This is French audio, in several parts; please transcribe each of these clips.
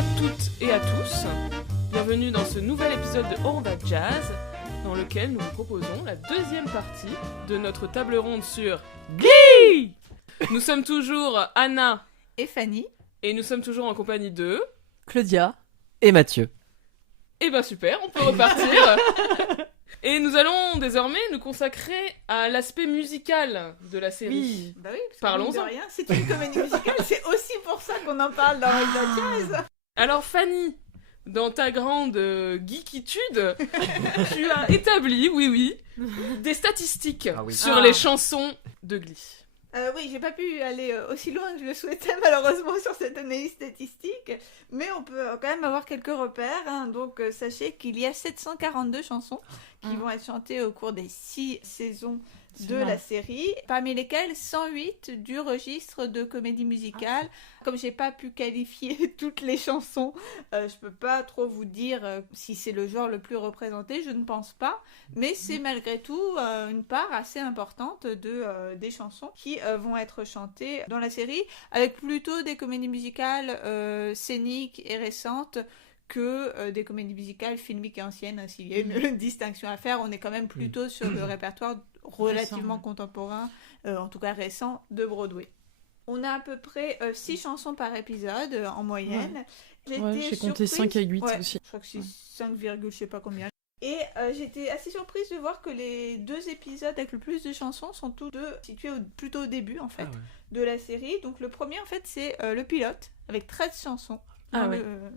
à toutes et à tous. Bienvenue dans ce nouvel épisode de On va Jazz, dans lequel nous vous proposons la deuxième partie de notre table ronde sur Glee. Nous sommes toujours Anna et Fanny. Et nous sommes toujours en compagnie de Claudia et Mathieu. Eh ben super, on peut repartir. Et nous allons désormais nous consacrer à l'aspect musical de la série. Oui, bah oui, parce que parlons-en. mine de rien, c'est une comédie musicale, c'est aussi pour ça qu'on en parle dans On Jazz. Alors Fanny, dans ta grande geekitude, tu as établi, oui, des statistiques sur les chansons de Glee. Oui, j'ai pas pu aller aussi loin que je le souhaitais malheureusement sur cette analyse statistique, mais on peut quand même avoir quelques repères. Hein. Donc sachez qu'il y a 742 chansons qui vont être chantées au cours des 6 saisons de la série, parmi lesquelles 108 du registre de comédie musicale. Comme j'ai pas pu qualifier toutes les chansons, je peux pas trop vous dire si c'est le genre le plus représenté, je ne pense pas, mais c'est malgré tout une part assez importante des chansons qui vont être chantées dans la série, avec plutôt des comédies musicales scéniques et récentes que des comédies musicales filmiques et anciennes, s'il y a une distinction à faire. On est quand même plutôt sur le répertoire relativement contemporain, en tout cas récent, de Broadway. On a à peu près 6 chansons par épisode en moyenne. J'ai compté 5 à 8 aussi. Je crois que c'est 5, je sais pas combien. Et j'étais assez surprise de voir que les 2 épisodes avec le plus de chansons sont tous deux situés plutôt au début en fait de la série. Donc le premier en fait c'est le pilote avec 13 chansons.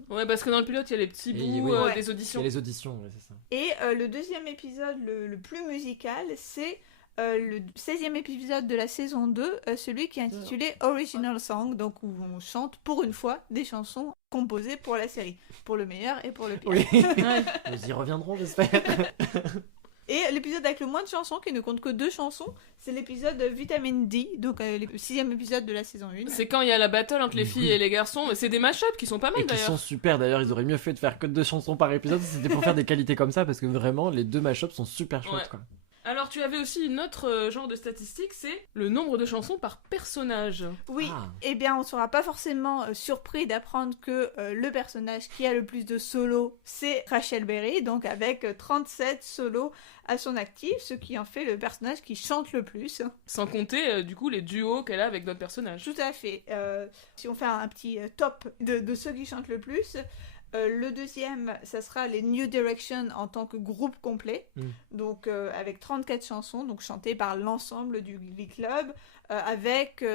Ouais, parce que dans le pilote, il y a les petits bouts des auditions. Il y a les auditions, c'est ça. Et le deuxième épisode, le plus musical, c'est le 16e épisode de la saison 2, celui qui est intitulé Original Song, donc où on chante pour une fois des chansons composées pour la série, pour le meilleur et pour le pire. Oui. Nous y reviendrons, j'espère. Et l'épisode avec le moins de chansons, qui ne compte que 2 chansons, c'est l'épisode Vitamin D, donc le 6e épisode de la saison 1. C'est quand il y a la battle entre les filles et les garçons, c'est des mashups qui sont pas mal d'ailleurs. Et qui sont super d'ailleurs, ils auraient mieux fait de faire que 2 chansons par épisode, c'était pour faire des qualités comme ça, parce que vraiment, les 2 mashups sont super chouettes quoi. Alors tu avais aussi une autre genre de statistique, c'est le nombre de chansons par personnage. Oui, eh bien on sera pas forcément surpris d'apprendre que le personnage qui a le plus de solos, c'est Rachel Berry, donc avec 37 solos à son actif, ce qui en fait le personnage qui chante le plus. Sans compter du coup les duos qu'elle a avec d'autres personnages. Tout à fait. Si on fait un petit top de ceux qui chantent le plus... le deuxième, ça sera les New Direction en tant que groupe complet, donc avec 34 chansons, donc chantées par l'ensemble du Glee Club, avec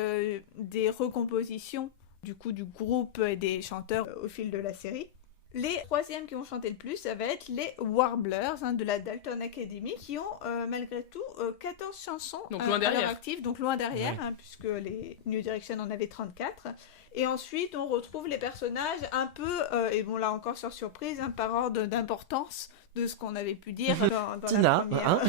des recompositions du coup du groupe et des chanteurs au fil de la série. Les troisièmes qui vont chanter le plus, ça va être les Warblers de la Dalton Academy, qui ont malgré tout 14 chansons donc loin derrière. À leur actif, donc loin derrière, puisque les New Direction en avaient 34. Et ensuite, on retrouve les personnages un peu, et bon là encore sur surprise, par ordre d'importance de ce qu'on avait pu dire dans Tina, la première.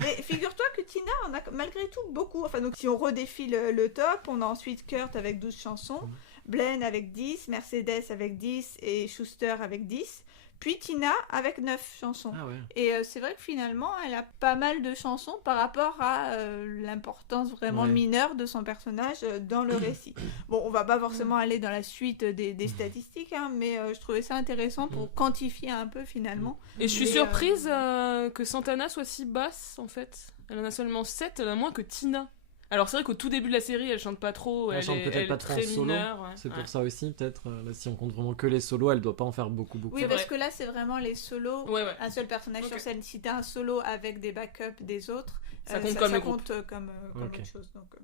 Mais figure-toi que Tina en a malgré tout beaucoup. Enfin, donc si on redéfile le top, on a ensuite Kurt avec 12 chansons, Blaine avec 10, Mercedes avec 10 et Schuster avec 10. Puis Tina avec 9 chansons. Et c'est vrai que finalement, elle a pas mal de chansons par rapport à l'importance vraiment mineure de son personnage dans le récit. Bon, on va pas forcément aller dans la suite des statistiques, mais je trouvais ça intéressant pour quantifier un peu finalement. Et je suis surprise que Santana soit si basse en fait. Elle en a seulement 7, elle en a moins que Tina. Alors c'est vrai qu'au tout début de la série, elle chante pas trop, elle chante peut-être pas trop en solo. Mineure, c'est pour ça aussi peut-être. Là, si on compte vraiment que les solos, elle doit pas en faire beaucoup. Oui, parce que là c'est vraiment les solos, un seul personnage sur scène. Si t'as un solo avec des backups des autres, ça compte comme une chose. Donc,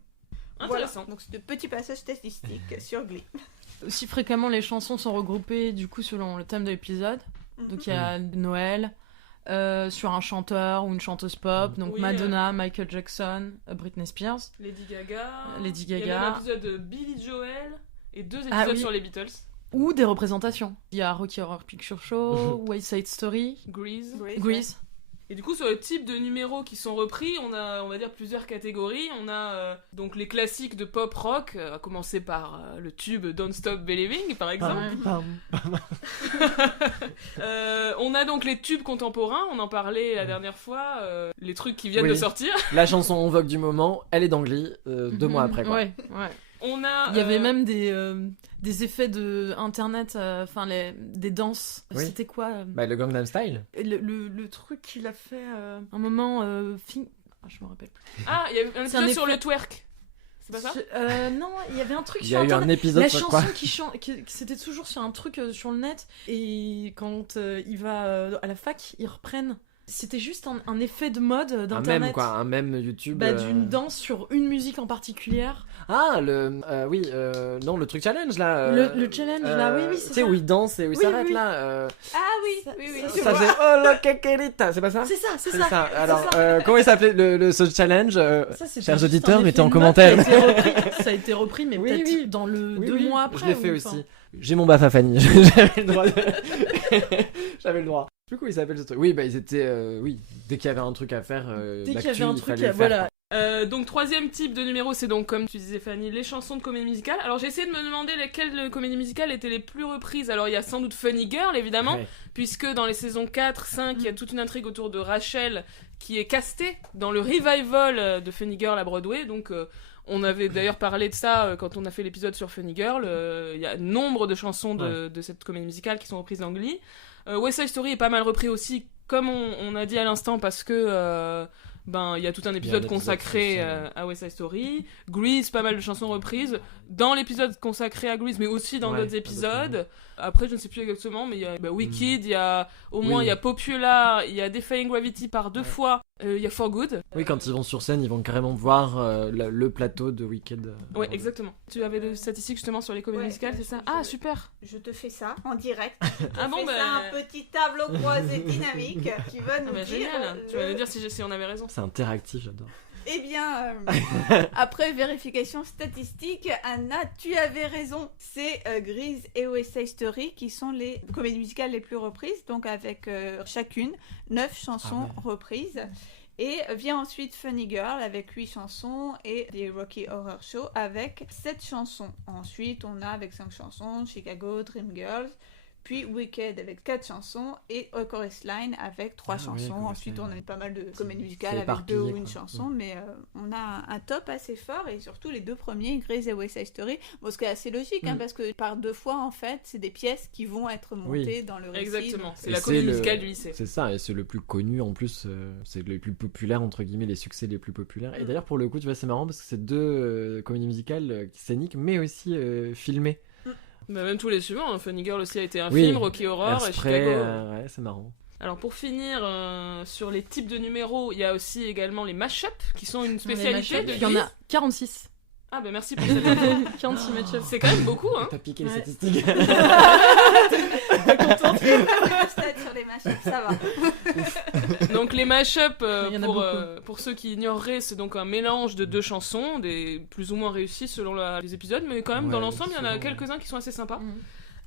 intéressant. Voilà. Donc c'est de petits passages statistiques sur Glee. Aussi fréquemment, les chansons sont regroupées du coup selon le thème de l'épisode. Donc il y a Noël. Sur un chanteur ou une chanteuse pop, donc Madonna, Michael Jackson, Britney Spears, Lady Gaga. Il y a un épisode de Billy Joel et 2 épisodes sur les Beatles. Ou des représentations. Il y a Rocky Horror Picture Show, West Side Story, Grease. Et du coup, sur le type de numéros qui sont repris, on a, on va dire, plusieurs catégories. On a donc les classiques de pop rock, à commencer par le tube Don't Stop Believing, par exemple. On a donc les tubes contemporains, on en parlait la dernière fois, les trucs qui viennent de sortir. La chanson en vogue du moment, elle est d'Angly, 2 mois après, quoi. On a... Il y avait même des effets de internet, des danses. Oui. C'était quoi Bah, le Gangnam Style. le truc qu'il a fait un moment... je me rappelle plus. Ah, il y a un C'est un épisode sur effet- le twerk. C'est pas ça? Non, il y avait un truc Il y sur a eu internet. un épisode La sur quoi chanson c'était toujours sur un truc sur le net, et quand il va à la fac, ils reprennent. C'était juste un effet de mode Un d'internet. mème, quoi. Un mème YouTube. Bah, d'une danse sur une musique en particulière. Ah, non, le truc challenge, là. Le challenge, là, oui, c'est Tu sais, ça. où il danse et où il Oui, s'arrête, oui. là. Ah oui, oui. je Ça vois. faisait Oh, la caquerita, c'est pas ça? C'est ça, c'est C'est ça. ça. c'est Alors, ça. comment il s'appelait ce challenge Ça, c'était chers juste auditeurs, un mettez effet en de mode commentaire. qui a été repris. Ça a été repris, mais Oui, peut-être oui. dans le Oui, 2 oui, mois après. je l'ai fait ou- aussi. J'ai mon baf à Fanny. J'avais le droit. J'avais le droit. Du coup, il s'appelle ce truc. Oui, bah ils étaient. Oui, dès qu'il y avait un truc à faire. Dès qu'il y d'actu, avait un il truc, fallait le faire, voilà. Donc troisième type de numéro, c'est donc comme tu disais Fanny, les chansons de comédie musicale. Alors j'ai essayé de me demander lesquelles comédies musicales étaient les plus reprises. Alors il y a sans doute Funny Girl quoi. évidemment, Ouais. puisque dans les saisons 4, 5, il y a toute une intrigue autour de Rachel qui est castée dans le revival de Funny Girl à Broadway. Donc on avait d'ailleurs parlé de ça quand on a fait l'épisode sur Funny Girl. Il y a nombre de chansons de cette comédie musicale qui sont reprises dans Glee. West Side Story est pas mal repris aussi, comme on a dit à l'instant, parce que il y a tout un épisode consacré aussi, à West Side Story. Grease, pas mal de chansons reprises dans l'épisode consacré à Grease, mais aussi dans Ouais, d'autres dans épisodes. Après, je ne sais plus exactement, mais il y a Wicked, il y a au moins Oui. il y a Popular, il y a Defying Gravity par 2 fois, il y a For Good. Oui, quand ils vont sur scène, ils vont carrément voir le plateau de Wicked. Ouais, exactement. Tu avais des statistiques justement sur les comédies Ouais, musicales, c'est ça? Ah, super. Je te fais ça en direct. Ah bon, fais bah... ça, un petit tableau croisé dynamique qui va nous Ah bah, dire. génial. Tu vas nous dire si on avait raison. C'est interactif, j'adore. Eh bien, après vérification statistique, Anna, tu avais raison. C'est Grease et West Side Story qui sont les comédies musicales les plus reprises, donc avec chacune 9 chansons reprises. Et vient ensuite Funny Girl avec 8 chansons et The Rocky Horror Show avec 7 chansons. Ensuite, on a avec 5 chansons Chicago, Dreamgirls, puis Wicked avec 4 chansons et A Chorus Line avec 3 Ah oui, chansons. Chorus Ensuite, Line. on a pas mal de comédies musicales C'est avec 2 ou éparpillé, une quoi. chanson, mais on a un top assez fort et surtout les deux premiers, Grease et West Side Story. Bon, ce qui est assez logique, hein, parce que par 2 fois, en fait, c'est des pièces qui vont être montées dans le récit. Exactement. C'est Et la c'est comédie le- musicale du lycée. C'est ça, et c'est le plus connu en plus, c'est le plus populaire, entre guillemets, les succès les plus populaires. Et d'ailleurs, pour le coup, tu vois, c'est marrant parce que c'est 2 comédies musicales scéniques, mais aussi filmées. Bah, même tous les suivants, hein. Funny Girl aussi a été un Oui. film, Rocky Horror et Hairspray, Chicago. ouais, c'est marrant. Alors pour finir sur les types de numéros, il y a aussi également les mash-up qui sont une spécialité de Il y en Glee. a 46. Ah bah merci pour cette 46 match-ups. C'est quand même beaucoup hein. T'as piqué les Ouais. statistiques. Stats sur les mashups, ça va. Donc les mash-up Il y en a pour ceux qui ignoreraient, c'est donc un mélange de 2 chansons, des plus ou moins réussis selon les épisodes, mais quand même dans Ouais, l'ensemble, il y en a souvent, quelques-uns qui sont assez sympas. Mhm.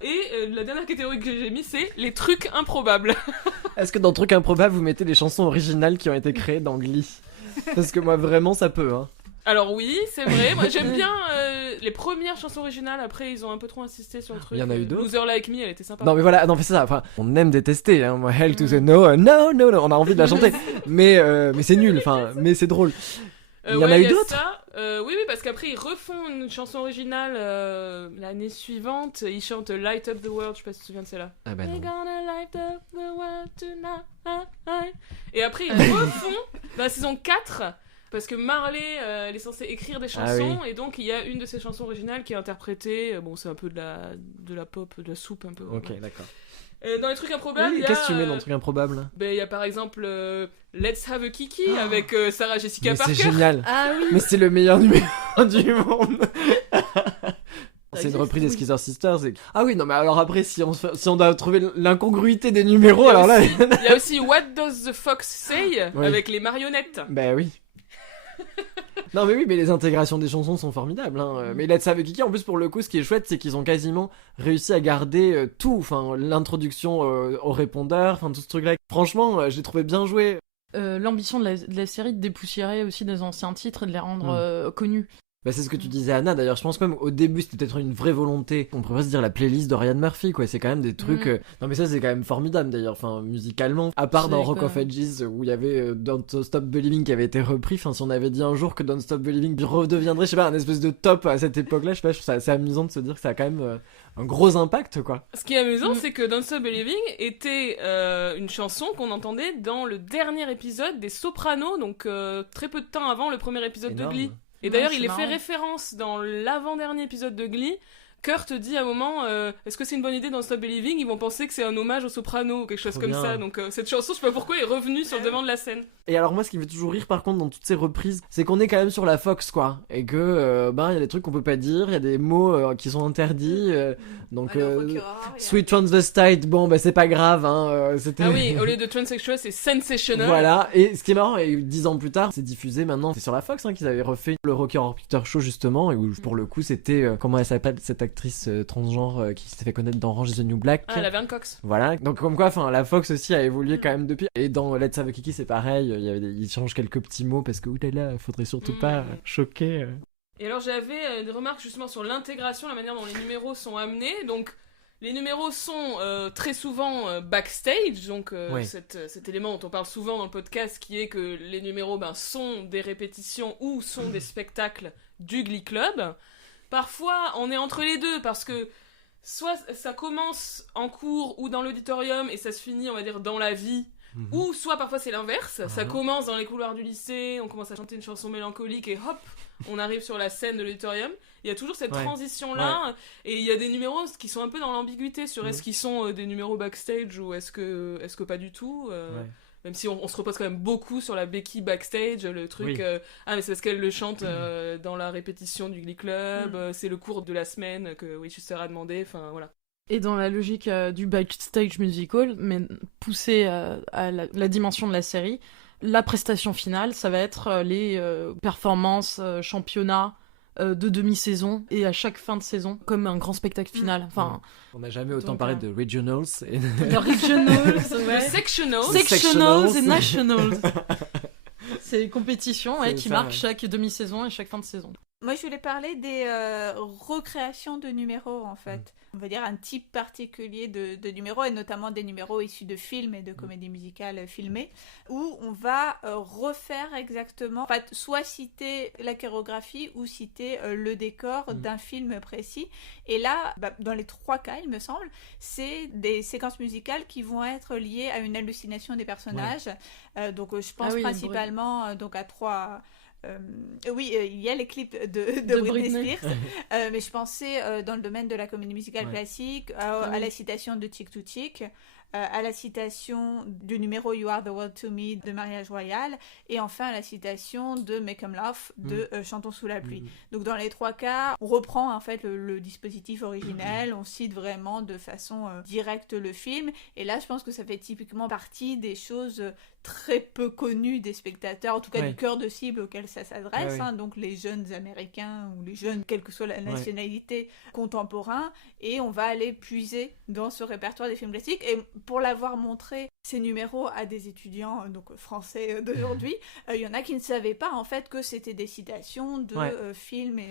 Et la dernière catégorie que j'ai mis, c'est les trucs improbables. Est-ce que dans Truc Improbable, vous mettez les chansons originales qui ont été créées dans Glee? Parce que moi, vraiment, ça peut, hein. Alors oui, c'est vrai, moi j'aime bien les premières chansons originales, après ils ont un peu trop insisté sur le truc. Il y en a eu d'autres. Loser Like Me, elle était sympa. Non mais voilà, non mais c'est ça, enfin, on aime détester, hein, moi, Hell to the No, no, no, no, on a envie de la chanter, mais c'est nul, enfin, mais c'est drôle. Il y en a eu d'autres ça. Oui, parce qu'après ils refont une chanson originale l'année suivante, ils chantent Light Up the World, je sais pas si tu te souviens de celle-là. Ah bah We're non. gonna light up the world tonight. Et après ils refont dans la saison 4, parce que Marley elle est censée écrire des chansons, et donc il y a une de ses chansons originales qui est interprétée, bon c'est un peu de la pop, de la soupe un peu. Ok, voilà. d'accord. Dans les trucs improbables, il Oui, y a... qu'est-ce que tu mets dans le truc improbable? Il y a par exemple Let's Have a Kiki avec Sarah Jessica Mais c'est Parker. génial. Ah oui. Mais c'est le meilleur numéro du monde. C'est une existe, reprise des oui. Skeezer Sisters. Ah oui, non mais alors après, si on doit trouver l'incongruité des numéros, Il y a alors là... aussi- Il y a aussi What Does the Fox Say Oui. avec les marionnettes. Bah oui. Non mais oui, mais les intégrations des chansons sont formidables, hein. Mais Let's Have a Kiki, en plus pour le coup, ce qui est chouette, c'est qu'ils ont quasiment réussi à garder tout, enfin l'introduction au répondeur, enfin tout ce truc-là. Franchement, j'ai trouvé bien joué. L'ambition de la série de dépoussiérer aussi des anciens titres et de les rendre connus. Bah, c'est ce que tu disais, Anna. D'ailleurs, je pense même au début, c'était peut-être une vraie volonté. On pourrait se dire la playlist de Ryan Murphy, quoi. C'est quand même des trucs. Non, mais ça, c'est quand même formidable, d'ailleurs. Enfin, musicalement. À part dans Rock of Ages, où il y avait Don't Stop Believing qui avait été repris. Enfin, si on avait dit un jour que Don't Stop Believing redeviendrait, je sais pas, un espèce de top à cette époque-là, je sais pas, je trouve ça assez amusant de se dire que ça a quand même un gros impact, quoi. Ce qui est amusant, c'est que Don't Stop Believing était une chanson qu'on entendait dans le dernier épisode des Sopranos, donc très peu de temps avant le premier épisode Énorme. de Glee. Et d'ailleurs, c'est il est fait marrant. référence dans l'avant-dernier épisode de Glee. Kurt dit à un moment est-ce que c'est une bonne idée dans Stop Believing? Ils vont penser que c'est un hommage aux Sopranos ou quelque chose Trop comme bien. ça. Donc cette chanson, je sais pas pourquoi, est revenue sur le devant de la scène. Et alors moi ce qui me fait toujours rire par contre dans toutes ces reprises, c'est qu'on est quand même sur la Fox quoi, et que il y a des trucs qu'on peut pas dire, il y a des mots qui sont interdits, donc Le procureur, il y a- Sweet Transvestite, bon bah c'est pas grave, hein, c'était... Ah oui, au lieu de transsexual, c'est sensational. Voilà, et ce qui est marrant, et 10 ans plus tard, c'est diffusé maintenant, c'est sur la Fox qu'ils avaient refait le Rocky Horror Picture Show justement, et où pour le coup c'était, comment elle s'appelle cette actrice transgenre qui s'est fait connaître dans Orange is the New Black. Ah, la Verne Cox. Voilà, donc comme quoi, enfin, la Fox aussi a évolué quand même depuis. Et dans Let's Have a Kiki, c'est pareil, ils changent quelques petits mots parce que oulala, faudrait surtout pas choquer. Et alors j'avais des remarques justement sur l'intégration, la manière dont les numéros sont amenés. Donc les numéros sont très souvent backstage, donc Oui. cet élément dont on parle souvent dans le podcast qui est que les numéros sont des répétitions ou sont des spectacles du Glee Club. Parfois on est entre les deux parce que soit ça commence en cours ou dans l'auditorium et ça se finit on va dire dans la vie. Ou soit parfois c'est l'inverse, ça commence dans les couloirs du lycée, on commence à chanter une chanson mélancolique et hop, on arrive sur la scène de l'auditorium. Il y a toujours cette Ouais. transition-là, et il y a des numéros qui sont un peu dans l'ambiguïté sur est-ce qu'ils sont des numéros backstage ou est-ce que pas du tout. Même si on se repose quand même beaucoup sur la Becky backstage, le truc, Oui. ah mais c'est parce qu'elle le chante dans la répétition du Glee Club, c'est le cours de la semaine que Winchester a demandé, enfin voilà. Et dans la logique du backstage musical, mais poussé à la dimension de la série, la prestation finale, ça va être les performances, championnats de demi-saison et à chaque fin de saison, comme un grand spectacle final. Enfin, On n'a jamais autant Donc, parlé de Regionals. Et... le regionals, ouais. Sectional, Sectionals et Sectionals. nationals. C'est les compétitions C'est qui ça, marquent ouais. chaque demi-saison et chaque fin de saison. Moi, je voulais parler des recréations de numéros, en fait. On va dire un type particulier de numéros, et notamment des numéros issus de films et de comédies musicales filmées, où on va refaire exactement, en fait, soit citer la chorégraphie ou citer le décor d'un film précis. Et là, dans les trois cas, il me semble, c'est des séquences musicales qui vont être liées à une hallucination des personnages. Donc, je pense Ah oui, principalement donc à trois... il y a les clips de De Britney Britney. Spears, mais je pensais dans le domaine de la comédie musicale Ouais. classique à la citation de Chick to Chick, à la citation du numéro You Are the World to Me de Mariage Royal, et enfin à la citation de Make 'em Laugh de Chantons sous la pluie. Donc dans les trois cas, on reprend en fait le dispositif originel, on cite vraiment de façon directe le film, et là je pense que ça fait typiquement partie des choses très peu connues des spectateurs, en tout cas Ouais. du cœur de cible auquel ça s'adresse, Ah oui. hein, donc les jeunes américains ou les jeunes, quelle que soit la nationalité, contemporains, et on va aller puiser dans ce répertoire des films classiques. Et pour l'avoir montré ces numéros à des étudiants donc français d'aujourd'hui, il y en a qui ne savaient pas en fait que c'était des citations de films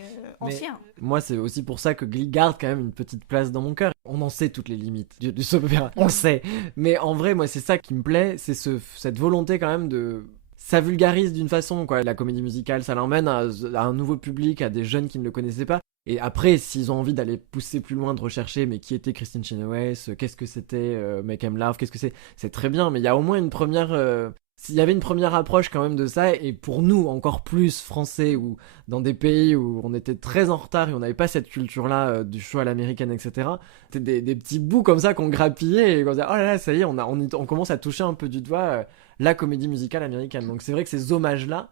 anciens. Moi, c'est aussi pour ça que Glee garde quand même une petite place dans mon cœur. On en sait toutes les limites du soap opera, on le sait. Mais en vrai, moi, c'est ça qui me plaît, c'est cette volonté quand même de... Ça vulgarise d'une façon, quoi. La comédie musicale, ça l'emmène à un nouveau public, à des jeunes qui ne le connaissaient pas. Et après, s'ils ont envie d'aller pousser plus loin, de rechercher, mais qui était Christine Chenoweth, qu'est-ce que c'était Make 'em Laugh, qu'est-ce que c'est très bien, mais il y a au moins une première... S'il y avait une première approche quand même de ça, et pour nous, encore plus français, ou dans des pays où on était très en retard et on n'avait pas cette culture-là du show à l'américaine, etc., c'était des petits bouts comme ça qu'on grappillait, et qu'on disait, oh là là, ça y est, on commence à toucher un peu du doigt la comédie musicale américaine. Donc c'est vrai que ces hommages-là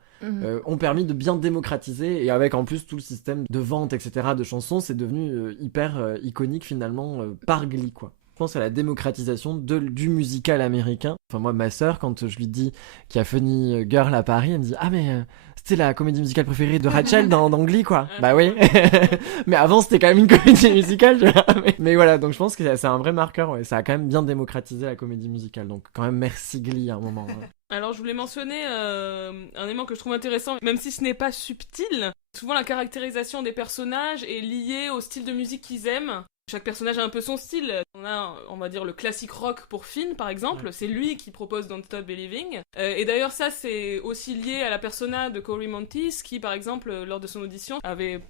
ont permis de bien démocratiser, et avec en plus tout le système de vente, etc., de chansons, c'est devenu hyper iconique finalement par Glee, quoi. Je pense à la démocratisation du musical américain. Enfin moi, ma sœur, quand je lui dis qu'il y a Funny Girl à Paris, elle me dit « Ah mais c'était la comédie musicale préférée de Rachel dans Glee, quoi. » Bah oui. Mais avant, c'était quand même une comédie musicale, tu vois. Mais voilà, donc je pense que c'est un vrai marqueur, ouais. Ça a quand même bien démocratisé la comédie musicale. Donc quand même merci Glee à un moment. Ouais. Alors je voulais mentionner un élément que je trouve intéressant, même si ce n'est pas subtil. Souvent la caractérisation des personnages est liée au style de musique qu'ils aiment. Chaque personnage a un peu son style. On a, on va dire, le classique rock pour Finn, par exemple. Ouais. C'est lui qui propose Don't Stop Believing. Et d'ailleurs, ça, c'est aussi lié à la persona de Cory Monteith, qui, par exemple, lors de son audition, avait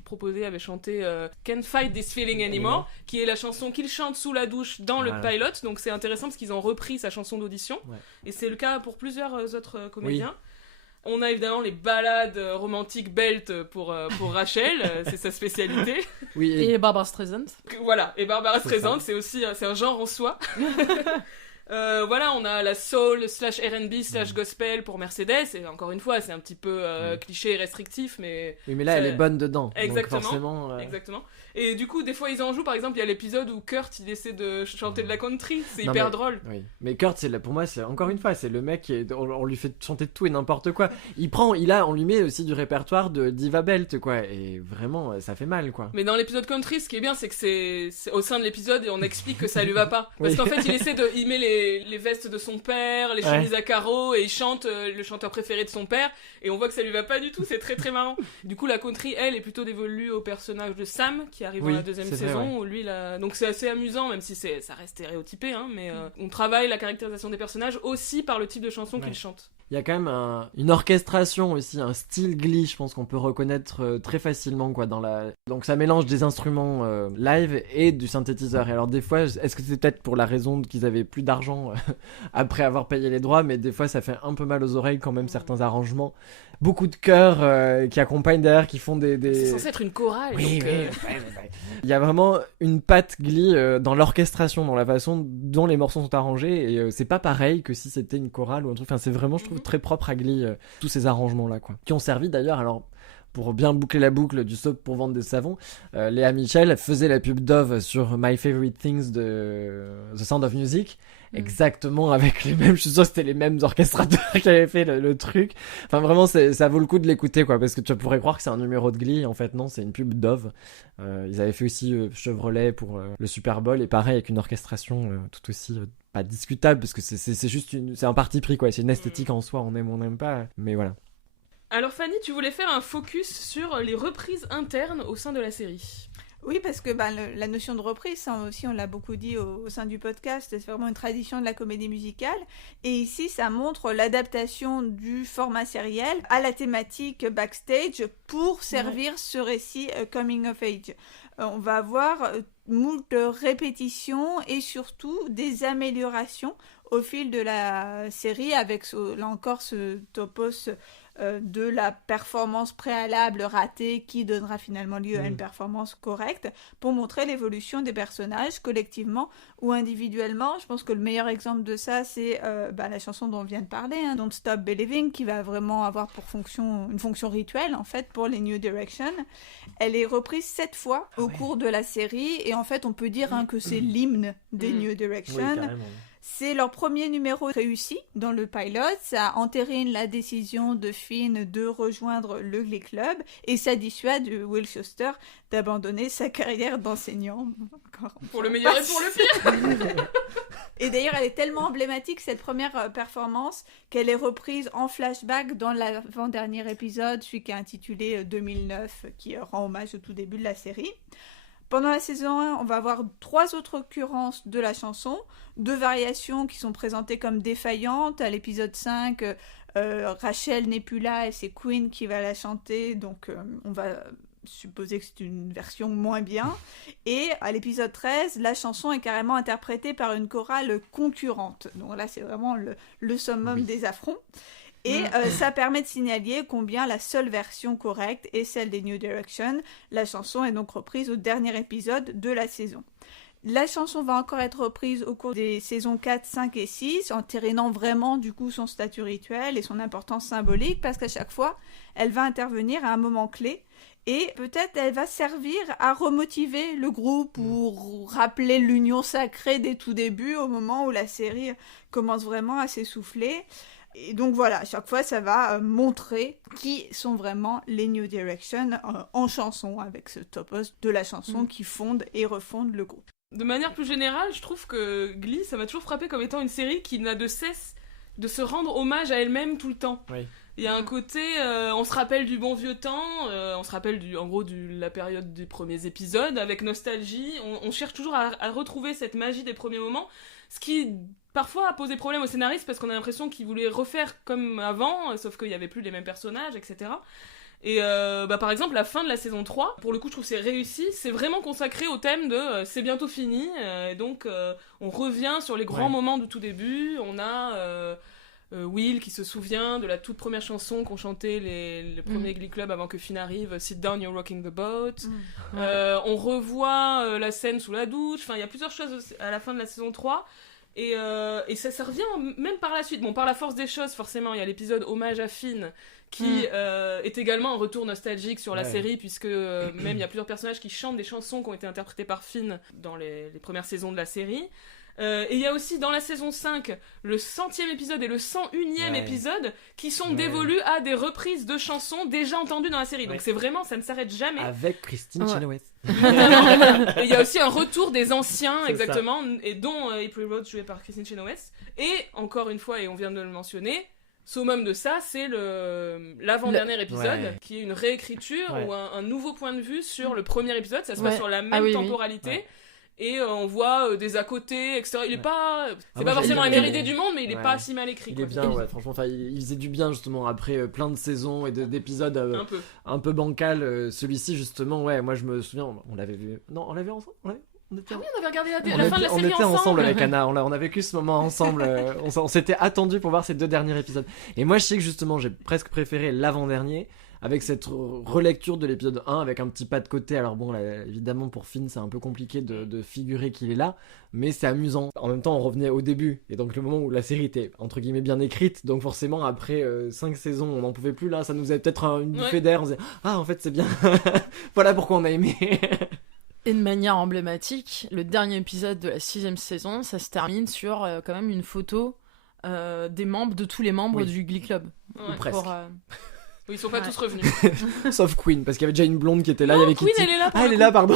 chanté Can't Fight This Feeling Anymore, qui est la chanson qu'il chante sous la douche dans le pilot. Donc c'est intéressant parce qu'ils ont repris sa chanson d'audition. Ouais. Et c'est le cas pour plusieurs autres comédiens. Oui. On a évidemment les ballades romantiques belt pour Rachel, c'est sa spécialité. Oui, et Barbara Streisand. Voilà, et Barbara Streisand, c'est aussi c'est un genre en soi. Voilà, on a la soul / R&B / gospel pour Mercedes, et encore une fois, c'est un petit peu cliché et restrictif, mais... Oui, mais là, elle est bonne dedans. Exactement, donc forcément, exactement. Et du coup, des fois, ils en jouent. Par exemple, il y a l'épisode où Kurt, il essaie de chanter de la country. C'est hyper drôle. Oui. Mais Kurt, pour moi, c'est encore une fois, c'est le mec on lui fait chanter de tout et n'importe quoi. On lui met aussi du répertoire de Diva Belt, quoi. Et vraiment, ça fait mal, quoi. Mais dans l'épisode country, ce qui est bien, c'est que c'est au sein de l'épisode et on explique que ça lui va pas. Parce qu'en fait, il met les vestes de son père, les chemises à carreaux, et il chante le chanteur préféré de son père. Et on voit que ça lui va pas du tout. C'est très très marrant. Du coup, la country, elle, est plutôt dévolue au personnage de Sam, qui arrive dans la deuxième saison, où lui, donc c'est assez amusant, même si ça reste stéréotypé, hein, mais on travaille la caractérisation des personnages aussi par le type de chanson qu'ils chantent. Il y a quand même une orchestration aussi, un style Glee, je pense qu'on peut reconnaître très facilement, quoi, donc ça mélange des instruments live et du synthétiseur. Et alors des fois, est-ce que c'est peut-être pour la raison qu'ils avaient plus d'argent après avoir payé les droits, mais des fois ça fait un peu mal aux oreilles quand même, certains arrangements. Beaucoup de chœurs qui accompagnent derrière, qui font des... C'est censé être une chorale. Oui, donc, Il y a vraiment une patte Glee dans l'orchestration, dans la façon dont les morceaux sont arrangés, et c'est pas pareil que si c'était une chorale ou un truc. Enfin, c'est vraiment, je trouve, très propre à Glee, tous ces arrangements-là, quoi. Qui ont servi d'ailleurs, alors... Pour bien boucler la boucle du soap pour vendre des savons, Léa Michel faisait la pub Dove sur My Favorite Things de The Sound of Music, exactement avec les mêmes, je suis sûr que c'était les mêmes orchestrateurs qui avaient fait le truc. Enfin vraiment, ça vaut le coup de l'écouter, quoi, parce que tu pourrais croire que c'est un numéro de Glee, en fait non, c'est une pub Dove. Ils avaient fait aussi Chevrolet pour le Super Bowl, et pareil avec une orchestration tout aussi... pas discutable, parce que c'est juste c'est un parti pris, quoi, c'est une esthétique en soi, on aime ou on n'aime pas, mais voilà. Alors Fanny, tu voulais faire un focus sur les reprises internes au sein de la série. Oui, parce que la notion de reprise, ça aussi on l'a beaucoup dit au sein du podcast, c'est vraiment une tradition de la comédie musicale. Et ici, ça montre l'adaptation du format sériel à la thématique backstage pour servir ce récit coming of age. On va avoir moult répétitions et surtout des améliorations au fil de la série avec là encore ce topos de la performance préalable ratée qui donnera finalement lieu à une performance correcte pour montrer l'évolution des personnages collectivement ou individuellement. Je pense que le meilleur exemple de ça c'est la chanson dont on vient de parler, Don't Stop Believing, qui va vraiment avoir pour une fonction rituelle en fait pour les New Direction. Elle est reprise 7 fois au cours de la série et en fait on peut dire que c'est l'hymne des New Direction. Oui, carrément. C'est leur premier numéro réussi dans le pilot, ça entérine la décision de Finn de rejoindre le Glee Club et ça dissuade Will Schuester d'abandonner sa carrière d'enseignant. Pour le meilleur et pour le pire. Et d'ailleurs, elle est tellement emblématique, cette première performance, qu'elle est reprise en flashback dans l'avant-dernier épisode, celui qui est intitulé 2009, qui rend hommage au tout début de la série. Pendant la saison 1, on va avoir 3 autres occurrences de la chanson, 2 variations qui sont présentées comme défaillantes. À l'épisode 5, Rachel n'est plus là et c'est Queen qui va la chanter, donc on va supposer que c'est une version moins bien. Et à l'épisode 13, la chanson est carrément interprétée par une chorale concurrente. Donc là, c'est vraiment le summum des affronts. Et ça permet de signaler combien la seule version correcte est celle des New Direction. La chanson est donc reprise au dernier épisode de la saison. La chanson va encore être reprise au cours des saisons 4, 5 et 6, entérinant vraiment du coup son statut rituel et son importance symbolique, parce qu'à chaque fois, elle va intervenir à un moment clé. Et peut-être elle va servir à remotiver le groupe ou rappeler l'union sacrée des tout débuts au moment où la série commence vraiment à s'essouffler. Et donc voilà, à chaque fois, ça va montrer qui sont vraiment les New Direction en chanson, avec ce topos de la chanson qui fonde et refonde le groupe. De manière plus générale, je trouve que Glee, ça m'a toujours frappé comme étant une série qui n'a de cesse de se rendre hommage à elle-même tout le temps. Oui. Il y a un côté, on se rappelle du bon vieux temps, on se rappelle la période des premiers épisodes avec nostalgie. On cherche toujours à retrouver cette magie des premiers moments, ce qui parfois a posé problème aux scénaristes parce qu'on a l'impression qu'ils voulaient refaire comme avant, sauf qu'il n'y avait plus les mêmes personnages, etc. Et par exemple, la fin de la saison 3, pour le coup, je trouve que c'est réussi. C'est vraiment consacré au thème de c'est bientôt fini. Et donc, on revient sur les grands moments du tout début. On a Will qui se souvient de la toute première chanson qu'ont chanté les premiers Glee Club avant que Finn arrive, Sit Down, You're Rocking the Boat. On revoit la scène sous la douche. Enfin, il y a plusieurs choses à la fin de la saison 3. Et ça revient même par la suite. Bon, par la force des choses, forcément, il y a l'épisode Hommage à Finn qui est également un retour nostalgique sur la série, puisque même il y a plusieurs personnages qui chantent des chansons qui ont été interprétées par Finn dans les premières saisons de la série. Et il y a aussi dans la saison 5 le 100e épisode et le 101e épisode qui sont dévolus à des reprises de chansons déjà entendues dans la série. Donc c'est vraiment, ça ne s'arrête jamais. Avec Christine Chenoweth. Et il y a aussi un retour des anciens, exactement, et dont April Rhodes jouée par Christine Chenoweth. Et encore une fois, et on vient de le mentionner, summum de ça, c'est l'avant-dernier épisode, qui est une réécriture ou un nouveau point de vue sur le premier épisode. Ça se passe sur la même temporalité. Oui. Et on voit des à côté, etc. Il est pas... C'est pas forcément la meilleure idée du monde, mais il est pas si mal écrit. Il est bien, franchement. Il faisait du bien, justement, après plein de saisons et d'épisodes un peu bancal. Celui-ci, justement, moi je me souviens, on l'avait vu... Non, on l'avait ensemble on avait regardé la fin de la série ensemble. On était ensemble avec Anna, on a vécu ce moment ensemble. On s'était attendus pour voir ces 2 derniers épisodes. Et moi, je sais que, justement, j'ai presque préféré l'avant-dernier, avec cette relecture de l'épisode 1 avec un petit pas de côté. Alors bon, là, évidemment pour Finn c'est un peu compliqué de figurer qu'il est là, mais c'est amusant. En même temps on revenait au début, et donc le moment où la série était entre guillemets bien écrite, donc forcément après 5 saisons on n'en pouvait plus, là ça nous avait peut-être une bouffée d'air, on se disait en fait c'est bien. Voilà pourquoi on a aimé. Et de manière emblématique, le dernier épisode de la 6e saison, ça se termine sur quand même une photo de tous les membres du Glee Club. Ou presque. Oui, ils sont pas tous revenus. Sauf Queen, parce qu'il y avait déjà une blonde qui était là. Non, il y avait Queen, Kitty. elle est là. Elle est là, pardon.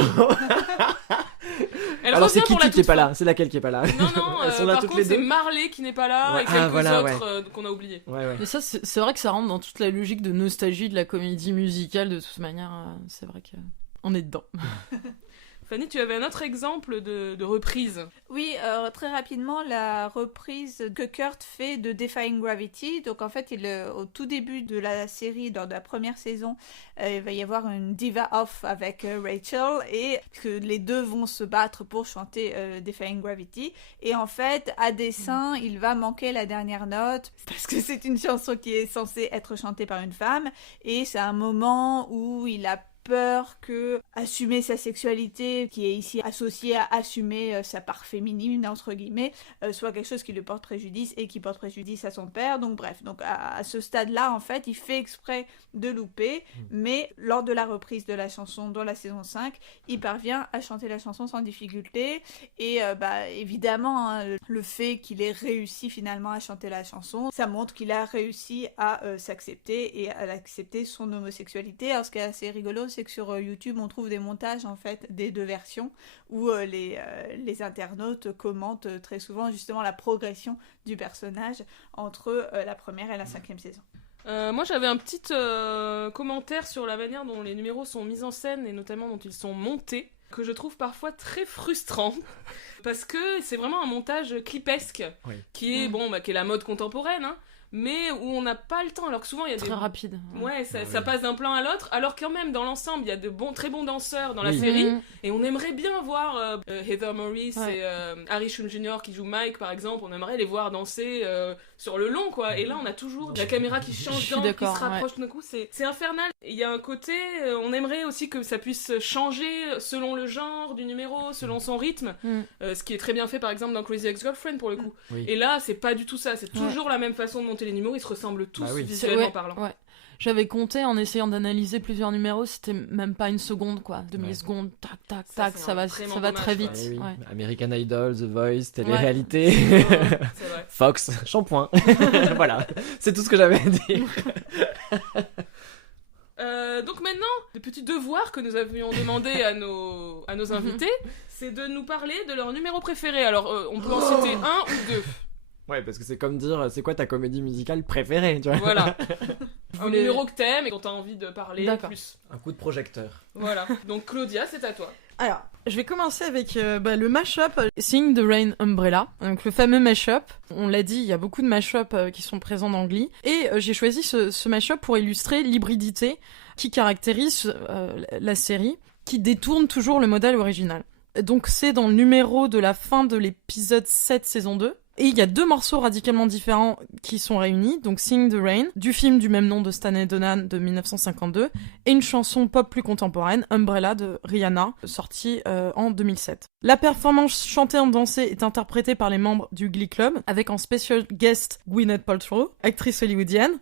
Alors c'est Kitty qui est pas fin. là. C'est laquelle qui est pas là. Non, elles sont là par toutes contre les deux. c'est Marley qui n'est pas là et quelques autres qu'on a oubliés. Mais ça, c'est vrai que ça rentre dans toute la logique de nostalgie de la comédie musicale. De toute manière, c'est vrai qu'on est dedans. Fanny, tu avais un autre exemple de reprise. Oui, très rapidement, la reprise que Kurt fait de Defying Gravity. Donc en fait, au tout début de la série, dans la première saison, il va y avoir une diva off avec Rachel, et que les deux vont se battre pour chanter Defying Gravity. Et en fait, à dessein, il va manquer la dernière note, parce que c'est une chanson qui est censée être chantée par une femme, et c'est un moment où il a peur que assumer sa sexualité, qui est ici associée à assumer sa part féminine entre guillemets, soit quelque chose qui lui porte préjudice et qui porte préjudice à son père. Donc bref, à ce stade-là en fait il fait exprès de louper, mais lors de la reprise de la chanson dans la saison 5 il parvient à chanter la chanson sans difficulté. Et évidemment le fait qu'il ait réussi finalement à chanter la chanson, ça montre qu'il a réussi à s'accepter et à accepter son homosexualité. Alors ce qui est assez rigolo, c'est que sur YouTube on trouve des montages en fait des 2 versions où les internautes commentent très souvent justement la progression du personnage entre la première et la 5e saison. Moi j'avais un petit commentaire sur la manière dont les numéros sont mis en scène et notamment dont ils sont montés, que je trouve parfois très frustrant parce que c'est vraiment un montage clipesque qui est qui est la mode contemporaine, mais où on n'a pas le temps, alors que souvent il y a très rapide. Ça passe d'un plan à l'autre, alors quand même dans l'ensemble il y a de très bons danseurs dans la série, et on aimerait bien voir Heather Morris et Harry Shum Jr. qui joue Mike par exemple, on aimerait les voir danser sur le long quoi, et là on a toujours la caméra qui change qui se rapproche tout d'un coup, c'est infernal. Il y a un côté, on aimerait aussi que ça puisse changer selon le genre du numéro, selon son rythme, ce qui est très bien fait par exemple dans Crazy Ex-Girlfriend pour le coup. Et là c'est pas du tout ça, c'est toujours la même façon de monter les numéros, ils se ressemblent tous visuellement parlant. J'avais compté en essayant d'analyser plusieurs numéros, c'était même pas une seconde quoi, 2 millisecondes, tac, ça va très vite. American Idol, The Voice, télé-réalité, Fox, shampoing. Voilà, c'est tout ce que j'avais à dire. Donc maintenant, le petit devoir que nous avions demandé à nos invités, c'est de nous parler de leur numéro préféré. Alors, on peut en citer 1 ou 2. Ouais, parce que c'est comme dire, c'est quoi ta comédie musicale préférée, tu vois. Voilà. Un voulez- numéro que t'aimes et dont t'as envie de parler D'accord. plus. Un coup de projecteur. Voilà. Donc Claudia, c'est à toi. Alors, je vais commencer avec le mashup Sing the Rain Umbrella, donc le fameux mashup. On l'a dit, il y a beaucoup de mashup qui sont présents dans Glee. Et j'ai choisi ce mashup pour illustrer l'hybridité qui caractérise la série, qui détourne toujours le modèle original. Donc c'est dans le numéro de la fin de l'épisode 7 saison 2. Et il y a 2 morceaux radicalement différents qui sont réunis, donc Sing the Rain, du film du même nom de Stanley Donen de 1952, et une chanson pop plus contemporaine, Umbrella de Rihanna, sortie en 2007. La performance chantée en dansée est interprétée par les membres du Glee Club, avec en special guest Gwyneth Paltrow, actrice hollywoodienne.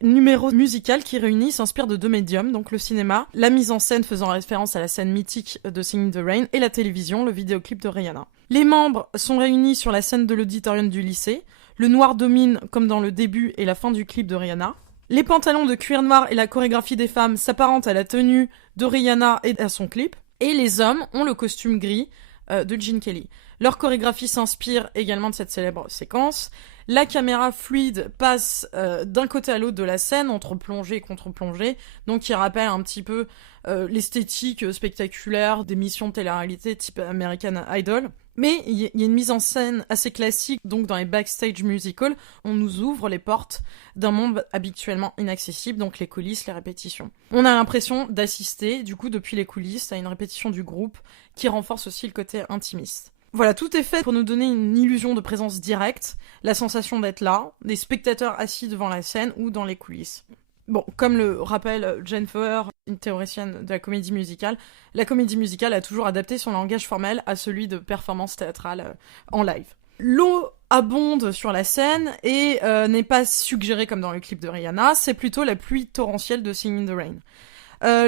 Numéro musical qui réunit s'inspire de 2 médiums, donc le cinéma, la mise en scène faisant référence à la scène mythique de Singing the Rain, et la télévision, le vidéoclip de Rihanna. Les membres sont réunis sur la scène de l'auditorium du lycée. Le noir domine comme dans le début et la fin du clip de Rihanna. Les pantalons de cuir noir et la chorégraphie des femmes s'apparentent à la tenue de Rihanna et à son clip. Et les hommes ont le costume gris de Gene Kelly. Leur chorégraphie s'inspire également de cette célèbre séquence. La caméra fluide passe d'un côté à l'autre de la scène, entre plongée et contre-plongée, donc qui rappelle un petit peu l'esthétique spectaculaire d'émissions de télé-réalité type American Idol. Mais il y a une mise en scène assez classique, donc dans les backstage musicals, on nous ouvre les portes d'un monde habituellement inaccessible, donc les coulisses, les répétitions. On a l'impression d'assister, du coup, depuis les coulisses, à une répétition du groupe, qui renforce aussi le côté intimiste. Voilà, tout est fait pour nous donner une illusion de présence directe, la sensation d'être là, des spectateurs assis devant la scène ou dans les coulisses. Bon, comme le rappelle Jane Foer, une théoricienne de la comédie musicale a toujours adapté son langage formel à celui de performance théâtrale en live. L'eau abonde sur la scène et n'est pas suggérée comme dans le clip de Rihanna, c'est plutôt la pluie torrentielle de Singing the Rain.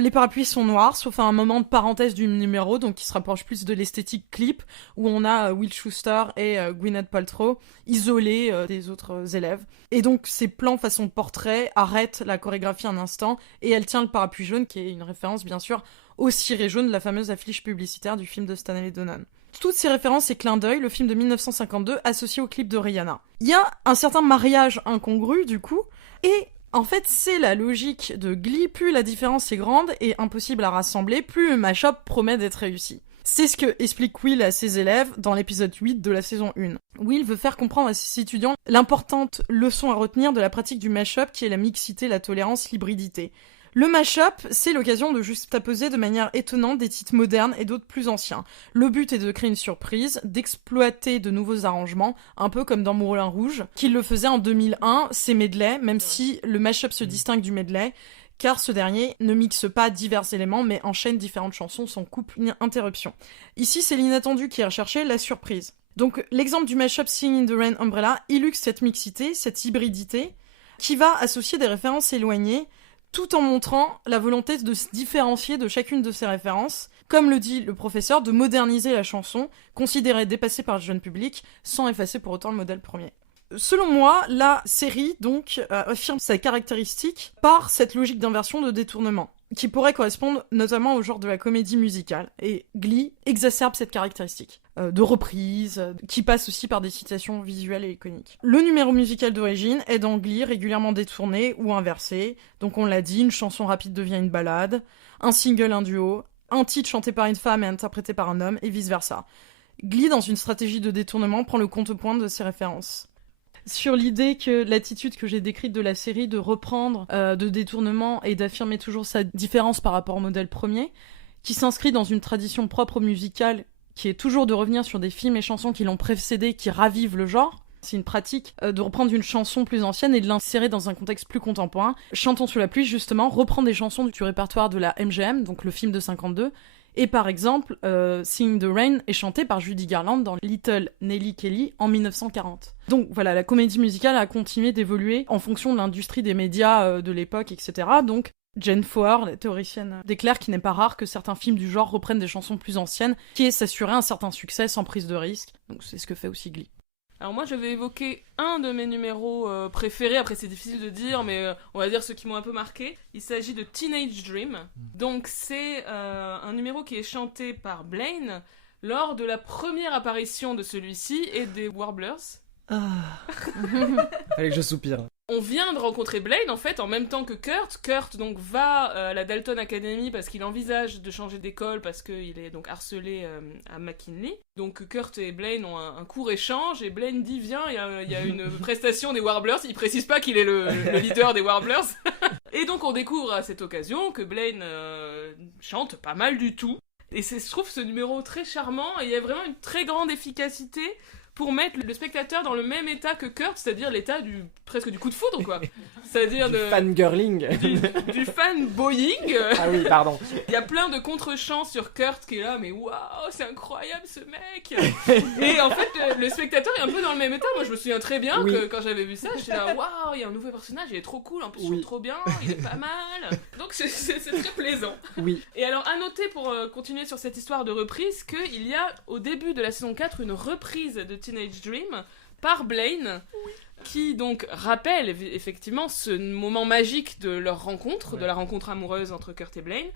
Les parapluies sont noirs, sauf à un moment de parenthèse du numéro, donc qui se rapproche plus de l'esthétique clip, où on a Will Schuester et Gwyneth Paltrow isolés des autres élèves. Et donc ces plans façon portrait arrêtent la chorégraphie un instant, et elle tient le parapluie jaune, qui est une référence bien sûr au ciré jaune de la fameuse affiche publicitaire du film de Stanley Donen. Toutes ces références et clins d'œil, le film de 1952 associé au clip de Rihanna. Il y a un certain mariage incongru du coup, et en fait, c'est la logique de Glee, plus la différence est grande et impossible à rassembler, plus le mashup promet d'être réussi. C'est ce que explique Will à ses élèves dans l'épisode 8 de la saison 1. Will veut faire comprendre à ses étudiants l'importante leçon à retenir de la pratique du mashup qui est la mixité, la tolérance, l'hybridité. Le mashup, c'est l'occasion de juxtaposer de manière étonnante des titres modernes et d'autres plus anciens. Le but est de créer une surprise, d'exploiter de nouveaux arrangements, un peu comme dans Moulin Rouge, qu'il le faisait en 2001, c'est medley, même si le mashup se distingue du medley, car ce dernier ne mixe pas divers éléments, mais enchaîne différentes chansons sans coupe ni interruption. Ici, c'est l'inattendu qui est recherché, la surprise. Donc, l'exemple du mashup Singing the Rain Umbrella illustre cette mixité, cette hybridité, qui va associer des références éloignées, tout en montrant la volonté de se différencier de chacune de ces références, comme le dit le professeur, de moderniser la chanson, considérée dépassée par le jeune public, sans effacer pour autant le modèle premier. Selon moi, la série, donc, affirme sa caractéristique par cette logique d'inversion de détournement, qui pourrait correspondre notamment au genre de la comédie musicale, et Glee exacerbe cette caractéristique. De reprise, qui passe aussi par des citations visuelles et iconiques. Le numéro musical d'origine est dans Glee régulièrement détourné ou inversé, donc on l'a dit, une chanson rapide devient une ballade, un single, un duo, un titre chanté par une femme et interprété par un homme, et vice-versa. Glee, dans une stratégie de détournement, prend le contrepoint de ces références. Sur l'idée que l'attitude que j'ai décrite de la série de reprendre de détournement et d'affirmer toujours sa différence par rapport au modèle premier, qui s'inscrit dans une tradition propre musicale qui est toujours de revenir sur des films et chansons qui l'ont précédé, qui ravivent le genre. C'est une pratique de reprendre une chanson plus ancienne et de l'insérer dans un contexte plus contemporain. Chantons sous la pluie, justement, reprend des chansons du répertoire de la MGM, donc le film de 52. Et par exemple, Sing the Rain est chanté par Judy Garland dans Little Nelly Kelly en 1940. Donc voilà, la comédie musicale a continué d'évoluer en fonction de l'industrie des médias de l'époque, etc. Donc Jane Foer, la théoricienne, déclare qu'il n'est pas rare que certains films du genre reprennent des chansons plus anciennes, qui est s'assurer un certain succès sans prise de risque. Donc c'est ce que fait aussi Glee. Alors moi je vais évoquer un de mes numéros préférés, après c'est difficile de dire, mais on va dire ceux qui m'ont un peu marqué. Il s'agit de Teenage Dream. Donc c'est un numéro qui est chanté par Blaine lors de la première apparition de celui-ci et des Warblers. Fallait que je soupire. On vient de rencontrer Blaine en fait en même temps que Kurt. Kurt donc va à la Dalton Academy parce qu'il envisage de changer d'école parce qu'il est donc harcelé à McKinley. Donc Kurt et Blaine ont un court échange et Blaine dit viens, il y a une prestation des Warblers. Il précise pas qu'il est le leader des Warblers. Et donc on découvre à cette occasion que Blaine chante pas mal du tout. Et je trouve ce numéro très charmant et il y a vraiment une très grande efficacité pour mettre le spectateur dans le même état que Kurt, c'est-à-dire l'état presque du coup de foudre, quoi. C'est-à-dire Du fangirling. du fanboying. Ah oui, pardon. Il y a plein de contre-chants sur Kurt qui est là, mais waouh, c'est incroyable ce mec. Et en fait, le spectateur est un peu dans le même état. Moi, je me souviens très bien que quand j'avais vu ça, j'étais là, waouh, il y a un nouveau personnage, il est trop cool, en plus il chante trop bien, il est pas mal. Donc c'est très plaisant. Oui. Et alors, à noter pour continuer sur cette histoire de reprise, qu'il y a au début de la saison 4 une reprise de Teenage Dream par Blaine, qui donc rappelle effectivement ce moment magique de leur rencontre, de la rencontre amoureuse entre Kurt et Blaine.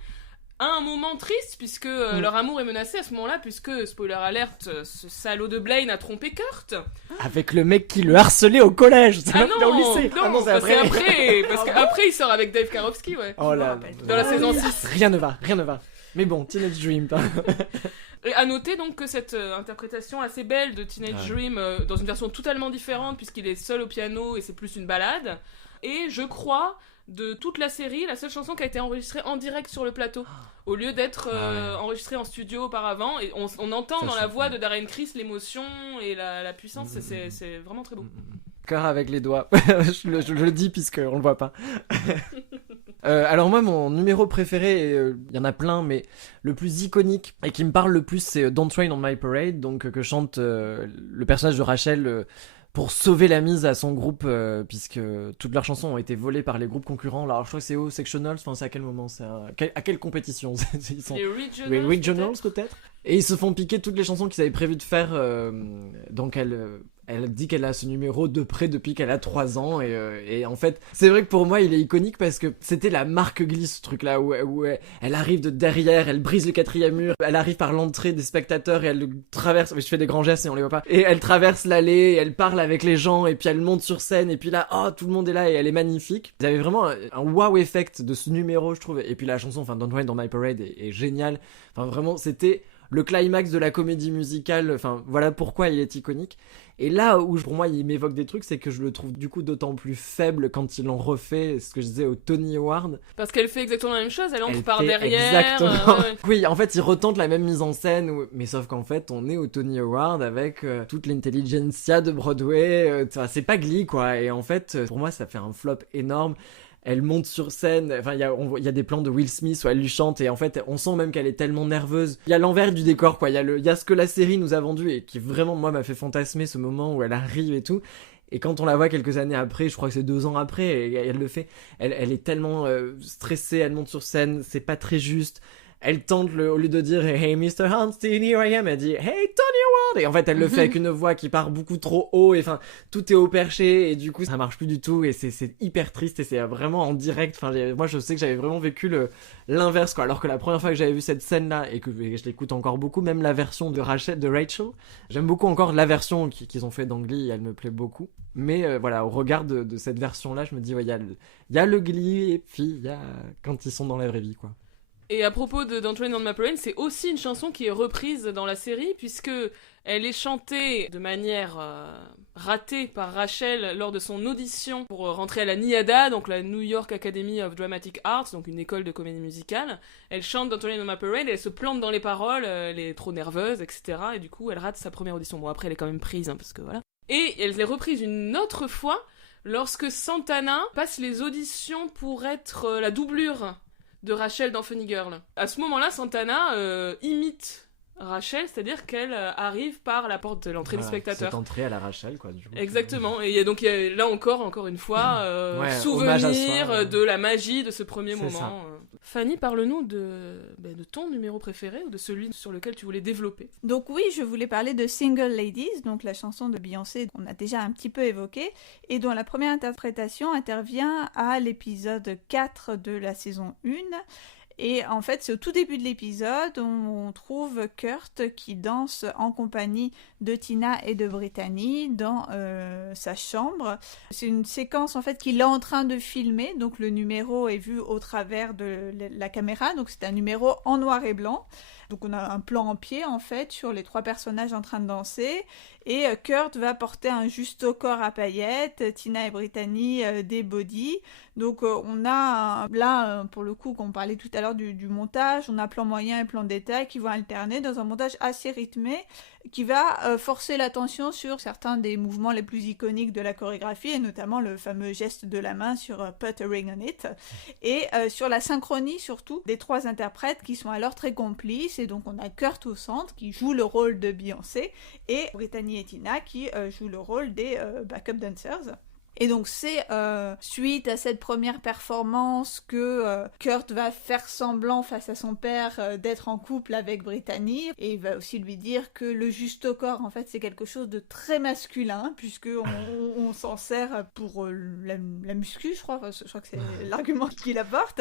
Un moment triste puisque leur amour est menacé à ce moment-là, puisque, spoiler alert, ce salaud de Blaine a trompé Kurt. Avec le mec qui le harcelait au collège, c'est au lycée. Non, c'est après. Parce qu'après il sort avec Dave Karofsky, ouais. Oh là, dans la saison 6. Rien ne va. Mais bon, Teenage Dream. Et à noter donc que cette interprétation assez belle de Teenage Dream, dans une version totalement différente, puisqu'il est seul au piano et c'est plus une balade, et je crois, de toute la série, la seule chanson qui a été enregistrée en direct sur le plateau, au lieu d'être enregistrée en studio auparavant, et on entend dans la voix de Darren Criss l'émotion et la puissance, c'est vraiment très beau. Cœur avec les doigts, je le dis puisqu'on le voit pas. Alors moi, mon numéro préféré, il y en a plein, mais le plus iconique et qui me parle le plus, c'est Don't Rain on My Parade, donc que chante le personnage de Rachel pour sauver la mise à son groupe, puisque toutes leurs chansons ont été volées par les groupes concurrents. Alors je crois que c'est au Sectionals, enfin c'est à quel moment, à quelle compétition ils sont... Les Regionals peut-être. Et ils se font piquer toutes les chansons qu'ils avaient prévu de faire, donc elle dit qu'elle a ce numéro de près depuis qu'elle a 3 ans et en fait c'est vrai que pour moi il est iconique parce que c'était la marque glisse, ce truc là où elle arrive de derrière, elle brise le 4e mur, elle arrive par l'entrée des spectateurs et elle traverse, je fais des grands gestes et on les voit pas, et elle traverse l'allée et elle parle avec les gens et puis elle monte sur scène et puis là tout le monde est là et elle est magnifique. Il y avait vraiment un wow effect de ce numéro, je trouve, et puis la chanson, enfin Don't Rain on My Parade est géniale, enfin vraiment c'était le climax de la comédie musicale, enfin voilà pourquoi il est iconique. Et là où pour moi il m'évoque des trucs, c'est que je le trouve du coup d'autant plus faible quand il en refait, ce que je disais au Tony Award. Parce qu'elle fait exactement la même chose, elle entre par derrière. Exactement. Oui, en fait il retente la même mise en scène, mais sauf qu'en fait on est au Tony Award avec toute l'intelligentsia de Broadway, c'est pas Glee quoi, et en fait pour moi ça fait un flop énorme. Elle monte sur scène, enfin il y a des plans de Will Smith où elle lui chante et en fait on sent même qu'elle est tellement nerveuse. Il y a l'envers du décor quoi, il y a ce que la série nous a vendu et qui vraiment moi m'a fait fantasmer, ce moment où elle arrive et tout. Et quand on la voit quelques années après, je crois que c'est 2 ans après, et elle le fait, elle est tellement stressée, elle monte sur scène, c'est pas très juste. Elle tente, au lieu de dire Hey Mr. Hanstein, here I am, elle dit Hey Tony Award. Et en fait elle le fait avec une voix qui part beaucoup trop haut, et enfin tout est au perché et du coup ça marche plus du tout et c'est hyper triste et c'est vraiment en direct. Enfin moi je sais que j'avais vraiment vécu l'inverse quoi, alors que la première fois que j'avais vu cette scène là et que je l'écoute encore beaucoup, même la version de Rachel, de Rachel, j'aime beaucoup encore la version qu'ils ont fait d'Angly, elle me plaît beaucoup. Mais voilà, au regard de cette version là, je me dis il y a le Glee et puis il y a quand ils sont dans la vraie vie quoi. Et à propos de Don't Rain on My Parade, c'est aussi une chanson qui est reprise dans la série, puisque elle est chantée de manière ratée par Rachel lors de son audition pour rentrer à la NYADA, donc la New York Academy of Dramatic Arts, donc une école de comédie musicale. Elle chante Don't Rain on My Parade et elle se plante dans les paroles, elle est trop nerveuse, etc. Et du coup, elle rate sa première audition. Bon, après, elle est quand même prise, parce que voilà. Et elle est reprise une autre fois lorsque Santana passe les auditions pour être la doublure de Rachel dans Funny Girl. À ce moment-là, Santana imite Rachel, c'est-à-dire qu'elle arrive par la porte de l'entrée des spectateurs. Cette entrée à la Rachel, quoi, du coup. Exactement. Et donc, il y a là encore une fois, souvenir de la magie de ce premier moment. Fanny, parle-nous de ton numéro préféré ou de celui sur lequel tu voulais développer. Donc oui, je voulais parler de Single Ladies, donc la chanson de Beyoncé qu'on a déjà un petit peu évoquée et dont la première interprétation intervient à l'épisode 4 de la saison 1. Et en fait, c'est au tout début de l'épisode, on trouve Kurt qui danse en compagnie de Tina et de Brittany dans sa chambre. C'est une séquence en fait qu'il est en train de filmer, donc le numéro est vu au travers de la caméra, donc c'est un numéro en noir et blanc. Donc on a un plan en pied en fait sur les 3 personnages en train de danser et Kurt va porter un juste corps à paillettes, Tina et Brittany des bodys. Donc on a là pour le coup qu'on parlait tout à l'heure du montage, on a plan moyen et plan détail qui vont alterner dans un montage assez rythmé qui va forcer l'attention sur certains des mouvements les plus iconiques de la chorégraphie et notamment le fameux geste de la main sur Put a Ring on It et sur la synchronie surtout des 3 interprètes qui sont alors très complices. Et donc on a Kurt au centre qui joue le rôle de Beyoncé et Brittany et Tina qui jouent le rôle des backup dancers. Et donc c'est suite à cette première performance que Kurt va faire semblant face à son père d'être en couple avec Brittany et il va aussi lui dire que le juste corps en fait c'est quelque chose de très masculin puisque on s'en sert pour la muscu je crois que c'est l'argument qu'il apporte.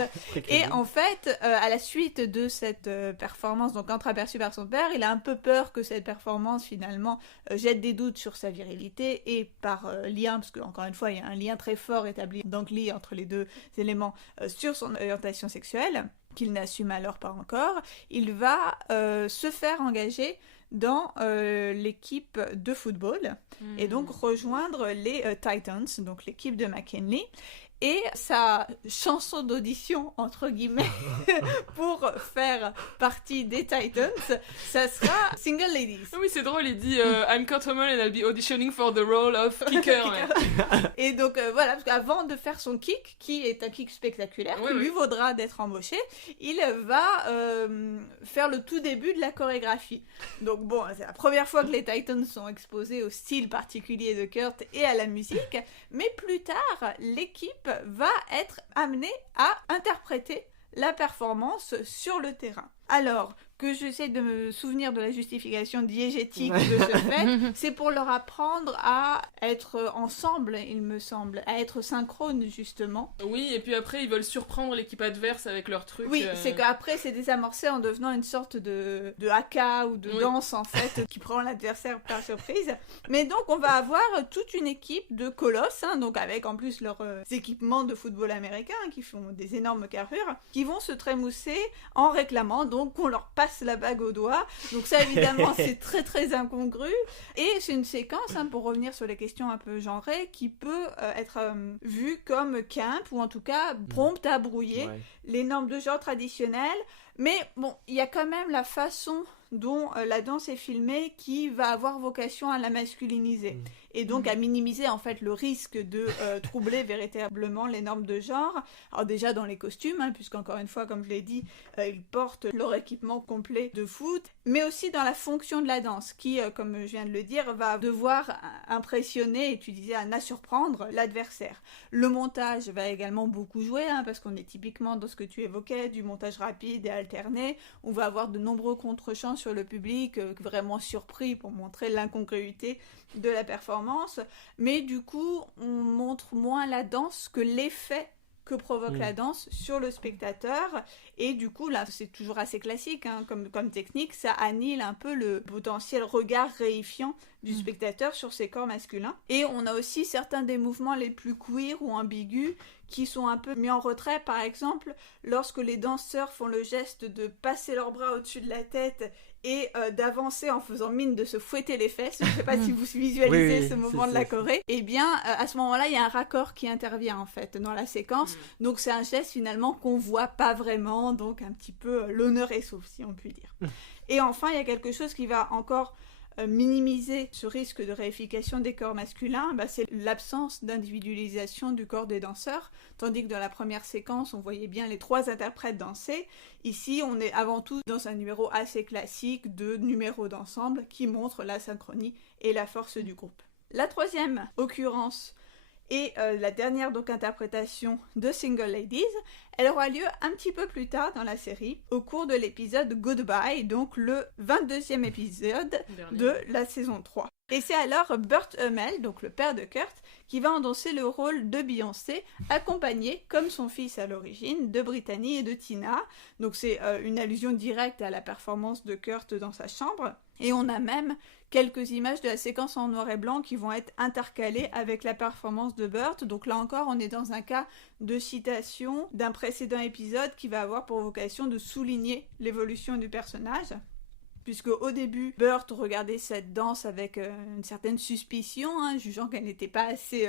Et en fait à la suite de cette performance donc entreaperçue par son père, il a un peu peur que cette performance finalement jette des doutes sur sa virilité et par lien parce que encore une fois il y a un lien très fort établi d'Angly entre les 2 éléments sur son orientation sexuelle, qu'il n'assume alors pas encore. Il va se faire engager dans l'équipe de football et donc rejoindre les Titans, donc l'équipe de McKinley. Et sa chanson d'audition, entre guillemets, pour faire partie des Titans, ça sera Single Ladies. Ah oui, c'est drôle, il dit I'm Kurt Hummel and I'll be auditioning for the role of kicker. Et donc voilà, parce qu'avant de faire son kick, qui est un kick spectaculaire, qui lui vaudra d'être embauché, il va faire le tout début de la chorégraphie. Donc bon, c'est la première fois que les Titans sont exposés au style particulier de Kurt et à la musique, mais plus tard, l'équipe va être amenée à interpréter la performance sur le terrain. Alors que j'essaie de me souvenir de la justification diégétique de ce fait, c'est pour leur apprendre à être ensemble, il me semble, à être synchrone justement. Oui, et puis après ils veulent surprendre l'équipe adverse avec leur truc. Oui, c'est qu'après c'est désamorcé en devenant une sorte de haka ou de danse en fait qui prend l'adversaire par surprise. Mais donc on va avoir toute une équipe de colosses, donc avec en plus leurs équipements de football américain qui font des énormes carrures, qui vont se trémousser en réclamant donc qu'on leur passe la bague au doigt. Donc ça évidemment c'est très très incongru et c'est une séquence pour revenir sur les questions un peu genrées qui peut être vue comme camp ou en tout cas prompte à brouiller les normes de genre traditionnelles. Mais bon, il y a quand même la façon dont la danse est filmée qui va avoir vocation à la masculiniser et donc à minimiser en fait le risque de troubler véritablement les normes de genre. Alors déjà dans les costumes, puisqu'encore une fois comme je l'ai dit, ils portent leur équipement complet de foot, mais aussi dans la fonction de la danse qui, comme je viens de le dire, va devoir impressionner et tu disais à surprendre l'adversaire. Le montage va également beaucoup jouer parce qu'on est typiquement dans ce que tu évoquais, du montage rapide et alterné. On va avoir de nombreux contre-champs sur le public, vraiment surpris pour montrer l'incongruité de la performance, mais du coup on montre moins la danse que l'effet que provoque la danse sur le spectateur, et du coup là c'est toujours assez classique comme technique, ça annule un peu le potentiel regard réifiant du spectateur sur ses corps masculins. Et on a aussi certains des mouvements les plus queer ou ambigus qui sont un peu mis en retrait, par exemple lorsque les danseurs font le geste de passer leurs bras au-dessus de la tête et d'avancer en faisant mine de se fouetter les fesses. Je ne sais pas si vous visualisez ce mouvement de la choré. Et bien, à ce moment-là, il y a un raccord qui intervient en fait dans la séquence. Donc c'est un geste finalement qu'on voit pas vraiment, donc un petit peu l'honneur est sauf, si on peut dire. Et enfin, il y a quelque chose qui va encore minimiser ce risque de réification des corps masculins, c'est l'absence d'individualisation du corps des danseurs, tandis que dans la première séquence on voyait bien les 3 interprètes danser. Ici on est avant tout dans un numéro assez classique de numéros d'ensemble qui montre la synchronie et la force du groupe. La troisième occurrence et la dernière donc interprétation de Single Ladies, elle aura lieu un petit peu plus tard dans la série, au cours de l'épisode Goodbye, donc le 22e épisode de la saison 3. Et c'est alors Burt Hummel, donc le père de Kurt, qui va endosser le rôle de Beyoncé, accompagné, comme son fils à l'origine, de Brittany et de Tina. Donc c'est une allusion directe à la performance de Kurt dans sa chambre. Et on a même quelques images de la séquence en noir et blanc qui vont être intercalées avec la performance de Burt. Donc là encore, on est dans un cas de citation d'un précédent épisode qui va avoir pour vocation de souligner l'évolution du personnage. Puisque au début, Burt regardait cette danse avec une certaine suspicion, jugeant qu'elle n'était pas assez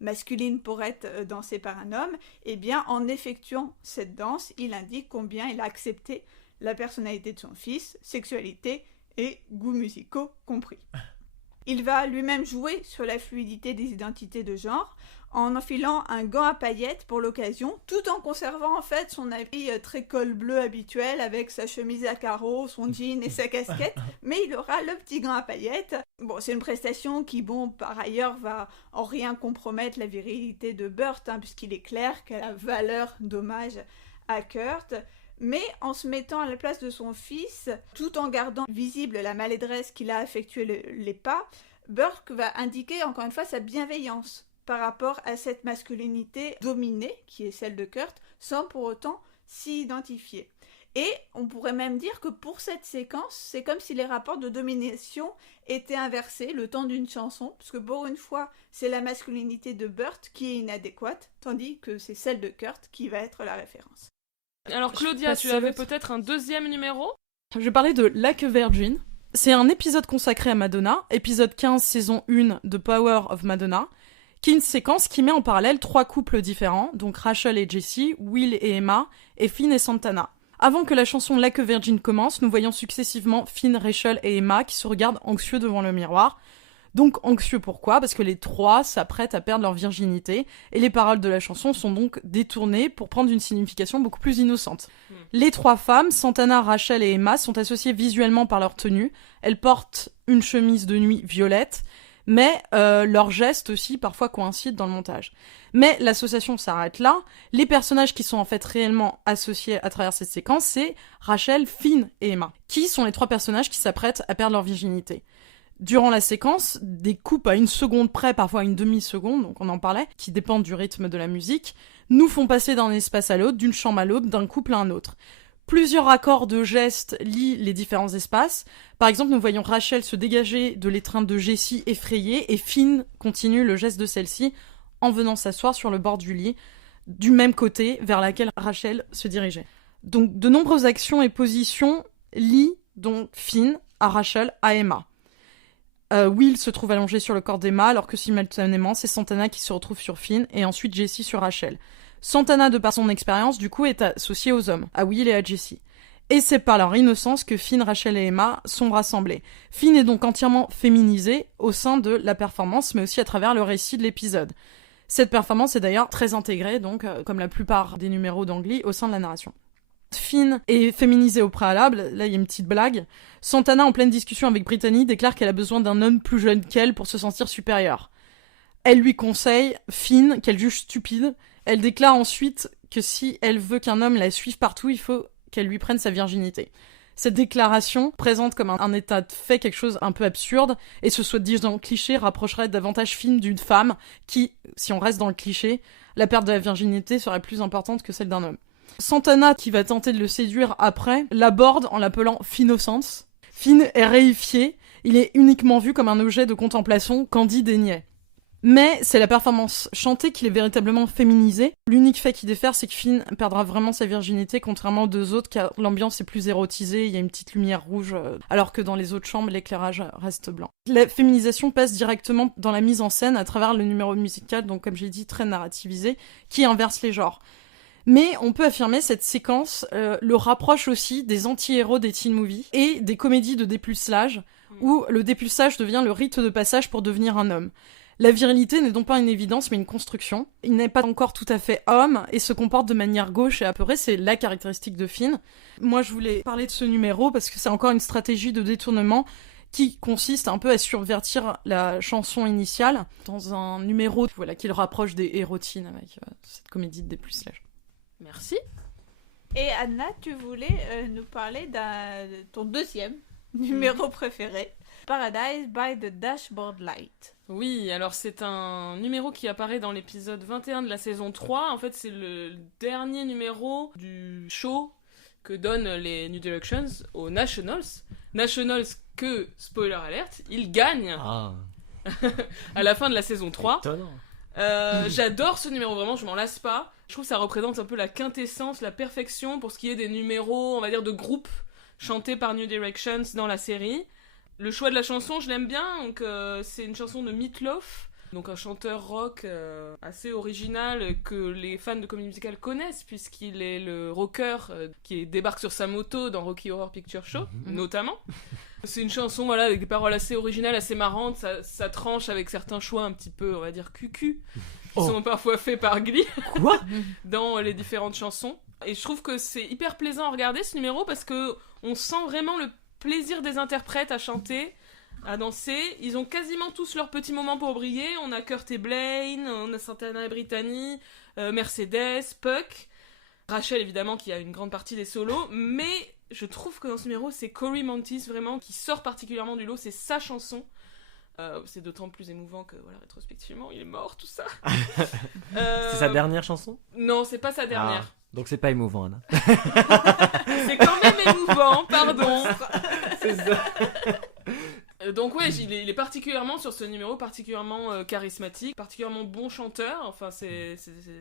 masculine pour être dansée par un homme, et bien en effectuant cette danse, il indique combien il a accepté la personnalité de son fils, sexualité et goûts musicaux compris. Il va lui-même jouer sur la fluidité des identités de genre, en enfilant un gant à paillettes pour l'occasion, tout en conservant en fait son habit très col bleu habituel avec sa chemise à carreaux, son jean et sa casquette, mais il aura le petit gant à paillettes. Bon, c'est une prestation qui, par ailleurs, va en rien compromettre la virilité de Burt, puisqu'il est clair qu'elle a valeur d'hommage à Kurt. Mais en se mettant à la place de son fils, tout en gardant visible la maladresse qu'il a effectué les pas, Burt va indiquer encore une fois sa bienveillance par rapport à cette masculinité dominée, qui est celle de Kurt, sans pour autant s'y identifier. Et on pourrait même dire que pour cette séquence, c'est comme si les rapports de domination étaient inversés le temps d'une chanson, parce que pour une fois, c'est la masculinité de Burt qui est inadéquate, tandis que c'est celle de Kurt qui va être la référence. Alors Claudia, tu avais peut-être un deuxième numéro ? Je vais parler de Like a Virgin. C'est un épisode consacré à Madonna, épisode 15, saison 1 de Power of Madonna, qui est une séquence qui met en parallèle 3 couples différents, donc Rachel et Jessie, Will et Emma, et Finn et Santana. Avant que la chanson Like a Virgin commence, nous voyons successivement Finn, Rachel et Emma qui se regardent anxieux devant le miroir. Donc anxieux pourquoi ? Parce que les 3 s'apprêtent à perdre leur virginité, et les paroles de la chanson sont donc détournées pour prendre une signification beaucoup plus innocente. Les 3 femmes, Santana, Rachel et Emma, sont associées visuellement par leur tenue. Elles portent une chemise de nuit violette, mais leurs gestes aussi parfois coïncident dans le montage. Mais l'association s'arrête là. Les personnages qui sont en fait réellement associés à travers cette séquence, c'est Rachel, Finn et Emma, qui sont les 3 personnages qui s'apprêtent à perdre leur virginité. Durant la séquence, des coupes à 1 seconde près, parfois à 1 demi-seconde, donc on en parlait, qui dépendent du rythme de la musique, nous font passer d'un espace à l'autre, d'une chambre à l'autre, d'un couple à un autre. Plusieurs raccords de gestes lient les différents espaces. Par exemple, nous voyons Rachel se dégager de l'étreinte de Jessie effrayée et Finn continue le geste de celle-ci en venant s'asseoir sur le bord du lit, du même côté vers laquelle Rachel se dirigeait. Donc de nombreuses actions et positions lient donc Finn à Rachel à Emma. Will se trouve allongé sur le corps d'Emma alors que simultanément c'est Santana qui se retrouve sur Finn et ensuite Jessie sur Rachel. Santana, de par son expérience, du coup, est associé aux hommes, à Will et à Jessie. Et c'est par leur innocence que Finn, Rachel et Emma sont rassemblés. Finn est donc entièrement féminisé au sein de la performance, mais aussi à travers le récit de l'épisode. Cette performance est d'ailleurs très intégrée, donc, comme la plupart des numéros d'Angly, au sein de la narration. Finn est féminisé au préalable, là il y a une petite blague. Santana, en pleine discussion avec Brittany, déclare qu'elle a besoin d'un homme plus jeune qu'elle pour se sentir supérieure. Elle lui conseille, Finn, qu'elle juge stupide. Elle déclare ensuite que si elle veut qu'un homme la suive partout, il faut qu'elle lui prenne sa virginité. Cette déclaration présente comme un état de fait quelque chose un peu absurde, et ce soi-disant cliché rapprocherait davantage Finn d'une femme qui, si on reste dans le cliché, la perte de la virginité serait plus importante que celle d'un homme. Santana, qui va tenter de le séduire après, l'aborde en l'appelant Finnocence. Finn est réifié, il est uniquement vu comme un objet de contemplation, candide et niais. Mais c'est la performance chantée qui est véritablement féminisée. L'unique fait qui diffère, c'est que Finn perdra vraiment sa virginité, contrairement aux 2 autres, car l'ambiance est plus érotisée, il y a une petite lumière rouge, alors que dans les autres chambres, l'éclairage reste blanc. La féminisation passe directement dans la mise en scène à travers le numéro musical, donc comme j'ai dit, très narrativisé, qui inverse les genres. Mais on peut affirmer cette séquence le rapproche aussi des anti-héros des teen movies et des comédies de dépucelage, où le dépucelage devient le rite de passage pour devenir un homme. La virilité n'est donc pas une évidence, mais une construction. Il n'est pas encore tout à fait homme et se comporte de manière gauche et apeurée, c'est la caractéristique de Finn. Moi, je voulais parler de ce numéro parce que c'est encore une stratégie de détournement qui consiste un peu à subvertir la chanson initiale dans un numéro qui le rapproche des hérotines avec cette comédie de dépucelage. Merci. Et Anna, tu voulais nous parler de ton deuxième numéro préféré. Paradise by the Dashboard Light. Oui, alors c'est un numéro qui apparaît dans l'épisode 21 de la saison 3. En fait, c'est le dernier numéro du show que donnent les New Directions aux Nationals. Nationals que, spoiler alert, ils gagnent à la fin de la saison 3. Étonnant. J'adore ce numéro, vraiment, je m'en lasse pas. Je trouve que ça représente un peu la quintessence, la perfection pour ce qui est des numéros, on va dire, de groupe chantés par New Directions dans la série. Le choix de la chanson, je l'aime bien, donc c'est une chanson de Meat Loaf, donc un chanteur rock assez original que les fans de comédie musicale connaissent, puisqu'il est le rocker qui débarque sur sa moto dans Rocky Horror Picture Show, notamment. C'est une chanson, voilà, avec des paroles assez originales, assez marrantes, ça tranche avec certains choix un petit peu, on va dire, cucu, qui sont parfois faits par Glee. Quoi dans les différentes chansons. Et je trouve que c'est hyper plaisant à regarder ce numéro, parce que on sent vraiment le plaisir des interprètes à chanter, à danser. Ils ont quasiment tous leur petit moment pour briller. On a Kurt et Blaine, on a Santana et Brittany, Mercedes, Puck, Rachel évidemment qui a une grande partie des solos, mais je trouve que dans ce numéro c'est Cory Monteith vraiment qui sort particulièrement du lot, c'est sa chanson. C'est d'autant plus émouvant que, voilà, rétrospectivement, il est mort, tout ça. C'est sa dernière chanson ? Non, c'est pas sa dernière. Donc c'est pas émouvant, Anna. C'est quand même émouvant, pardon. C'est ça. Donc ouais, il est particulièrement sur ce numéro, particulièrement charismatique, particulièrement bon chanteur. Enfin, c'est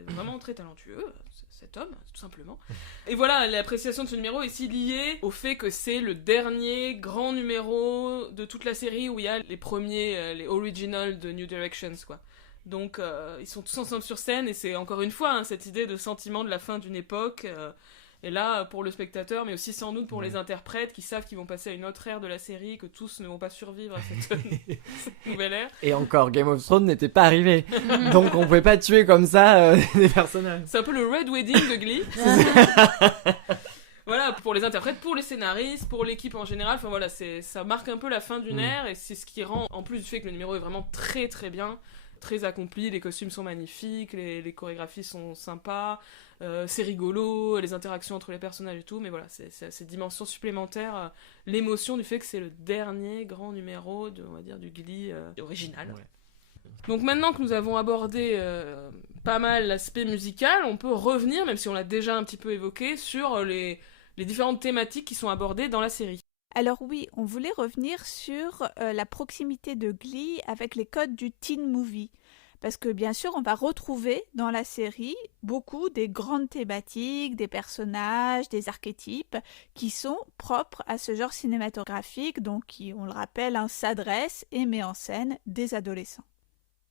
vraiment très talentueux, cet homme, tout simplement. Et voilà, l'appréciation de ce numéro est aussi liée au fait que c'est le dernier grand numéro de toute la série où il y a les premiers, les originals de New Directions, quoi. Donc ils sont tous ensemble sur scène et c'est encore une fois cette idée de sentiment de la fin d'une époque. Et là, pour le spectateur, mais aussi sans doute pour les interprètes qui savent qu'ils vont passer à une autre ère de la série, que tous ne vont pas survivre à cette nouvelle ère. Et encore, Game of Thrones n'était pas arrivé. Donc on pouvait pas tuer comme ça des personnages. C'est un peu le Red Wedding de Glee. Voilà, pour les interprètes, pour les scénaristes, pour l'équipe en général. Enfin voilà, ça marque un peu la fin d'une ère et c'est ce qui rend, en plus du fait que le numéro est vraiment très très bien, très accompli, les costumes sont magnifiques, les chorégraphies sont sympas, c'est rigolo, les interactions entre les personnages et tout, mais voilà, c'est cette dimension supplémentaire, l'émotion du fait que c'est le dernier grand numéro on va dire, du Glee original. Ouais. Donc maintenant que nous avons abordé pas mal l'aspect musical, on peut revenir, même si on l'a déjà un petit peu évoqué, sur les différentes thématiques qui sont abordées dans la série. Alors oui, on voulait revenir sur la proximité de Glee avec les codes du teen movie. Parce que bien sûr, on va retrouver dans la série beaucoup des grandes thématiques, des personnages, des archétypes qui sont propres à ce genre cinématographique, donc qui, on le rappelle, s'adresse et met en scène des adolescents.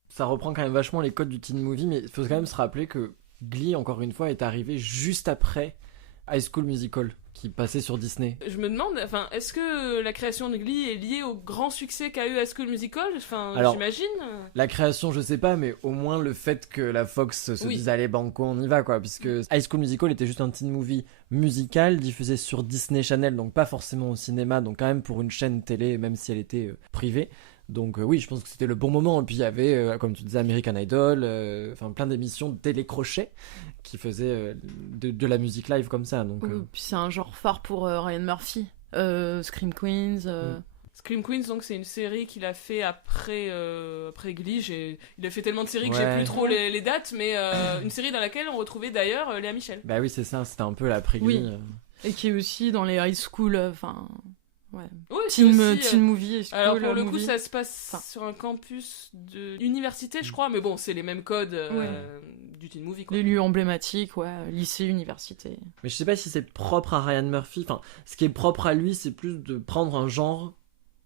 Ça reprend quand même vachement les codes du teen movie, mais il faut quand même se rappeler que Glee, encore une fois, est arrivé juste après High School Musical, qui passait sur Disney. Je me demande, enfin, est-ce que la création de Glee est liée au grand succès qu'a eu High School Musical ? Enfin, alors, j'imagine. La création, je sais pas, mais au moins le fait que la Fox se dise allez banco, on y va quoi, puisque High School Musical était juste un teen movie musical diffusé sur Disney Channel, donc pas forcément au cinéma, donc quand même pour une chaîne télé, même si elle était privée. Donc oui, je pense que c'était le bon moment. Et puis il y avait, comme tu disais, American Idol, enfin plein d'émissions de télé-crochet qui faisaient de la musique live comme ça. Donc, puis c'est un genre phare pour Ryan Murphy. Scream Queens. Scream Queens, donc c'est une série qu'il a fait après Glee. Il a fait tellement de séries que j'ai plus trop les dates, mais une série dans laquelle on retrouvait d'ailleurs Léa Michel. Bah oui, c'est ça, c'était un peu l'après-Glee. Oui. Et qui est aussi dans les high school, enfin... Ouais. Oui, teen movie. Alors pour le coup, ça se passe sur un campus d'université, je crois, mais bon, c'est les mêmes codes du teen movie, quoi. Les lieux emblématiques, lycée, université. Mais je sais pas si c'est propre à Ryan Murphy. Enfin, ce qui est propre à lui, c'est plus de prendre un genre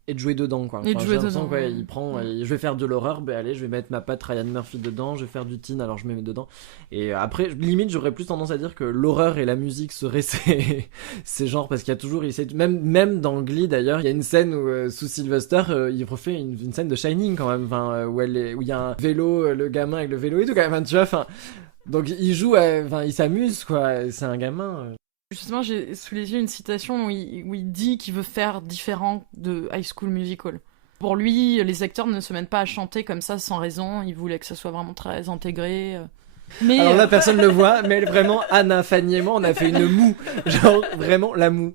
et de jouer dedans, quoi. Et de jouer dedans. Il prend, je vais faire de l'horreur, ben allez, je vais mettre ma patte Ryan Murphy dedans, je vais faire du teen, alors je me mets dedans. Et après, limite, j'aurais plus tendance à dire que l'horreur et la musique seraient ces genres, parce qu'il y a toujours, même dans Glee d'ailleurs, il y a une scène où, sous Sylvester, il refait une scène de Shining quand même, où il y a un vélo, le gamin avec le vélo et tout, quand même, tu vois, enfin. Donc il joue, il s'amuse, quoi, c'est un gamin. Justement, j'ai sous les yeux une citation où il dit qu'il veut faire différent de High School Musical. Pour lui, les acteurs ne se mettent pas à chanter comme ça sans raison. Il voulait que ça soit vraiment très intégré. Mais Alors là, personne ne le voit, mais vraiment, Anna, Fanny et moi, on a fait une moue. Genre, vraiment, la moue.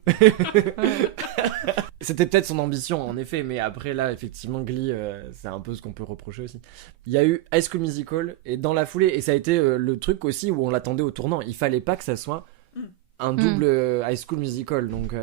C'était peut-être son ambition, en effet, mais après, là, effectivement, Glee, c'est un peu ce qu'on peut reprocher aussi. Il y a eu High School Musical, et dans la foulée, et ça a été le truc aussi où on l'attendait au tournant. Il fallait pas que ça soit un double High School Musical, donc...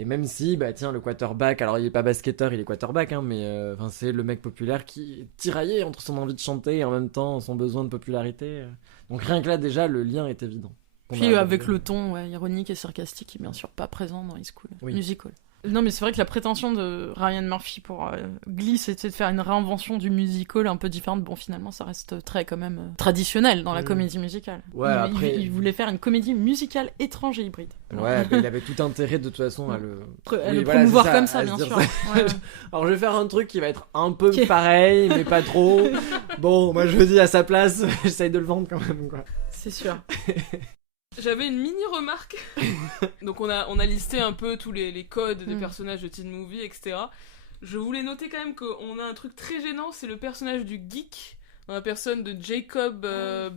Et même si, bah tiens, le quarterback, alors il est pas basketteur, il est quarterback, hein, mais c'est le mec populaire qui est tiraillé entre son envie de chanter et en même temps son besoin de popularité. Donc rien que là, déjà, le lien est évident. Puis avec le ton ironique et sarcastique qui est bien sûr pas présent dans High School Musical. Non, mais c'est vrai que la prétention de Ryan Murphy pour Glee, c'était de faire une réinvention du musical un peu différente. Bon, finalement, ça reste très quand même traditionnel dans la comédie musicale. Ouais, après... il voulait faire une comédie musicale étrange et hybride. Ouais, il avait tout intérêt de toute façon à le promouvoir comme ça, bien sûr. Ouais. Alors je vais faire un truc qui va être un peu pareil, mais pas trop. Bon, moi je me dis à sa place, j'essaye de le vendre quand même, quoi. C'est sûr. J'avais une mini remarque. Donc on a listé un peu tous les codes des personnages de teen movie, etc. Je voulais noter quand même qu'on a un truc très gênant, c'est le personnage du geek, dans la personne de Jacob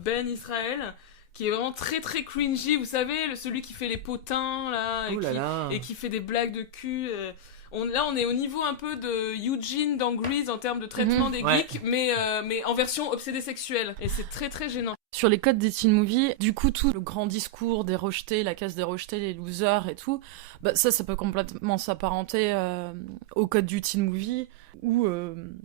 Ben Israel, qui est vraiment très très cringy, vous savez, celui qui fait les potins là, et qui fait des blagues de cul. Là on est au niveau un peu de Eugene dans Grease en termes de traitement des geeks, mais en version obsédé sexuelle, et c'est très très gênant. Sur les codes des teen movies, du coup tout le grand discours des rejetés, la case des rejetés, les losers et tout, bah ça peut complètement s'apparenter au code du teen movie, où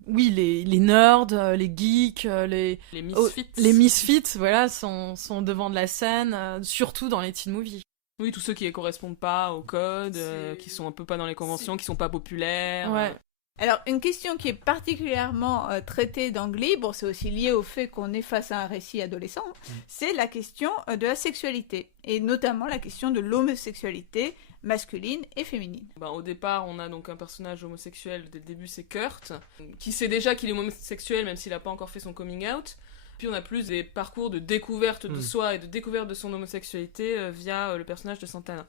oui les nerds, les geeks, les misfits, les misfits, voilà, sont au devant de la scène, surtout dans les teen movies. Oui, tous ceux qui ne correspondent pas au code, qui sont un peu pas dans les conventions, qui sont pas populaires. Ouais. Alors, une question qui est particulièrement traitée dans Glee, bon, c'est aussi lié au fait qu'on est face à un récit adolescent, c'est la question de la sexualité, et notamment la question de l'homosexualité masculine et féminine. Au départ, on a donc un personnage homosexuel, dès le début c'est Kurt, qui sait déjà qu'il est homosexuel, même s'il n'a pas encore fait son coming out. Puis on a plus des parcours de découverte de soi et de découverte de son homosexualité via le personnage de Santana.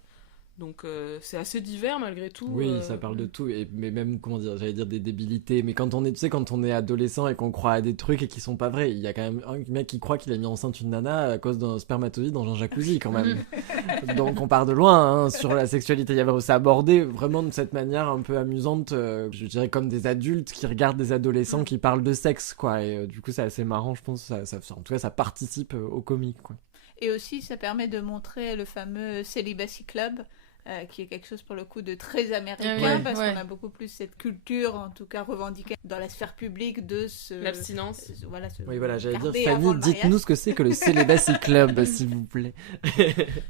Donc c'est assez divers malgré tout. Oui, ça parle de tout, mais même, comment dire, j'allais dire des débilités, mais quand on est adolescent et qu'on croit à des trucs et qui sont pas vrais, il y a quand même un mec qui croit qu'il a mis enceinte une nana à cause d'un spermatozoïde dans un jacuzzi quand même. Donc on part de loin sur la sexualité, c'est abordé vraiment de cette manière un peu amusante, je dirais comme des adultes qui regardent des adolescents qui parlent de sexe, quoi, et du coup c'est assez marrant, je pense, en tout cas ça participe au comique, quoi. Et aussi ça permet de montrer le fameux Celibacy Club, qui est quelque chose pour le coup de très américain, parce qu'on a beaucoup plus cette culture, en tout cas revendiquée dans la sphère publique, de l'abstinence. J'allais dire, Fanny, dites-nous ce que c'est que le Celibacy Club, s'il vous plaît.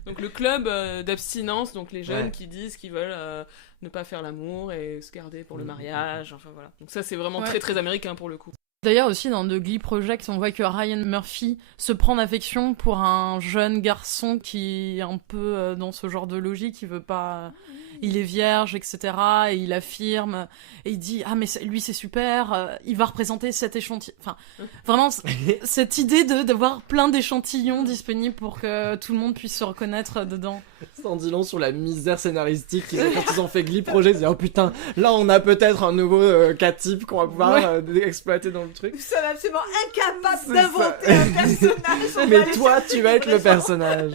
Donc le club d'abstinence, donc les jeunes qui disent qu'ils veulent ne pas faire l'amour et se garder pour le mariage, enfin voilà. Donc ça c'est vraiment très très américain pour le coup. D'ailleurs aussi dans The Glee Project, on voit que Ryan Murphy se prend d'affection pour un jeune garçon qui est un peu dans ce genre de logique, qui veut pas... Il est vierge, etc. Et il affirme, et il dit « Ah mais lui c'est super, il va représenter cet échantillon... » Enfin, vraiment, cette idée d'avoir plein d'échantillons disponibles pour que tout le monde puisse se reconnaître dedans. Ça en dit long sur la misère scénaristique quand ils ont fait Glee Project, ils disent « Oh putain, là on a peut-être un nouveau cas type qu'on va pouvoir exploiter dans le truc. » Nous sommes absolument incapables d'inventer un personnage. Mais toi, tu vas être le personnage.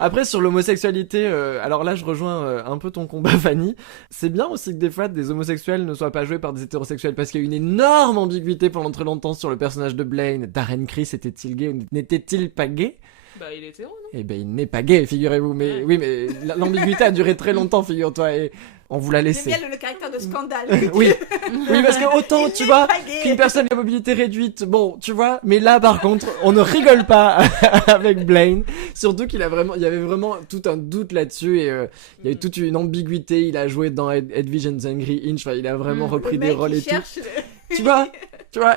Après, sur l'homosexualité, alors là, je rejoins un peu ton combat, Fanny. C'est bien aussi que des fois, des homosexuels ne soient pas joués par des hétérosexuels, parce qu'il y a eu une énorme ambiguïté pendant très longtemps sur le personnage de Blaine. Darren Criss était-il gay ou n'était-il pas gay ? Il est hétéro, non ? Eh ben, il n'est pas gay, figurez-vous. Mais oui, mais l'ambiguïté a duré très longtemps, figure-toi, et on vous l'a laissé. J'aime bien le caractère de scandale. Oui, parce que autant, tu vois, qu'une personne à mobilité réduite, bon, tu vois, mais là, par contre, on ne rigole pas avec Blaine. Surtout il y avait vraiment tout un doute là-dessus, et il y a eu toute une ambiguïté. Il a joué dans Edwidge and the Angry Inch, il a vraiment repris des rôles et tout. Tu vois,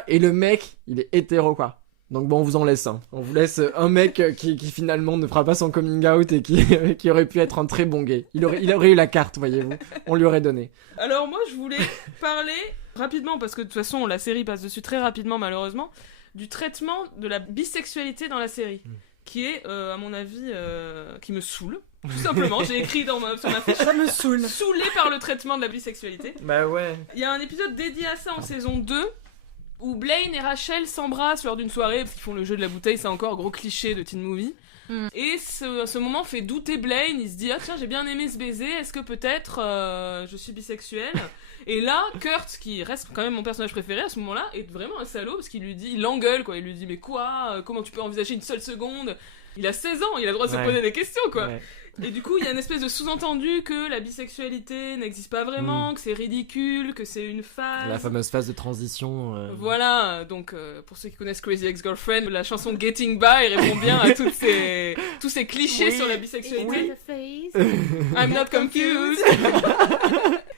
et le mec, il est hétéro, quoi. Donc bon, on vous en laisse un. On vous laisse un mec qui finalement ne fera pas son coming out et qui aurait pu être un très bon gay. Il aurait eu la carte, voyez-vous. On lui aurait donné. Alors moi, je voulais parler rapidement, parce que de toute façon, la série passe dessus très rapidement, malheureusement, du traitement de la bisexualité dans la série. Qui est, à mon avis, qui me saoule. Tout simplement, j'ai écrit sur ma fiche. Ça me saoule. Saoulé par le traitement de la bisexualité. Bah ouais. Il y a un épisode dédié à ça en saison 2. où Blaine et Rachel s'embrassent lors d'une soirée, parce qu'ils font le jeu de la bouteille, c'est encore gros cliché de teen movie. Et ce moment fait douter Blaine, il se dit « Ah tiens, j'ai bien aimé ce baiser, est-ce que peut-être je suis bisexuel ?» Et là, Kurt, qui reste quand même mon personnage préféré à ce moment-là, est vraiment un salaud, parce qu'il lui dit, il l'engueule, quoi, il lui dit « Mais quoi comment tu peux envisager une seule seconde ?» Il a 16 ans, il a le droit de se poser des questions, quoi. Ouais. Et du coup, il y a une espèce de sous-entendu que la bisexualité n'existe pas vraiment, que c'est ridicule, que c'est une phase. La fameuse phase de transition. Voilà, donc pour ceux qui connaissent Crazy Ex-Girlfriend, la chanson Getting By répond bien à tous ces clichés sur la bisexualité. I'm not confused.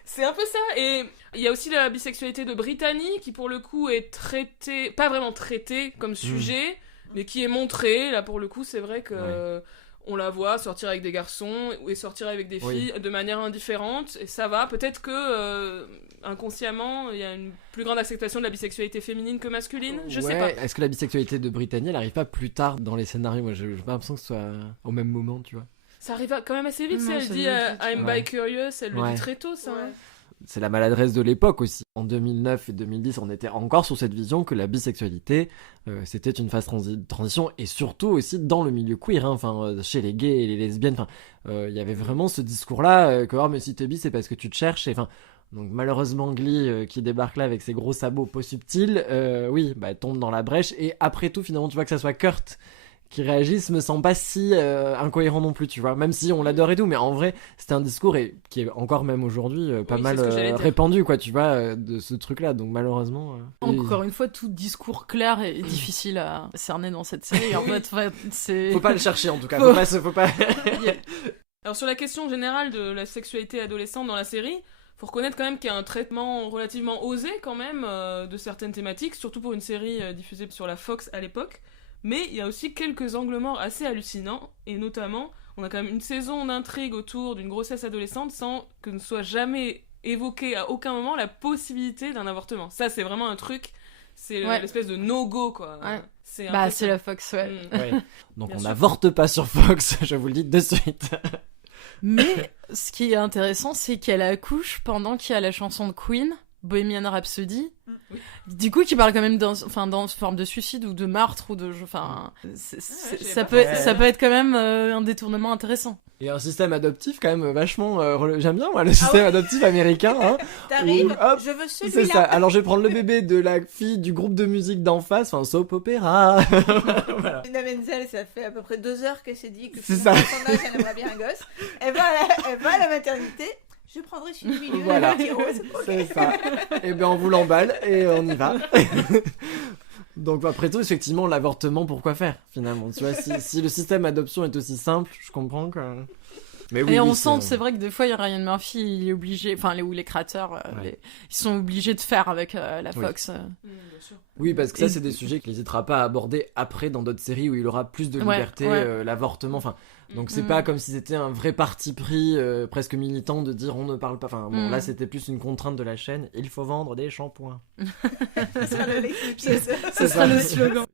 C'est un peu ça. Et il y a aussi la bisexualité de Brittany, qui pour le coup est traitée, pas vraiment traitée comme sujet, mais qui est montrée. Là, pour le coup, c'est vrai que... On la voit sortir avec des garçons et sortir avec des filles de manière indifférente, et ça va. Peut-être que inconsciemment, il y a une plus grande acceptation de la bisexualité féminine que masculine. Je sais pas. Est-ce que la bisexualité de Brittany, elle arrive pas plus tard dans les scénarios? Moi, j'ai pas l'impression que ce soit au même moment, tu vois. Ça arrive quand même assez vite. Elle dit I'm bi-curious, elle le dit très tôt, ça. Ouais. C'est la maladresse de l'époque aussi. En 2009 et 2010, on était encore sur cette vision que la bisexualité, c'était une phase de transition, et surtout aussi dans le milieu queer, chez les gays et les lesbiennes. Il y avait vraiment ce discours-là que mais si t'es bi, c'est parce que tu te cherches. Donc malheureusement, Glee, qui débarque là avec ses gros sabots pas subtils, tombe dans la brèche. Et après tout, finalement, tu vois que ça soit Kurt qui réagissent me semble pas si incohérent non plus, tu vois, même si on l'adore et tout, mais en vrai c'était un discours qui est encore même aujourd'hui pas mal répandu, quoi, tu vois, de ce truc là, donc malheureusement encore une fois, tout discours clair est difficile à cerner dans cette série. En fait, c'est... faut pas le chercher, en tout cas, faut pas... Alors sur la question générale de la sexualité adolescente dans la série, faut reconnaître quand même qu'il y a un traitement relativement osé quand même de certaines thématiques, surtout pour une série diffusée sur la Fox à l'époque. Mais il y a aussi quelques angles morts assez hallucinants, et notamment, on a quand même une saison d'intrigue autour d'une grossesse adolescente sans que ne soit jamais évoquée à aucun moment la possibilité d'un avortement. Ça, c'est vraiment un truc, c'est l'espèce de no-go, quoi. Ouais. C'est la Fox, ouais. Donc bien on n'avorte pas sur Fox, je vous le dis de suite. Mais ce qui est intéressant, c'est qu'elle accouche pendant qu'il y a la chanson de Queen, Bohemian Rhapsody, du coup qui parle quand même dans forme de suicide ou de meurtre ou de ça peut être quand même un détournement intéressant. Et un système adoptif quand même vachement j'aime bien moi le système adoptif américain, T'arrives, je veux celui-là. C'est ça. Alors je vais prendre le bébé de la fille du groupe de musique d'en face, soap opéra. Voilà. Lina Menzel, ça fait à peu près 2 heures qu'elle s'est dit que c'est ça. Son âge, elle aimerait bien un gosse. Elle va à la maternité. Je prendrai celui du milieu, voilà. la rose. C'est ça. Et bien on vous l'emballe et on y va. Donc après tout, effectivement, l'avortement, pourquoi faire finalement? Tu vois, si le système adoption est aussi simple, je comprends que... Mais oui, et on sent, c'est vrai que des fois, Ryan Murphy, il est obligé, les créateurs, ils sont obligés de faire avec la Fox. Bien sûr. Oui, parce que ça, c'est des sujets qu'il n'hésitera pas à aborder après dans d'autres séries où il aura plus de liberté, l'avortement, donc c'est pas comme si c'était un vrai parti pris presque militant de dire on ne parle pas. Là c'était plus une contrainte de la chaîne. Il faut vendre des shampoings. Ce sera le slogan.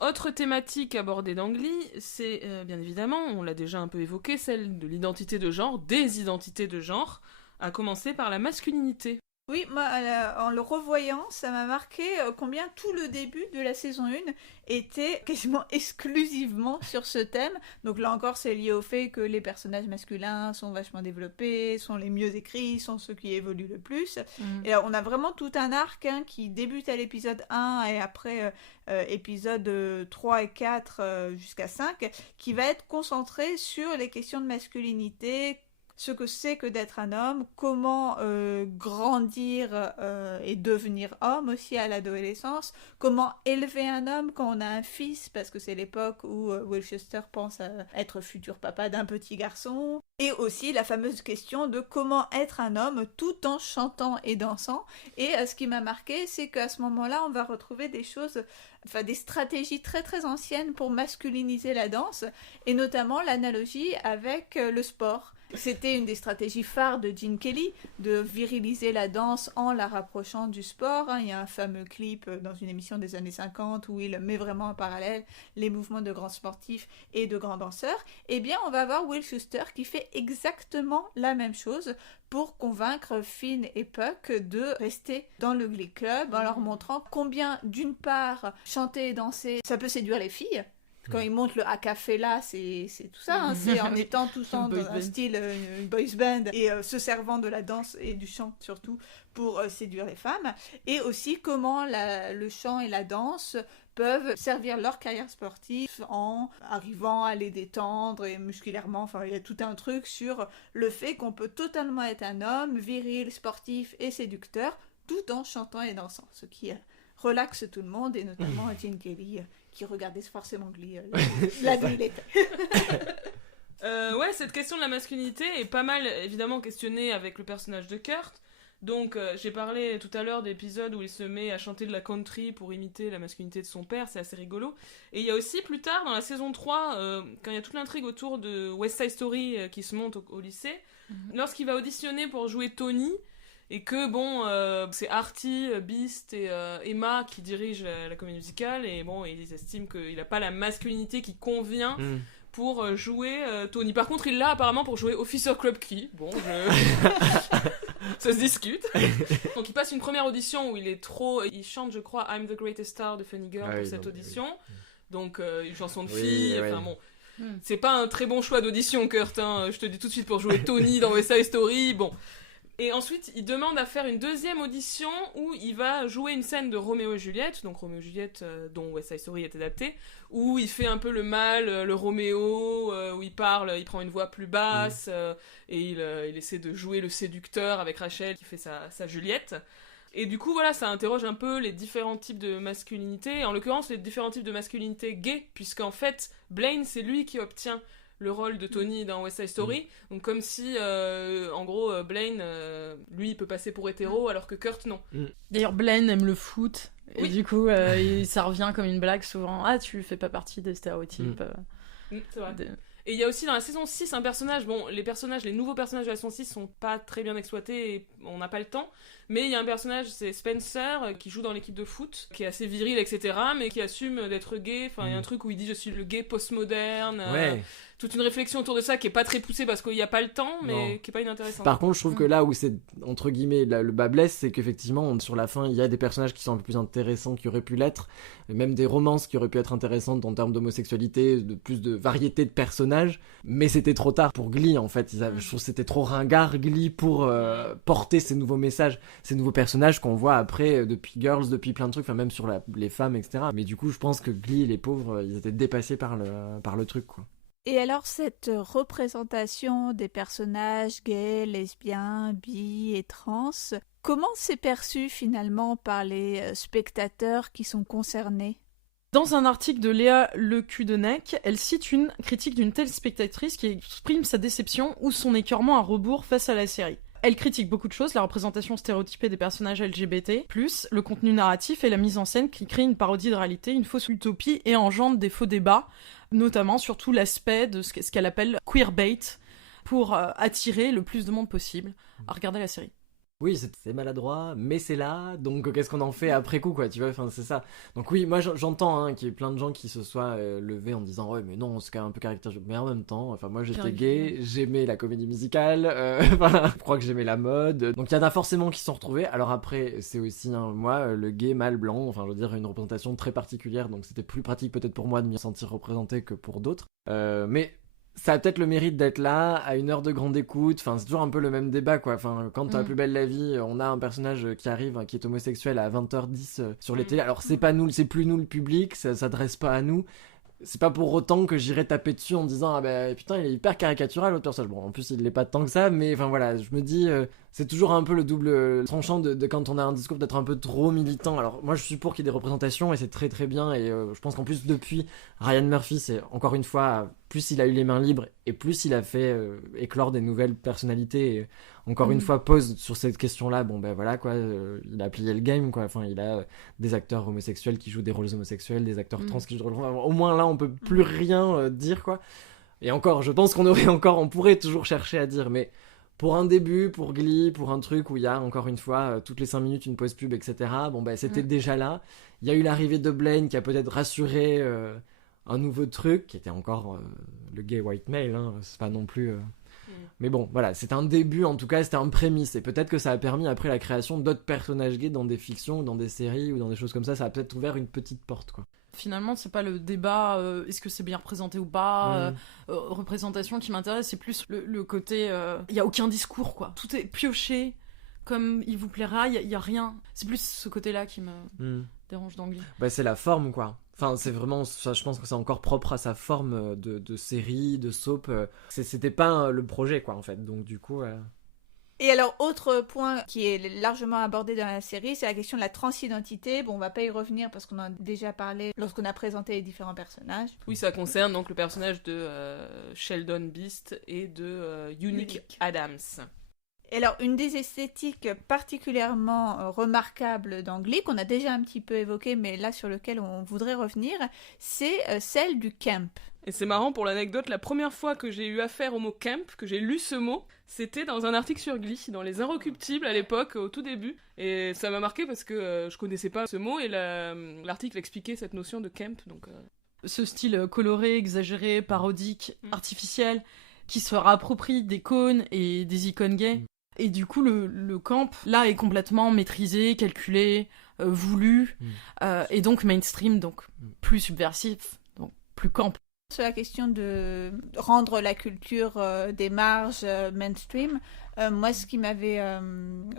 Autre thématique abordée dans Glee, c'est bien évidemment, on l'a déjà un peu évoqué, celle de l'identité de genre, des identités de genre, à commencer par la masculinité. Oui, moi, en le revoyant, ça m'a marqué combien tout le début de la saison 1 était quasiment exclusivement sur ce thème. Donc là encore, c'est lié au fait que les personnages masculins sont vachement développés, sont les mieux écrits, sont ceux qui évoluent le plus. Et on a vraiment tout un arc qui débute à l'épisode 1 et après épisode 3 et 4 jusqu'à 5, qui va être concentré sur les questions de masculinité, ce que c'est que d'être un homme, comment grandir et devenir homme aussi à l'adolescence, comment élever un homme quand on a un fils, parce que c'est l'époque où Wilchester pense à être futur papa d'un petit garçon, et aussi la fameuse question de comment être un homme tout en chantant et dansant. Et ce qui m'a marqué, c'est qu'à ce moment-là, on va retrouver des choses, des stratégies très très anciennes pour masculiniser la danse, et notamment l'analogie avec le sport. C'était une des stratégies phares de Gene Kelly, de viriliser la danse en la rapprochant du sport. Il y a un fameux clip dans une émission des années 50 où il met vraiment en parallèle les mouvements de grands sportifs et de grands danseurs. Eh bien, on va voir Will Schuster qui fait exactement la même chose pour convaincre Finn et Puck de rester dans le Glee Club en leur montrant combien, d'une part, chanter et danser, ça peut séduire les filles. Quand ils montent le acapella, c'est tout ça, hein. C'est en étant tous dans un style une boys band et se servant de la danse et du chant surtout pour séduire les femmes. Et aussi comment le chant et la danse peuvent servir leur carrière sportive en arrivant à les détendre et musculairement. Enfin, il y a tout un truc sur le fait qu'on peut totalement être un homme viril, sportif et séducteur tout en chantant et dansant. Ce qui relaxe tout le monde et notamment Gene Kelly qui regardait forcément Glee la nuit il était. Ouais, cette question de la masculinité est pas mal évidemment questionnée avec le personnage de Kurt. Donc j'ai parlé tout à l'heure d'épisodes où il se met à chanter de la country pour imiter la masculinité de son père, c'est assez rigolo. Et il y a aussi plus tard dans la saison 3, quand il y a toute l'intrigue autour de West Side Story qui se monte au lycée, lorsqu'il va auditionner pour jouer Tony, et que bon, c'est Artie, Beast et Emma qui dirigent la comédie musicale, et bon, ils estiment qu'il n'a pas la masculinité qui convient pour jouer Tony. Par contre, il l'a apparemment pour jouer Officer Krupke. Bon, ça se discute. Donc il passe une première audition où il chante, je crois, I'm the Greatest Star de Funny Girl pour cette audition. Donc une chanson de fille, enfin bon. C'est pas un très bon choix d'audition, Kurt, hein. Je te dis tout de suite, pour jouer Tony dans West Side Story, bon. Et ensuite, il demande à faire une deuxième audition où il va jouer une scène de Roméo et Juliette, donc Roméo et Juliette dont West Side Story est adapté, où il fait un peu le mâle, le Roméo, où il parle, il prend une voix plus basse, et il essaie de jouer le séducteur avec Rachel qui fait sa Juliette. Et du coup, voilà, ça interroge un peu les différents types de masculinité, en l'occurrence les différents types de masculinité gay, puisqu'en fait, Blaine, c'est lui qui obtient le rôle de Tony dans West Side Story, donc comme si en gros Blaine lui il peut passer pour hétéro alors que Kurt non. D'ailleurs Blaine aime le foot et du coup ça revient comme une blague souvent, ah tu fais pas partie des stéréotypes. C'est vrai. Et il y a aussi dans la saison 6 un personnage, bon les nouveaux personnages de la saison 6 sont pas très bien exploités et on n'a pas le temps, mais il y a un personnage, c'est Spencer, qui joue dans l'équipe de foot, qui est assez viril etc, mais qui assume d'être gay, enfin il y a un truc où il dit je suis le gay postmoderne, toute une réflexion autour de ça qui est pas très poussée parce qu'il n'y a pas le temps, mais qui est pas inintéressante. Par contre, je trouve que là où c'est, entre guillemets, le bas blesse, c'est qu'effectivement, sur la fin, il y a des personnages qui sont un peu plus intéressants qui auraient pu l'être, même des romances qui auraient pu être intéressantes en termes d'homosexualité, de plus de variété de personnages, mais c'était trop tard pour Glee, en fait. Je trouve que c'était trop ringard, Glee, pour porter ces nouveaux messages, ces nouveaux personnages qu'on voit après, depuis Girls, depuis plein de trucs, enfin même sur les femmes, etc. Mais du coup, je pense que Glee, les pauvres, ils étaient dépassés par le truc, quoi. Et alors cette représentation des personnages gays, lesbiens, bi et trans, comment c'est perçu finalement par les spectateurs qui sont concernés ? Dans un article de Léa Lecudenec, elle cite une critique d'une telle spectatrice qui exprime sa déception ou son écœurement à rebours face à la série. Elle critique beaucoup de choses, la représentation stéréotypée des personnages LGBT+, le contenu narratif et la mise en scène qui crée une parodie de réalité, une fausse utopie et engendre des faux débats, notamment sur tout l'aspect de ce qu'elle appelle queerbait, pour attirer le plus de monde possible à regarder la série. Oui, c'est maladroit, mais c'est là, donc qu'est-ce qu'on en fait après coup, quoi, tu vois, enfin, c'est ça. Donc oui, moi j'entends qu'il y ait plein de gens qui se soient levés en disant « Ouais, mais non, c'est quand même un peu caricatural », mais en même temps, enfin, moi j'étais gay, j'aimais la comédie musicale, voilà, je crois que j'aimais la mode, donc il y en a forcément qui se sont retrouvés. Alors après, c'est aussi, moi, le gay mâle blanc, enfin, je veux dire, une représentation très particulière, donc c'était plus pratique peut-être pour moi de m'y sentir représenté que pour d'autres, mais... Ça a peut-être le mérite d'être là, à une heure de grande écoute, enfin c'est toujours un peu le même débat quoi, enfin quand à Plus belle la vie, on a un personnage qui arrive, qui est homosexuel à 20h10 sur les télés, alors c'est plus nous le public, ça s'adresse pas à nous, c'est pas pour autant que j'irai taper dessus en disant ah bah putain il est hyper caricatural l'autre personnage, bon en plus il l'est pas tant que ça, mais enfin voilà, je me dis c'est toujours un peu le double tranchant de quand on a un discours d'être un peu trop militant. Alors moi je suis pour qu'il y ait des représentations et c'est très très bien, et je pense qu'en plus depuis Ryan Murphy, c'est encore une fois, plus il a eu les mains libres et plus il a fait éclore des nouvelles personnalités, et encore une fois pose sur cette question là, bon ben voilà quoi, il a plié le game quoi, enfin il a des acteurs homosexuels qui jouent des rôles homosexuels, des acteurs trans qui jouent des rôles, au moins là on peut plus rien dire quoi. Et encore, je pense on pourrait toujours chercher à dire, mais pour un début, pour Glee, pour un truc où il y a encore une fois toutes les 5 minutes une pause pub, etc. Bon ben c'était déjà là. Il y a eu l'arrivée de Blaine qui a peut-être rassuré un nouveau truc, qui était encore le gay white male, hein, c'est pas non plus... Mais bon, voilà, c'était un début, en tout cas, c'était un prémisse. Et peut-être que ça a permis après la création d'autres personnages gays dans des fictions, dans des séries ou dans des choses comme ça. Ça a peut-être ouvert une petite porte, quoi. Finalement, c'est pas le débat est-ce que c'est bien représenté ou pas, représentation qui m'intéresse, c'est plus le côté il y a aucun discours, quoi. Tout est pioché comme il vous plaira, il y a rien. C'est plus ce côté-là qui me dérange dans Glee. Bah, c'est la forme, quoi. Enfin, c'est vraiment ça, je pense que c'est encore propre à sa forme de série, de soap. C'était pas le projet, quoi, en fait. Donc, du coup. Et alors, autre point qui est largement abordé dans la série, c'est la question de la transidentité. Bon, on va pas y revenir parce qu'on en a déjà parlé lorsqu'on a présenté les différents personnages. Oui, ça concerne donc le personnage de Sheldon Beast et de Unique Adams. Et alors, une des esthétiques particulièrement remarquables dans Glee, qu'on a déjà un petit peu évoqué, mais là sur lequel on voudrait revenir, c'est celle du camp. Et c'est marrant pour l'anecdote, la première fois que j'ai eu affaire au mot camp, que j'ai lu ce mot, c'était dans un article sur Glee, dans Les Inrecuptibles à l'époque, au tout début. Et ça m'a marqué parce que je connaissais pas ce mot et l'article expliquait cette notion de camp. Donc, ce style coloré, exagéré, parodique, artificiel, qui se réapproprie des cônes et des icônes gays. Et du coup, le camp, là, est complètement maîtrisé, calculé, voulu, et donc mainstream, donc plus subversif, donc plus camp. Sur la question de rendre la culture des marges mainstream, moi, ce qui m'avait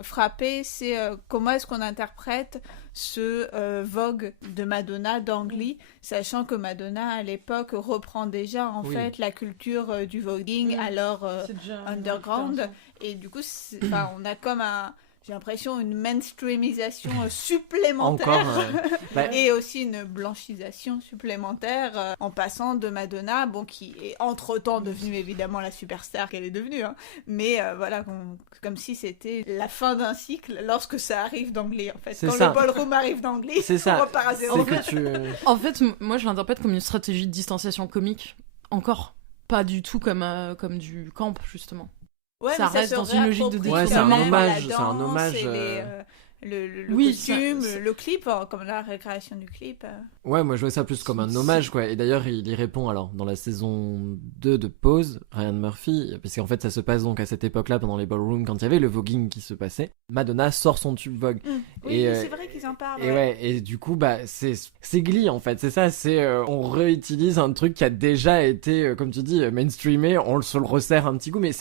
frappé, c'est comment est-ce qu'on interprète ce Vogue de Madonna dans Glee, sachant que Madonna, à l'époque, reprend déjà, en fait, la culture du voguing, alors underground. Et du coup, on a comme j'ai l'impression une mainstreamisation supplémentaire et aussi une blanchisation supplémentaire en passant de Madonna, qui est entre-temps devenue évidemment la superstar qu'elle est devenue, hein, mais voilà, comme si c'était la fin d'un cycle lorsque ça arrive dans Glee, en fait. Quand le ballroom arrive dans Glee, on repart à zéro. En fait, moi je l'interprète comme une stratégie de distanciation comique, encore pas du tout comme du camp, justement. Ouais, ça reste dans une logique de détournement. C'est un hommage. Le costume, le clip, comme la récréation du clip. Ouais, moi je vois ça plus comme un hommage, quoi. Et d'ailleurs, il y répond alors dans la saison 2 de Pose, Ryan Murphy, parce qu'en fait ça se passe donc à cette époque-là, pendant les ballrooms, quand il y avait le voguing qui se passait. Madonna sort son tube Vogue. Oui, c'est vrai qu'ils en parlent. Et du coup, c'est Glee en fait, c'est ça, on réutilise un truc qui a déjà été, comme tu dis, mainstreamé, on se le resserre un petit coup, mais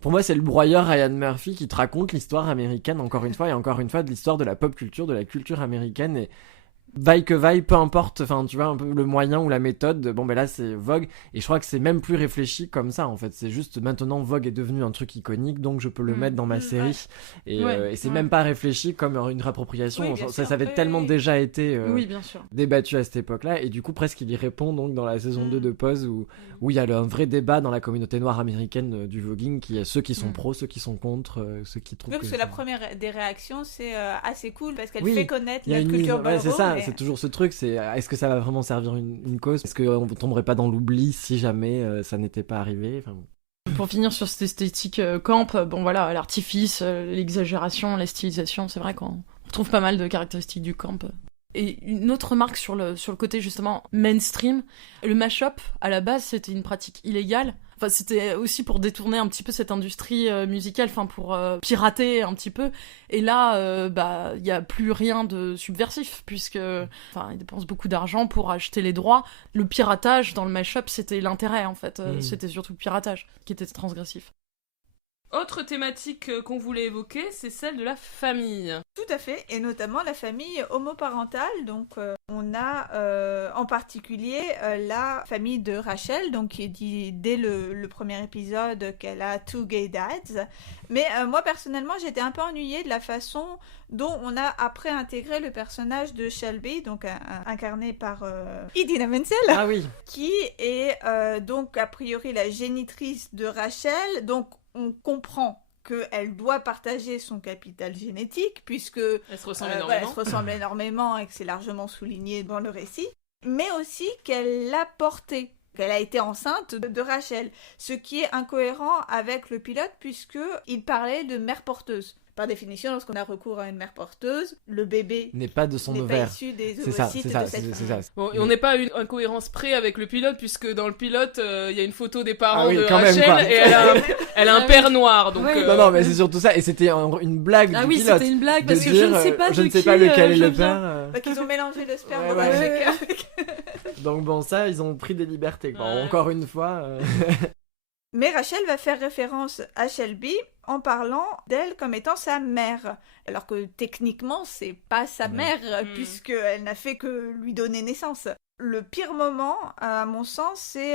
pour moi, c'est le broyeur Ryan Murphy qui te raconte l'histoire américaine, encore une fois, de l'histoire de la pop culture, de la culture américaine, et vaille que vaille, peu importe, enfin tu vois un peu le moyen ou la méthode, là c'est Vogue, et je crois que c'est même plus réfléchi comme ça en fait, c'est juste maintenant Vogue est devenu un truc iconique, donc je peux le mettre dans ma série, et c'est même pas réfléchi comme une réappropriation, ça avait tellement déjà été débattu à cette époque-là, et du coup presque il y répond donc dans la saison 2 de Pose, où il y a un vrai débat dans la communauté noire américaine du voguing, qui est ceux qui sont pros, ceux qui sont contre, ceux qui trouvent parce que la première des réactions c'est assez cool, parce qu'elle fait connaître notre culture ballroom. C'est ça, c'est toujours ce truc, c'est est-ce que ça va vraiment servir une cause, est-ce qu'on ne tomberait pas dans l'oubli si jamais ça n'était pas arrivé, Pour finir sur cette esthétique camp, l'artifice, l'exagération, la stylisation, c'est vrai qu'on retrouve pas mal de caractéristiques du camp. Et une autre remarque sur le côté justement mainstream, le mash-up à la base c'était une pratique illégale. Enfin, c'était aussi pour détourner un petit peu cette industrie musicale, pour pirater un petit peu. Et là, y a plus rien de subversif, puisque ils dépensent beaucoup d'argent pour acheter les droits. Le piratage dans le mash-up, c'était l'intérêt en fait. C'était surtout le piratage qui était transgressif. Autre thématique qu'on voulait évoquer, c'est celle de la famille. Tout à fait, et notamment la famille homoparentale. Donc, on a en particulier la famille de Rachel, donc qui dit dès le premier épisode qu'elle a 2 gay dads. Mais moi, personnellement, j'étais un peu ennuyée de la façon dont on a après intégré le personnage de Shelby, donc incarné par Idina Menzel, qui est donc a priori la génitrice de Rachel. Donc, on comprend qu'elle doit partager son capital génétique, puisque elle se ressemble énormément et que c'est largement souligné dans le récit, mais aussi qu'elle l'a porté qu'elle a été enceinte de Rachel, ce qui est incohérent avec le pilote puisqu'il parlait de mère porteuse. Par définition, lorsqu'on a recours à une mère porteuse, le bébé n'est pas de son n'est ovaire. pas issu des C'est ça, ovocytes c'est de ça, cette c'est femme. ça. Bon, et on n'est pas à une incohérence près avec le pilote, puisque dans le pilote, il y a une photo des parents Ah oui, de quand même, Rachel, quoi. et elle a un père noir, donc... Ouais. Non, mais c'est surtout ça, et c'était une blague Ah du oui, pilote. c'était une blague, de parce que dire, je ne sais pas je de ne sais qui, pas lequel est je le viens. père. Bah, qu'ils ont mélangé le sperme Ouais, dans ouais. un shaker. Donc bon, ça, ils ont pris des libertés, quoi. Ouais. Encore une fois. Mais Rachel va faire référence à Shelby en parlant d'elle comme étant sa mère. Alors que techniquement, c'est pas sa Ouais. mère, Mm. puisqu'elle n'a fait que lui donner naissance. Le pire moment, à mon sens, c'est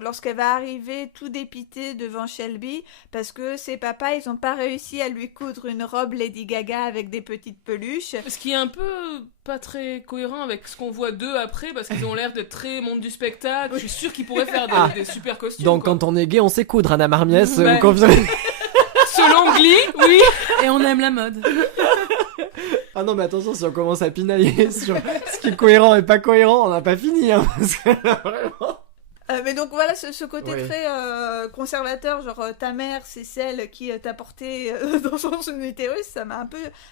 lorsqu'elle va arriver tout dépitée devant Shelby, parce que ses papas, ils ont pas réussi à lui coudre une robe Lady Gaga avec des petites peluches. Ce qui est un peu pas très cohérent avec ce qu'on voit d'eux après, parce qu'ils ont l'air d'être très monde du spectacle. Je suis sûre qu'ils pourraient faire des super costumes. Donc quoi. quand on est gay, on sait coudre, Anna Marmiès, Ouais. vous confirmez. Selon Glee, oui. Et on aime la mode. Ah non, mais attention, si on commence à pinailler sur ce qui est cohérent et pas cohérent, on n'a pas fini, hein. Parce que là, vraiment... Mais donc voilà, ce côté Ouais. très conservateur, genre ta mère c'est celle qui t'a porté dans son utérus, ça m'a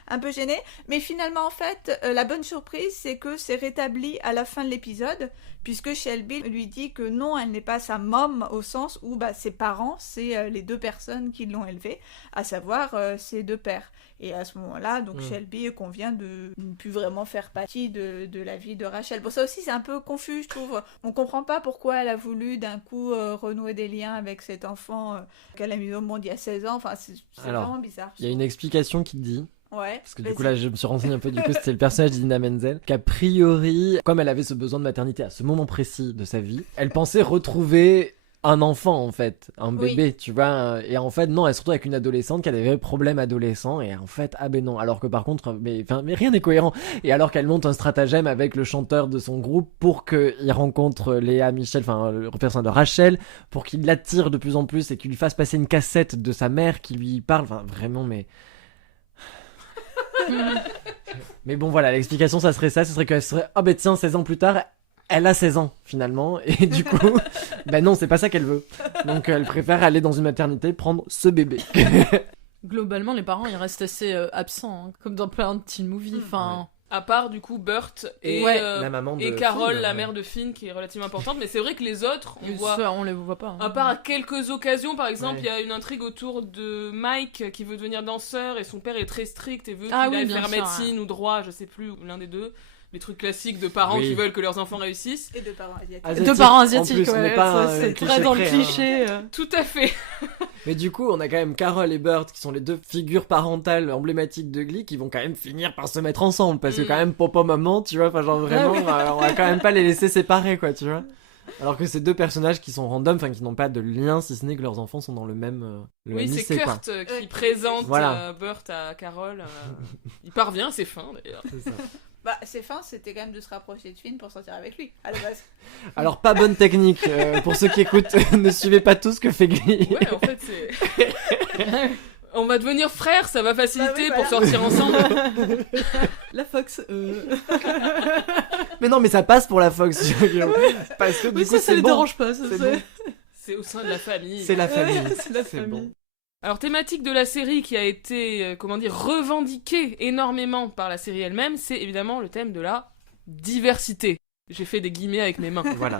un peu gênée. Mais finalement en fait, la bonne surprise c'est que c'est rétabli à la fin de l'épisode, puisque Shelby lui dit que non, elle n'est pas sa mom au sens où ses parents c'est les deux personnes qui l'ont élevée, à savoir ses deux pères. Et à ce moment-là, donc Shelby convient de ne plus vraiment faire partie de la vie de Rachel. Bon, ça aussi, c'est un peu confus, je trouve. On comprend pas pourquoi elle a voulu d'un coup renouer des liens avec cet enfant qu'elle a mis au monde il y a 16 ans. Enfin, c'est Alors, vraiment bizarre. Il y a une explication qui dit, Ouais. parce que du coup là je me suis renseigné un peu, du coup c'était le personnage d'Idina Menzel, qu'a priori, comme elle avait ce besoin de maternité à ce moment précis de sa vie, elle pensait retrouver un enfant en fait, un Oui. bébé, tu vois, et en fait non, elle se retrouve avec une adolescente qui a des vrais problèmes adolescents, et en fait, ah ben non, alors que par contre, mais rien n'est cohérent, et alors qu'elle monte un stratagème avec le chanteur de son groupe pour qu'il rencontre Léa Michel, enfin le personnage de Rachel, pour qu'il l'attire de plus en plus et qu'il lui fasse passer une cassette de sa mère qui lui parle, enfin vraiment, mais... Mais bon voilà, l'explication ça serait ça, ce serait qu'elle serait, ah ben tiens, 16 ans plus tard, elle a 16 ans finalement, et du coup, ben non, c'est pas ça qu'elle veut. Donc elle préfère aller dans une maternité, prendre ce bébé. Globalement, les parents, ils restent assez absents, hein, comme dans plein de teen movies. Enfin, À part du coup Burt et, Ouais, la maman de et Carol, Finn, la ouais. mère de Finn, qui est relativement importante. Mais c'est vrai que les autres, on voit... ça, on les voit pas. hein. À part à quelques occasions, par exemple, Ouais. il y a une intrigue autour de Mike qui veut devenir danseur et son père est très strict et veut Ah qu'il oui, aille bien faire sûr, médecine ou droit, je sais plus, ou l'un des deux. Les trucs classiques de parents Oui. qui veulent que leurs enfants réussissent. Et de parents asiatiques. Asiatique, Deux parents en asiatiques, plus, on ouais, n'est pas ça, un c'est cliché très dans le près, hein. cliché. Tout à fait. Mais du coup, on a quand même Carol et Burt qui sont les deux figures parentales emblématiques de Glee qui vont quand même finir par se mettre ensemble parce que quand même papa maman, tu vois, enfin genre vraiment, on va quand même pas les laisser séparer quoi, tu vois. Alors que ces deux personnages qui sont random, enfin qui n'ont pas de lien si ce n'est que leurs enfants sont dans le même Oui, c'est lycée quoi. Kurt qui présente Voilà. Burt à Carol. Il parvient, c'est fin d'ailleurs. C'est ça. C'est fin, c'était quand même de se rapprocher de Finn pour sortir avec lui, à la base. Alors pas bonne technique pour ceux qui écoutent, ne suivez pas tout ce que fait Glee. Ouais, en fait, c'est. On va devenir frères, ça va faciliter Bah oui, pour voilà. sortir ensemble. La Fox. Mais non, mais ça passe pour la Fox. Parce que du Oui, coup, ça c'est les bon. dérange pas. Ça, C'est c'est- bon. C'est au sein de la famille. C'est la famille. c'est la C'est famille. bon. Alors, thématique de la série qui a été, revendiquée énormément par la série elle-même, c'est évidemment le thème de la diversité. J'ai fait des guillemets avec mes mains. Voilà.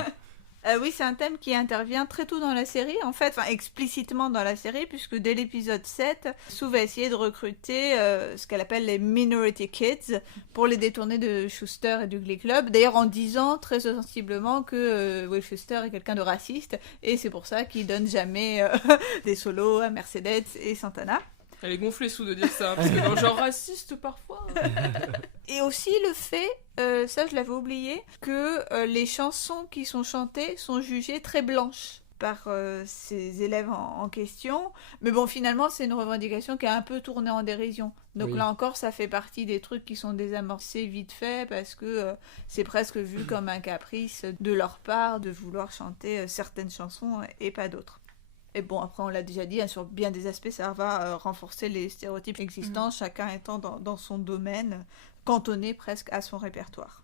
Oui, c'est un thème qui intervient très tôt dans la série, en fait, enfin explicitement dans la série, puisque dès l'épisode 7, Sue va essayer de recruter ce qu'elle appelle les Minority Kids pour les détourner de Schuster et du Glee Club. D'ailleurs, en disant très sensiblement que Will Schuster est quelqu'un de raciste, et c'est pour ça qu'il donne jamais des solos à Mercedes et Santana. Elle est gonflée sous de dire ça, parce que dans le genre raciste parfois. Et aussi le fait, ça je l'avais oublié, que les chansons qui sont chantées sont jugées très blanches par ces élèves en question. Mais bon, finalement, c'est une revendication qui est un peu tournée en dérision. Donc Oui. là encore, ça fait partie des trucs qui sont désamorcés vite fait, parce que c'est presque vu comme un caprice de leur part de vouloir chanter certaines chansons et pas d'autres. Et bon, après, on l'a déjà dit, hein, sur bien des aspects, ça va renforcer les stéréotypes existants, chacun étant dans son domaine, cantonné presque à son répertoire.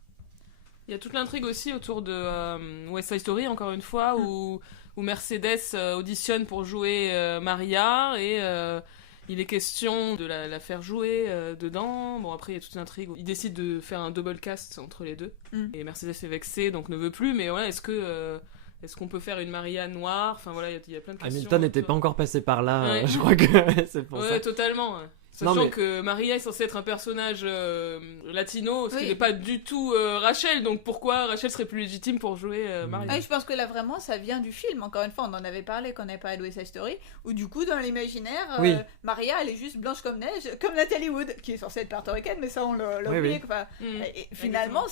Il y a toute l'intrigue aussi autour de West Side Story, encore une fois, où Mercedes auditionne pour jouer Maria, et il est question de la faire jouer dedans. Bon, après, il y a toute une intrigue où il décide de faire un double cast entre les deux. Et Mercedes est vexée, donc ne veut plus, mais ouais, est-ce qu'on peut faire une Maria noire? Enfin voilà, il y a plein de questions. Hamilton n'était pas encore passé par là, Ouais. je crois que c'est pour ça. Ouais, totalement. Ouais. Sachant que Maria est censée être un personnage latino, ce qui n'est pas du tout Rachel, donc pourquoi Rachel serait plus légitime pour jouer Maria? Ah, je pense que là vraiment ça vient du film, encore une fois on en avait parlé quand on avait parlé de West Side Story, où du coup dans l'imaginaire, Maria elle est juste blanche comme neige, comme Natalie Wood, qui est censée être portoricaine, mais ça on l'a oublié. Enfin, et finalement,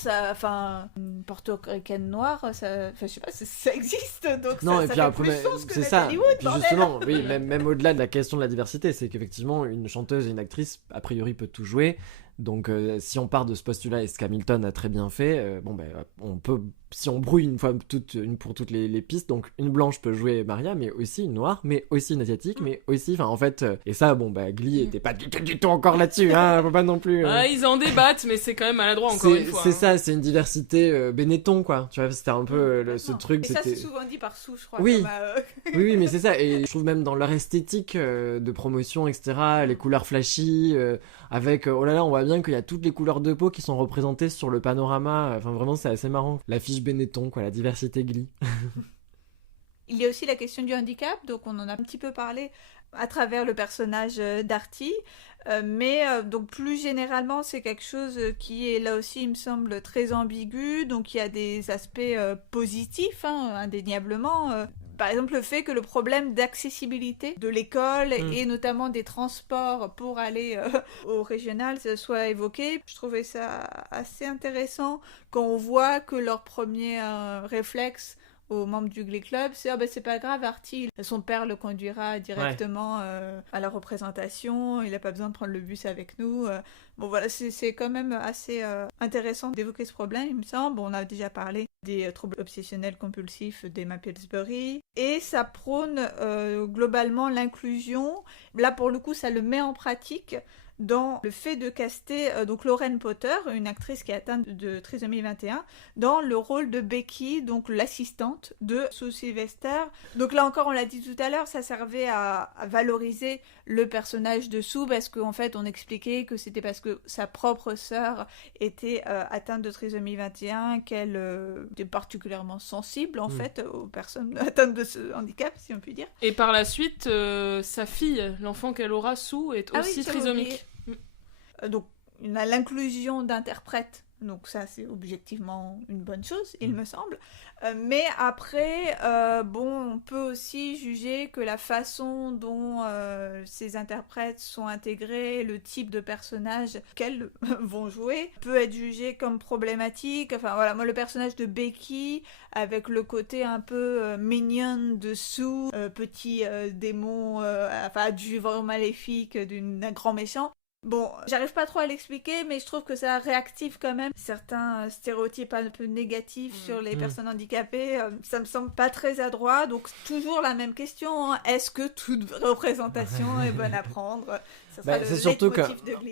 une portoricaine noire, je sais pas, ça existe, donc non, ça et puis fait après, plus sens que c'est Natalie ça. Wood, Puis bordel. justement, oui, même au-delà de la question de la diversité, c'est qu'effectivement, une chanteuse et une actrice, a priori, peut tout jouer. Donc, si on part de ce postulat, et ce qu'Hamilton a très bien fait, on peut, si on brouille une pour toutes les pistes, donc une blanche peut jouer Maria, mais aussi une noire, mais aussi une asiatique, mais aussi, enfin, en fait, et ça, Glee était pas du tout encore là-dessus, hein, faut pas non plus. Ils en débattent, mais c'est quand même maladroit encore une fois. C'est ça, c'est une diversité Benetton, quoi. Tu vois, c'était un peu ce truc. Et ça, c'est souvent dit par Sou, je crois. Oui, comme, oui, mais c'est ça. Et je trouve même dans leur esthétique de promotion, etc., les couleurs flashy, avec, oh là là, on voit bien qu'il y a toutes les couleurs de peau qui sont représentées sur le panorama. Enfin, vraiment, c'est assez marrant. L'affiche Benetton, quoi, la diversité Glee. Il y a aussi la question du handicap, donc on en a un petit peu parlé à travers le personnage d'Artie, mais donc plus généralement c'est quelque chose qui est là aussi il me semble très ambigu, donc il y a des aspects positifs indéniablement. Par exemple, le fait que le problème d'accessibilité de l'école et notamment des transports pour aller au régional soit évoqué. Je trouvais ça assez intéressant quand on voit que leur premier réflexe aux membres du Glee Club, c'est pas grave, Artie, son père le conduira directement à la représentation, il a pas besoin de prendre le bus avec nous. Bon voilà, c'est quand même assez intéressant d'évoquer ce problème, il me semble. On a déjà parlé des troubles obsessionnels compulsifs d'Emma Pillsbury, et ça prône globalement l'inclusion. Là pour le coup ça le met en pratique dans le fait de caster donc Lauren Potter, une actrice qui est atteinte de trisomie 21, dans le rôle de Becky, donc l'assistante de Sue Sylvester. Donc là encore, on l'a dit tout à l'heure, ça servait à valoriser le personnage de Sue, parce qu'en fait, on expliquait que c'était parce que sa propre sœur était atteinte de trisomie 21 qu'elle était particulièrement sensible, en fait, aux personnes atteintes de ce handicap, si on peut dire. Et par la suite, sa fille, l'enfant qu'elle aura, Sue, est aussi trisomique. Donc, on a l'inclusion d'interprètes, donc ça c'est objectivement une bonne chose, il me semble. Mais après, on peut aussi juger que la façon dont ces interprètes sont intégrés, le type de personnage qu'elles vont jouer, peut être jugé comme problématique. Enfin voilà, moi le personnage de Becky, avec le côté un peu mignon de Sue, petit démon, adjuvant maléfique d'un grand méchant. Bon, j'arrive pas trop à l'expliquer, mais je trouve que ça réactive quand même certains stéréotypes un peu négatifs sur les personnes handicapées. Ça me semble pas très adroit, donc toujours la même question, hein. Est-ce que toute représentation est bonne à prendre? C'est surtout que,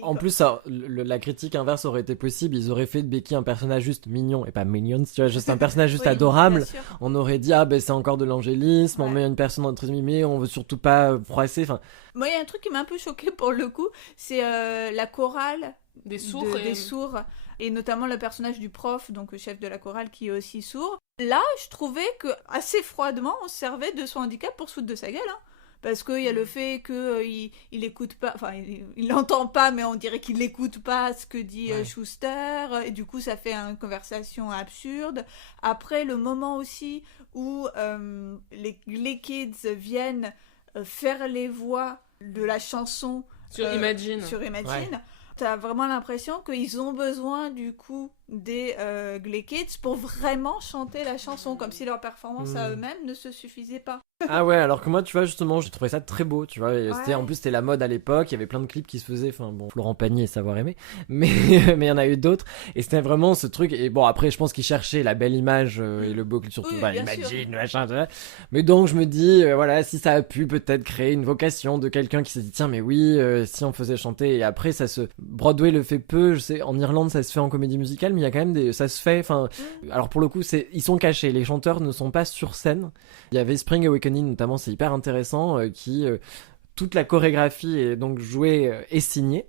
en plus, la critique inverse aurait été possible. Ils auraient fait de Becky un personnage juste mignon, et pas mignon, tu vois, juste un personnage juste adorable. On aurait dit, c'est encore de l'angélisme, on met une personne en trisomie, mais on veut surtout pas froisser. Enfin, moi, il y a un truc qui m'a un peu choqué pour le coup, c'est la chorale des sourds, des sourds, et notamment le personnage du prof, donc le chef de la chorale qui est aussi sourd. Là, je trouvais que assez froidement, on se servait de son handicap pour se foutre de sa gueule, hein. Parce qu'il y a le fait qu'il écoute pas, enfin il l'entend pas, mais on dirait qu'il n'écoute pas ce que dit Schuster, et du coup ça fait une conversation absurde. Après, le moment aussi où les kids viennent faire les voix de la chanson sur Imagine. T'as vraiment l'impression qu'ils ont besoin du coup des Glee Kids pour vraiment chanter la chanson, comme si leur performance à eux-mêmes ne se suffisait pas. Ah ouais, alors que moi, tu vois, justement, j'ai trouvé ça très beau, tu vois. En plus, c'était la mode à l'époque, il y avait plein de clips qui se faisaient, Florent Pagny, savoir aimer, mais il y en a eu d'autres, et c'était vraiment ce truc, et bon, après, je pense qu'ils cherchaient la belle image, et le beau clip, surtout, Imagine, machin, mais donc, je me dis, voilà, si ça a pu peut-être créer une vocation de quelqu'un qui s'est dit, tiens, mais oui, si on faisait chanter, et après, Broadway le fait peu, je sais, en Irlande, ça se fait en comédie musicale, mais il y a quand même ça se fait, enfin, alors pour le coup, ils sont cachés, les chanteurs ne sont pas sur scène. Il y avait Spring Awakening notamment, c'est hyper intéressant, toute la chorégraphie est donc jouée et signée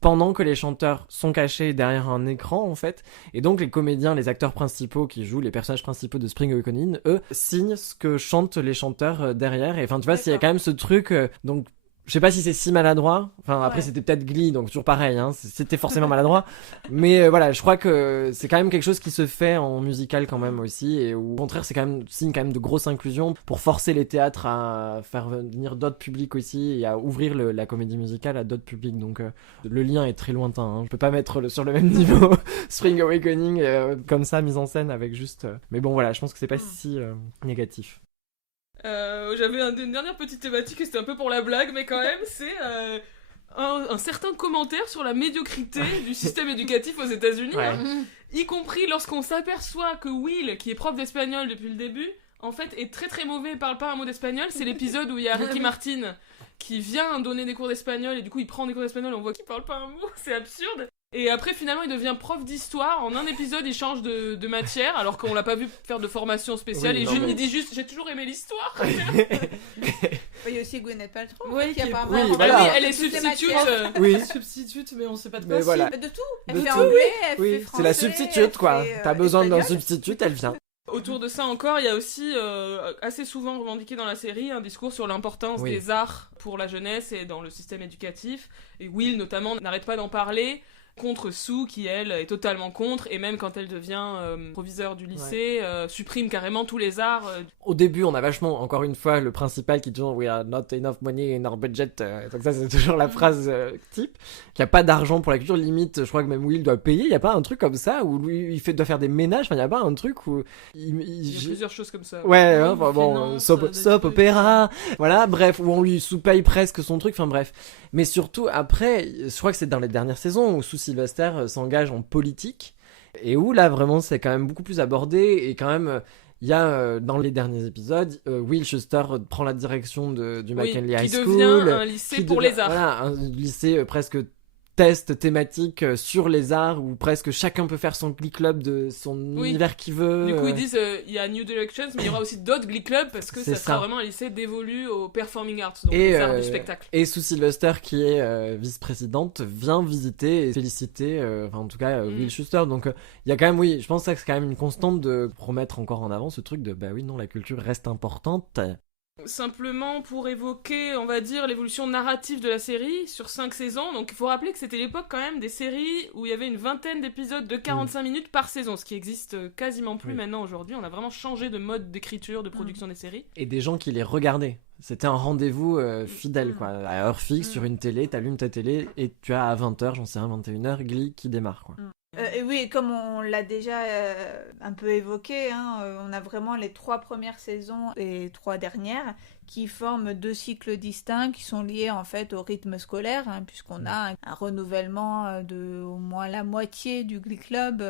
pendant que les chanteurs sont cachés derrière un écran en fait, et donc les comédiens, les acteurs principaux qui jouent les personnages principaux de Spring Awakening, eux signent ce que chantent les chanteurs derrière, et enfin tu vois, il y a quand même ce truc, donc je sais pas si c'est si maladroit, enfin après c'était peut-être Glee, donc toujours pareil, hein, c'était forcément maladroit, mais voilà, je crois que c'est quand même quelque chose qui se fait en musical quand même aussi, et au contraire c'est quand même signe quand même de grosse inclusion pour forcer les théâtres à faire venir d'autres publics aussi, et à ouvrir la comédie musicale à d'autres publics, donc le lien est très lointain, hein. Je peux pas mettre sur le même niveau Spring Awakening comme ça, mise en scène avec juste... Mais bon voilà, je pense que c'est pas si négatif. J'avais une dernière petite thématique et c'était un peu pour la blague, mais quand même, c'est un certain commentaire sur la médiocrité du système éducatif aux États-Unis, y compris lorsqu'on s'aperçoit que Will, qui est prof d'espagnol depuis le début, en fait est très très mauvais et parle pas un mot d'espagnol. C'est l'épisode où il y a Ricky Martin qui vient donner des cours d'espagnol et du coup il prend des cours d'espagnol et on voit qu'il parle pas un mot, c'est absurde. Et après, finalement, il devient prof d'histoire. En un épisode, il change de matière, alors qu'on l'a pas vu faire de formation spéciale. Oui, il dit juste, j'ai toujours aimé l'histoire. Il y a aussi Gwyneth Paltrow, oui, qui apparemment... Oui, voilà. Elle est substitute. Oui, substitute, mais on sait pas de quoi. Voilà. De tout. Elle fait anglais, elle fait français. C'est la substitute, quoi. T'as besoin d'un substitute, elle vient. Autour de ça encore, il y a aussi assez souvent revendiqué dans la série un discours sur l'importance des arts pour la jeunesse et dans le système éducatif. Et Will, notamment, n'arrête pas d'en parler. Contre Sue qui elle est totalement contre, et même quand elle devient proviseur du lycée, supprime carrément tous les arts. Au début on a vachement, encore une fois, le principal qui dit we are not enough money in our budget, donc ça c'est toujours la phrase type, qu'il n'y a pas d'argent pour la culture, limite je crois que même Will doit payer, il n'y a pas un truc comme ça où lui doit faire des ménages, enfin il n'y a pas un truc où il y a plusieurs choses comme ça. Soap opéra, voilà, bref, où on lui sous-paye presque son truc, enfin bref. Mais surtout après, je crois que c'est dans les dernières saisons où Sylvester s'engage en politique, et où là vraiment c'est quand même beaucoup plus abordé, et quand même il y a dans les derniers épisodes Will Schuester prend la direction du McKinley High School, qui devient un lycée pour les arts, voilà, un lycée presque test thématique sur les arts, où presque chacun peut faire son Glee Club de son univers qu'il veut. Du coup ils disent il y a New Directions, mais il y aura aussi d'autres Glee Clubs, parce que ça sera vraiment un lycée dévolu aux performing arts, donc les arts du spectacle. Et Sue Sylvester, qui est vice-présidente, vient visiter et féliciter en tout cas Will Schuester, donc il y a quand même, je pense que c'est quand même une constante de remettre encore en avant ce truc de la culture reste importante. Simplement pour évoquer, on va dire, l'évolution narrative de la série sur 5 saisons. Donc il faut rappeler que c'était l'époque quand même des séries où il y avait une vingtaine d'épisodes de 45 minutes par saison, ce qui existe quasiment plus maintenant aujourd'hui. On a vraiment changé de mode d'écriture, de production des séries. Et des gens qui les regardaient. C'était un rendez-vous fidèle, quoi. À heure fixe, sur une télé, t'allumes ta télé et tu as à 20h, j'en sais rien, 21h, Glee qui démarre, quoi. Et oui, comme on l'a déjà un peu évoqué, on a vraiment les 3 premières saisons et les 3 dernières qui forment 2 cycles distincts qui sont liés en fait au rythme scolaire, puisqu'on a un renouvellement de au moins la moitié du Glee Club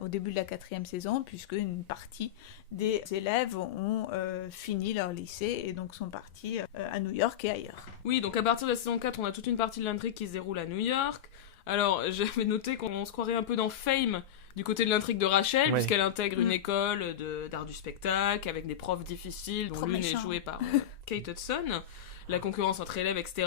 au début de la 4e saison, puisque une partie des élèves ont fini leur lycée et donc sont partis à New York et ailleurs. Oui, donc à partir de la saison 4, on a toute une partie de l'intrigue qui se déroule à New York. Alors, j'avais noté qu'on se croirait un peu dans Fame, du côté de l'intrigue de Rachel, puisqu'elle intègre une école d'art du spectacle, avec des profs difficiles, dont l'une est jouée par Kate Hudson, la concurrence entre élèves, etc.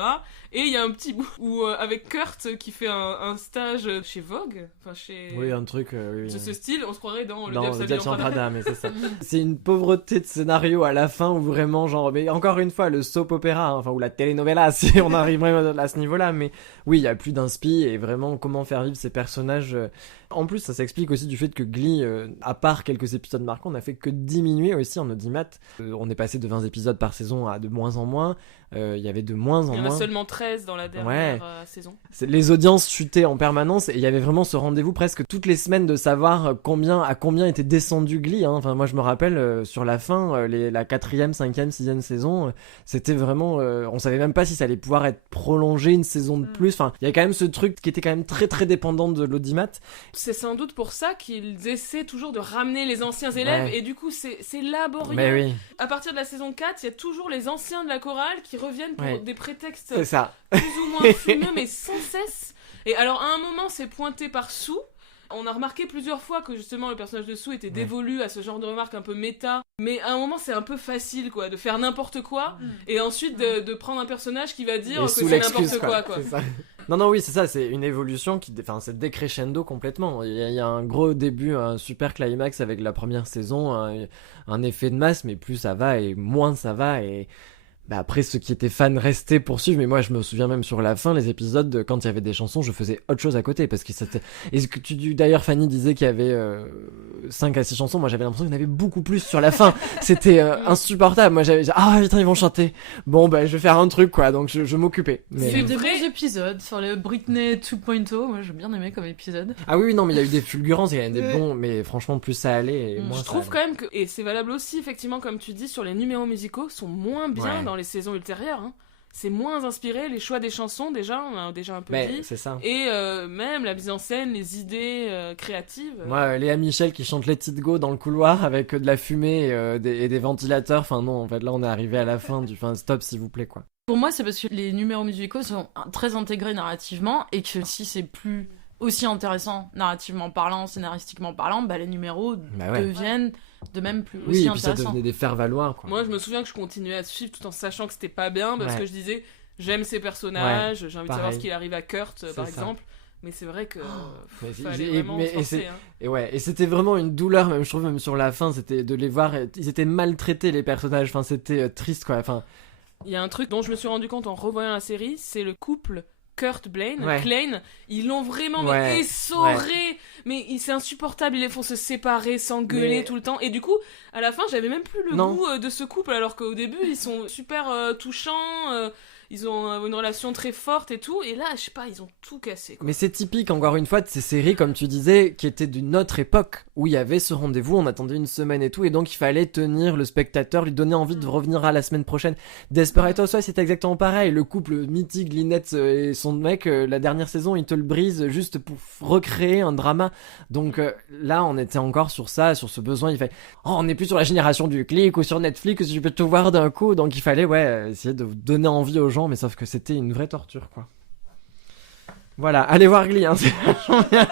Et il y a un petit bout où, avec Kurt, qui fait un stage chez Vogue, enfin chez... Oui, un truc... de ce style, on se croirait dans Le Diable sans Prada, mais c'est ça. C'est une pauvreté de scénario à la fin, où vraiment, genre... Mais encore une fois, le soap opéra, ou la telenovela, si on arrive vraiment à ce niveau-là, mais oui, il n'y a plus d'inspi, et vraiment, comment faire vivre ces personnages... En plus, ça s'explique aussi du fait que Glee, à part quelques épisodes marquants, n'a fait que diminuer aussi en audimat. On est passé de 20 épisodes par saison à de moins en moins. Il y avait de moins en moins. Il y en a seulement 13 dans la dernière saison. Les audiences chutaient en permanence, et il y avait vraiment ce rendez-vous presque toutes les semaines de savoir à combien était descendu Glee. Enfin, moi, je me rappelle, sur la fin, la 4e, 5e, 6e saison, c'était vraiment... on savait même pas si ça allait pouvoir être prolongé une saison de plus. Enfin, il y a quand même ce truc qui était quand même très très dépendant de l'audimat. C'est sans doute pour ça qu'ils essaient toujours de ramener les anciens élèves, et du coup c'est laborieux. Mais oui. À partir de la saison 4, il y a toujours les anciens de la chorale qui reviennent pour des prétextes plus ou moins fumeux, mais sans cesse. Et alors à un moment c'est pointé par Sue, On a remarqué plusieurs fois que justement le personnage de Sue était dévolu à ce genre de remarques un peu méta, mais à un moment c'est un peu facile quoi, de faire n'importe quoi, et ensuite de prendre un personnage qui va dire que c'est n'importe quoi. C'est ça. Non, oui, c'est ça, c'est une évolution c'est décrescendo complètement. Il y a un gros début, un super climax avec la première saison, un effet de masse, mais plus ça va et moins ça va, et après, ceux qui étaient fans restaient pour suivre, mais moi je me souviens même sur la fin, les épisodes, quand il y avait des chansons, je faisais autre chose à côté, parce que c'était... Et ce que d'ailleurs, Fanny disait qu'il y avait 5 à 6 chansons, moi j'avais l'impression qu'il y en avait beaucoup plus sur la fin. C'était insupportable, moi j'avais dit, ah putain, ils vont chanter. Bon, je vais faire un truc, quoi, donc je m'occupais. Mais... C'est des bons épisodes, sur le Britney 2.0, moi j'ai bien aimé comme épisode. Ah oui, non, mais il y a eu des fulgurances, il y a eu des bons, mais franchement, plus ça allait, et moins je trouve quand même que, et c'est valable aussi, effectivement, comme tu dis, sur les numéros musicaux, sont moins bien dans les saisons ultérieures, hein. C'est moins inspiré, les choix des chansons déjà, on a déjà un peu dit. C'est ça. Et même la mise en scène, les idées créatives. Moi, Léa Michel qui chante Let It Go dans le couloir avec de la fumée et des ventilateurs. Enfin non, en fait là on est arrivé à la fin du stop s'il vous plaît quoi. Pour moi c'est parce que les numéros musicaux sont très intégrés narrativement et que si c'est plus aussi intéressant narrativement parlant, scénaristiquement parlant, les numéros deviennent de même plus aussi intéressants. Oui, et puis ça devenait des faire-valoir quoi. Moi je me souviens que je continuais à suivre tout en sachant que c'était pas bien parce que je disais j'aime ces personnages, j'ai envie de savoir ce qu'il arrive à Kurt par exemple. Mais c'est vrai que fallait vraiment forcer, et c'était vraiment une douleur, même je trouve, même sur la fin, c'était de les voir, ils étaient maltraités les personnages, enfin c'était triste quoi. Enfin, il y a un truc dont je me suis rendu compte en revoyant la série, c'est le couple Kurt Blaine, Klein, ils l'ont vraiment essoré, mais c'est insupportable, ils les font se séparer, s'engueuler tout le temps, et du coup, à la fin, j'avais même plus le goût de ce couple, alors qu'au début, ils sont super touchants, ils ont une relation très forte et tout, et là, je sais pas, ils ont tout cassé, quoi. Mais c'est typique, encore une fois, de ces séries, comme tu disais, qui étaient d'une autre époque, où il y avait ce rendez-vous, on attendait une semaine et tout, et donc il fallait tenir le spectateur, lui donner envie de revenir à la semaine prochaine. Desperate Housewives, c'est exactement pareil, le couple mythique, Lynette et son mec, la dernière saison, il te le brise juste pour recréer un drama. Donc là, on était encore sur ça, sur ce besoin, il fallait... on n'est plus sur la génération du clic, ou sur Netflix, où tu peux tout voir d'un coup, donc il fallait, essayer de donner envie aux gens, mais sauf que c'était une vraie torture quoi. Voilà, allez voir Glee, hein, c'est vachement bien.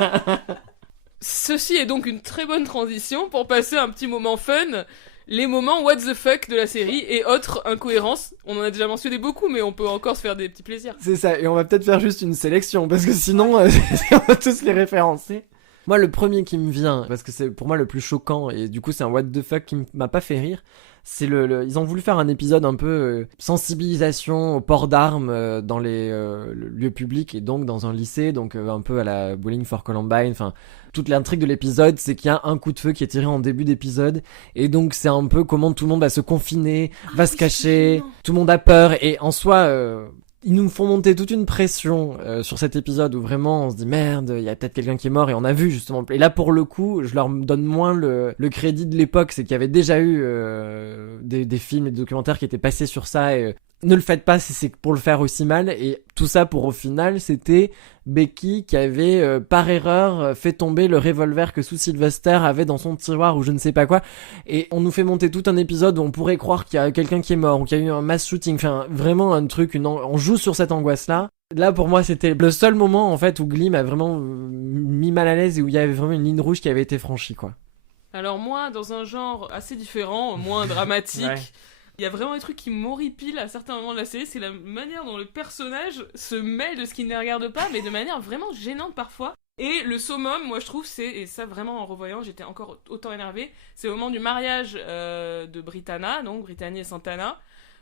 Ceci est donc une très bonne transition pour passer un petit moment fun, les moments what the fuck de la série et autres incohérences. On en a déjà mentionné beaucoup, mais on peut encore se faire des petits plaisirs. C'est ça, et on va peut-être faire juste une sélection, parce que sinon, on va tous les référencer. Moi, le premier qui me vient, parce que c'est pour moi le plus choquant, et du coup c'est un what the fuck qui m'a pas fait rire, c'est ils ont voulu faire un épisode un peu sensibilisation au port d'armes dans les lieux publics, et donc dans un lycée, donc un peu à la Bowling for Columbine, enfin... Toute l'intrigue de l'épisode, c'est qu'il y a un coup de feu qui est tiré en début d'épisode, et donc c'est un peu comment tout le monde va se confiner, va se cacher, tout le monde a peur, et en soi... Ils nous font monter toute une pression sur cet épisode où vraiment on se dit merde, il y a peut-être quelqu'un qui est mort, et on a vu justement. Et là pour le coup, je leur donne moins le crédit de l'époque, c'est qu'il y avait déjà eu des films et des documentaires qui étaient passés sur ça, et ne le faites pas si c'est pour le faire aussi mal. Et tout ça pour au final c'était Becky qui avait par erreur fait tomber le revolver que Sue Sylvester avait dans son tiroir ou je ne sais pas quoi, et on nous fait monter tout un épisode où on pourrait croire qu'il y a quelqu'un qui est mort ou qu'il y a eu un mass shooting, enfin vraiment un truc, on joue sur cette angoisse là pour moi c'était le seul moment en fait où Glee m'a vraiment mis mal à l'aise et où il y avait vraiment une ligne rouge qui avait été franchie quoi. Alors moi, dans un genre assez différent, moins dramatique, il y a vraiment des trucs qui m'horripilent à certains moments de la série, c'est la manière dont le personnage se mêle de ce qu'il ne regarde pas, mais de manière vraiment gênante parfois. Et le summum, moi je trouve, et ça vraiment en revoyant, j'étais encore autant énervée, c'est au moment du mariage de Britannia, donc Brittany et Santana,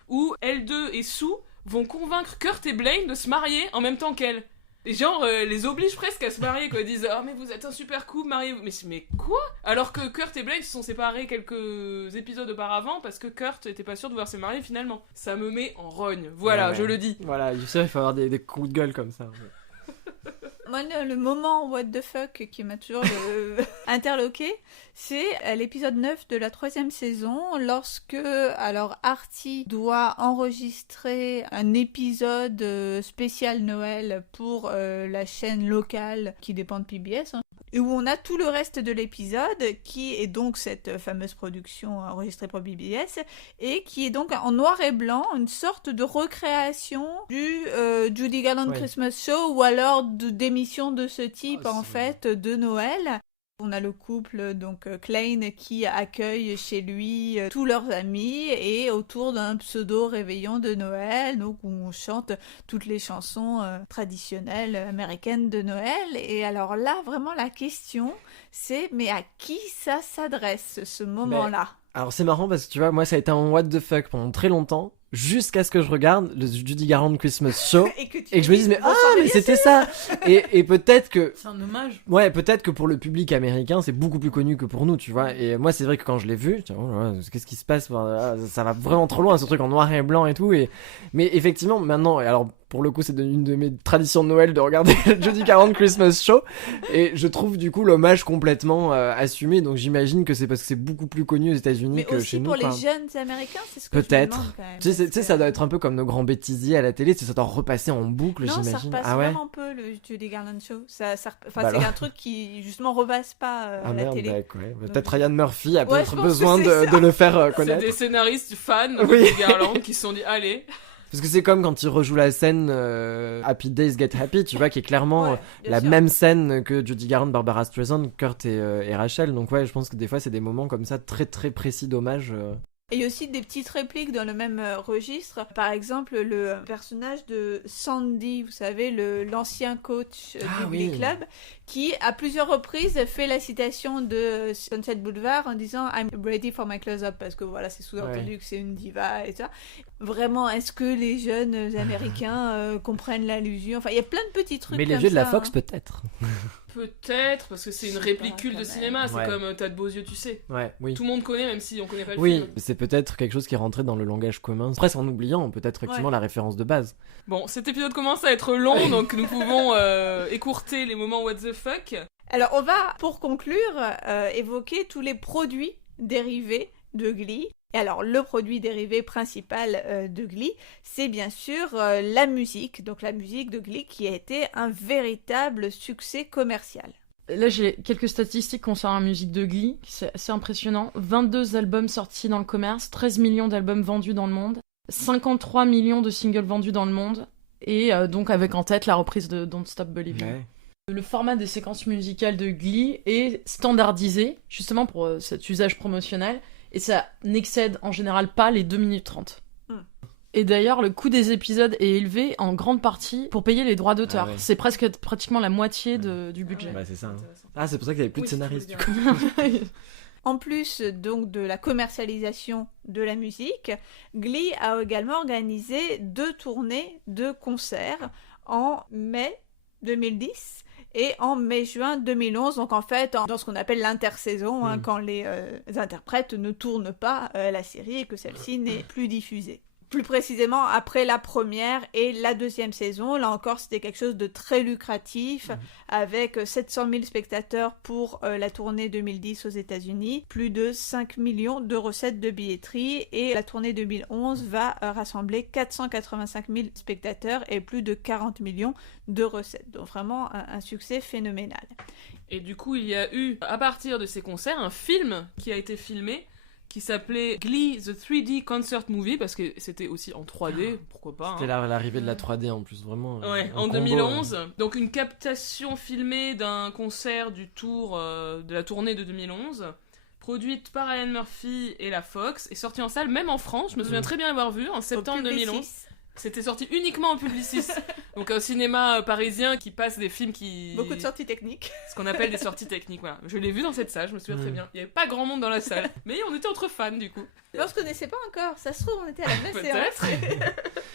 où L2 et Sue vont convaincre Kurt et Blaine de se marier en même temps qu'elle. Et genre, les obligent presque à se marier, quoi. Ils disent « Ah, mais vous êtes un super couple, mariez-vous !» Mais quoi ? Alors que Kurt et Blaine se sont séparés quelques épisodes auparavant parce que Kurt était pas sûr de vouloir se marier finalement. Ça me met en rogne. Voilà, je le dis. Voilà, tu sais, il faut avoir des coups de gueule comme ça. Moi, le moment what the fuck qui m'a toujours interloqué, c'est à l'épisode 9 de la 3e saison, lorsque alors Artie doit enregistrer un épisode spécial Noël pour la chaîne locale qui dépend de PBS, et où on a tout le reste de l'épisode, qui est donc cette fameuse production enregistrée pour PBS, et qui est donc en noir et blanc, une sorte de recréation du Judy Garland Christmas Show, ou alors d'émissions de ce type, en fait, de Noël. On a le couple, donc Klein, qui accueille chez lui tous leurs amis, et autour d'un pseudo-réveillon de Noël, donc où on chante toutes les chansons traditionnelles américaines de Noël. Et alors là, vraiment, la question, c'est mais à qui ça s'adresse, ce moment-là ? Alors c'est marrant parce que tu vois, moi ça a été un what the fuck pendant très longtemps, jusqu'à ce que je regarde le Judy Garland Christmas Show et que je me dise mais c'était ça. Et peut-être que c'est un hommage. Ouais, peut-être que pour le public américain c'est beaucoup plus connu que pour nous, tu vois. Et moi c'est vrai que quand je l'ai vu, qu'est-ce qui se passe, ça va vraiment trop loin, ce truc en noir et blanc et tout. Mais effectivement maintenant, alors pour le coup, c'est une de mes traditions de Noël de regarder le Judy Garland Christmas Show. Et je trouve du coup l'hommage complètement assumé. Donc j'imagine que c'est parce que c'est beaucoup plus connu aux États-Unis que chez nous. Mais aussi pour les jeunes Américains, c'est ce que peut-être. je me demande quand même. Tu sais, ça doit être un peu comme nos grands bêtisiers à la télé. Ça doit repasser en boucle, non, j'imagine. Ça repasse vraiment peu le Judy Garland Show. C'est un truc qui justement repasse pas à la télé. Peut-être Ryan Murphy a peut-être je besoin de le faire connaître. C'est des scénaristes fans de Judy Garland qui se sont dit allez. Parce que c'est comme quand il rejoue la scène Happy Days Get Happy, tu vois, qui est clairement la même scène que Judy Garland, Barbara Streisand, Kurt et Rachel. Donc ouais, je pense que des fois c'est des moments comme ça très très précis d'hommage. Et il y a aussi des petites répliques dans le même registre. Par exemple, le personnage de Sandy, vous savez, l'ancien coach du Glee Club, qui à plusieurs reprises fait la citation de Sunset Boulevard en disant I'm ready for my close-up, parce que voilà, c'est sous-entendu que c'est une diva et ça. Vraiment, est-ce que les jeunes américains comprennent l'allusion ? Enfin, il y a plein de petits trucs. Mais les vieux de la Fox, peut-être. Peut-être, parce que c'est une réplicule de cinéma, c'est comme T'as de beaux yeux, tu sais. Tout le monde connaît, même si on connaît pas le film. Oui, c'est peut-être quelque chose qui est rentré dans le langage commun, presque en oubliant peut-être effectivement la référence de base. Bon, cet épisode commence à être long, donc nous pouvons écourter les moments what the fuck. Alors on va, pour conclure, évoquer tous les produits dérivés de Glee. Et alors, le produit dérivé principal de Glee, c'est bien sûr la musique. Donc la musique de Glee qui a été un véritable succès commercial. Là, j'ai quelques statistiques concernant la musique de Glee, c'est assez impressionnant. 22 albums sortis dans le commerce, 13 millions d'albums vendus dans le monde, 53 millions de singles vendus dans le monde, et donc avec en tête la reprise de Don't Stop Believing. Ouais. Le format des séquences musicales de Glee est standardisé, justement pour cet usage promotionnel, et ça n'excède en général pas les 2 minutes 30. Et d'ailleurs, le coût des épisodes est élevé en grande partie pour payer les droits d'auteur. C'est pratiquement la moitié du budget. Bah, c'est ça. Hein. Ah, c'est pour ça qu'il n'y avait plus de scénaristes, du coup. En plus donc de la commercialisation de la musique, Glee a également organisé 2 tournées de concerts en mai 2010 et en mai-juin 2011, donc en fait dans ce qu'on appelle l'intersaison, quand les interprètes ne tournent pas la série et que celle-ci n'est plus diffusée. Plus précisément après la première et la 2e saison, là encore c'était quelque chose de très lucratif, avec 700 000 spectateurs pour la tournée 2010 aux États-Unis, plus de 5 millions de recettes de billetterie, et la tournée 2011 va rassembler 485 000 spectateurs et plus de 40 millions de recettes. Donc vraiment un succès phénoménal. Et du coup il y a eu, à partir de ces concerts, un film qui a été filmé qui s'appelait Glee The 3D Concert Movie, parce que c'était aussi en 3D, pourquoi pas. C'était l'arrivée de la 3D en plus, vraiment. Ouais, en 2011. Donc une captation filmée d'un concert du tour de la tournée de 2011, produite par Ryan Murphy et la Fox, et sortie en salle, même en France, je me souviens très bien l'avoir vu, en septembre 2011. C'était sorti uniquement en Publicis, donc un cinéma parisien qui passe des films qui... Beaucoup de sorties techniques. Ce qu'on appelle des sorties techniques, voilà. Je l'ai vu dans cette salle, je me souviens très bien. Il n'y avait pas grand monde dans la salle, mais on était entre fans du coup. On se connaissait pas encore, ça se trouve on était à la même séance.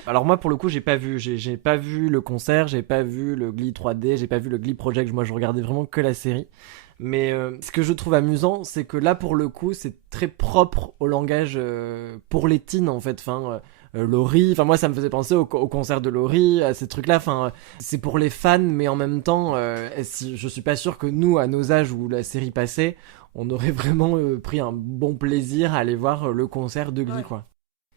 Alors moi pour le coup j'ai pas vu le concert, j'ai pas vu le Glee 3D, j'ai pas vu le Glee Project, moi je regardais vraiment que la série. Mais ce que je trouve amusant, c'est que là pour le coup c'est très propre au langage pour les teens en fait. Enfin, Laurie. Enfin, moi, ça me faisait penser au concert de Laurie, à ces trucs-là. Enfin, c'est pour les fans, mais en même temps, je suis pas sûr que nous, à nos âges où la série passait, on aurait vraiment pris un bon plaisir à aller voir le concert de Glee, quoi.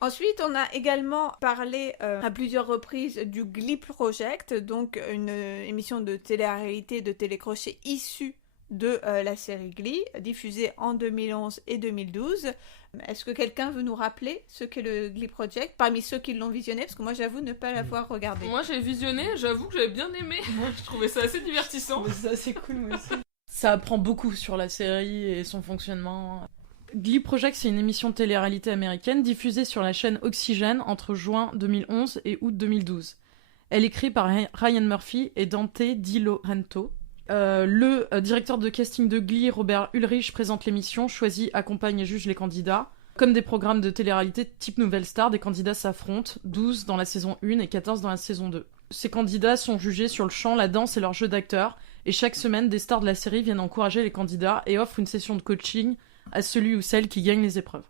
Ensuite, on a également parlé à plusieurs reprises du Glee Project, donc une émission de télé-réalité, de télécrochet issue de la série Glee, diffusée en 2011 et 2012. Est-ce que quelqu'un veut nous rappeler ce qu'est le Glee Project, parmi ceux qui l'ont visionné, parce que moi j'avoue ne pas l'avoir regardé. Moi j'ai visionné, j'avoue que j'avais bien aimé. Je trouvais ça assez divertissant. C'est assez cool, moi aussi. Ça apprend beaucoup sur la série et son fonctionnement. Glee Project, c'est une émission de télé-réalité américaine diffusée sur la chaîne Oxygène entre juin 2011 et août 2012. Elle est créée par Ryan Murphy et Dante Di Laurento. Le directeur de casting de Glee, Robert Ulrich, présente l'émission, choisit, accompagne et juge les candidats. Comme des programmes de télé-réalité type Nouvelle Star, des candidats s'affrontent, 12 dans la saison 1 et 14 dans la saison 2. Ces candidats sont jugés sur le chant, la danse et leur jeu d'acteur, et chaque semaine, des stars de la série viennent encourager les candidats et offrent une session de coaching à celui ou celle qui gagne les épreuves.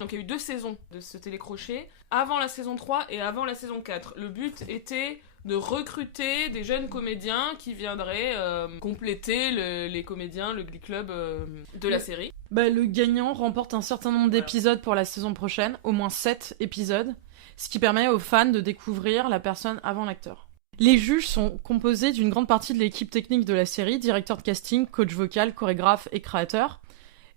Donc il y a eu 2 saisons de ce télécrochet, avant la saison 3 et avant la saison 4. Le but était de recruter des jeunes comédiens qui viendraient compléter les comédiens, le Glee Club de la série. Le gagnant remporte un certain nombre d'épisodes pour la saison prochaine, au moins 7 épisodes, ce qui permet aux fans de découvrir la personne avant l'acteur. Les juges sont composés d'une grande partie de l'équipe technique de la série, directeur de casting, coach vocal, chorégraphe et créateur.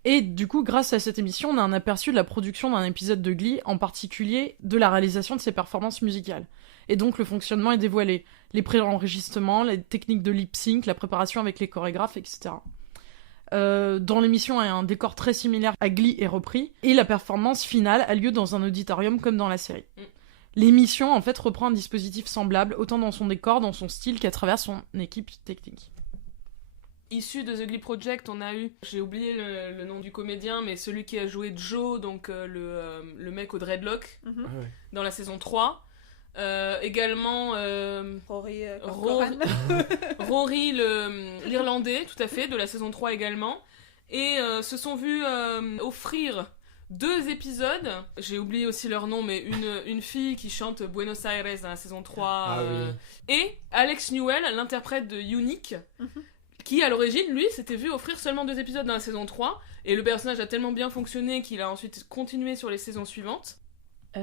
Et du coup, grâce à cette émission, on a un aperçu de la production d'un épisode de Glee, en particulier de la réalisation de ses performances musicales. Et donc le fonctionnement est dévoilé. Les pré-enregistrements, les techniques de lip-sync, la préparation avec les chorégraphes, etc. Dans l'émission, un décor très similaire à Glee est repris, et la performance finale a lieu dans un auditorium comme dans la série. L'émission, en fait, reprend un dispositif semblable, autant dans son décor, dans son style, qu'à travers son équipe technique. Issu de The Glee Project, on a eu, j'ai oublié le nom du comédien, mais celui qui a joué Joe, donc le mec au dreadlock, dans la saison 3. Également Rory Rory l'Irlandais, tout à fait, de la saison 3 également. Et se sont vus offrir 2 épisodes. J'ai oublié aussi leur nom, mais une fille qui chante Buenos Aires dans la saison 3. Et Alex Newell, l'interprète de Unique, qui à l'origine, lui, s'était vu offrir seulement 2 épisodes dans la saison 3. Et le personnage a tellement bien fonctionné qu'il a ensuite continué sur les saisons suivantes.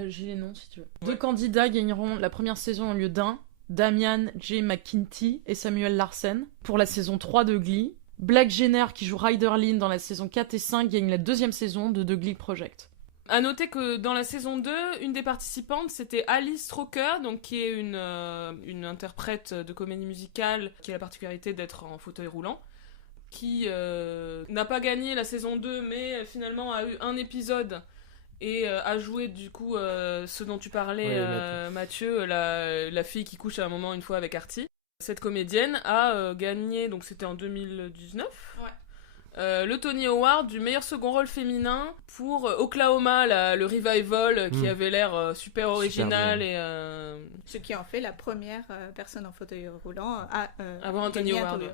J'ai les noms si tu veux. 2 candidats gagneront la première saison au lieu d'un, Damian J. McKinty et Samuel Larsen, pour la saison 3 de Glee. Blake Jenner, qui joue Ryder Lynn dans la saison 4 et 5, gagne la 2e saison de The Glee Project. À noter que dans la saison 2, une des participantes, c'était Alice Stroker, donc qui est une interprète de comédie musicale qui a la particularité d'être en fauteuil roulant, qui n'a pas gagné la saison 2, mais finalement a eu un épisode et a joué du coup ce dont tu parlais, Mathieu, la fille qui couche à un moment une fois avec Artie. Cette comédienne a gagné, donc c'était en 2019, le Tony Award du meilleur second rôle féminin pour Oklahoma, le revival qui avait l'air super original ce qui en fait la première personne en fauteuil roulant à avoir un Tony Award.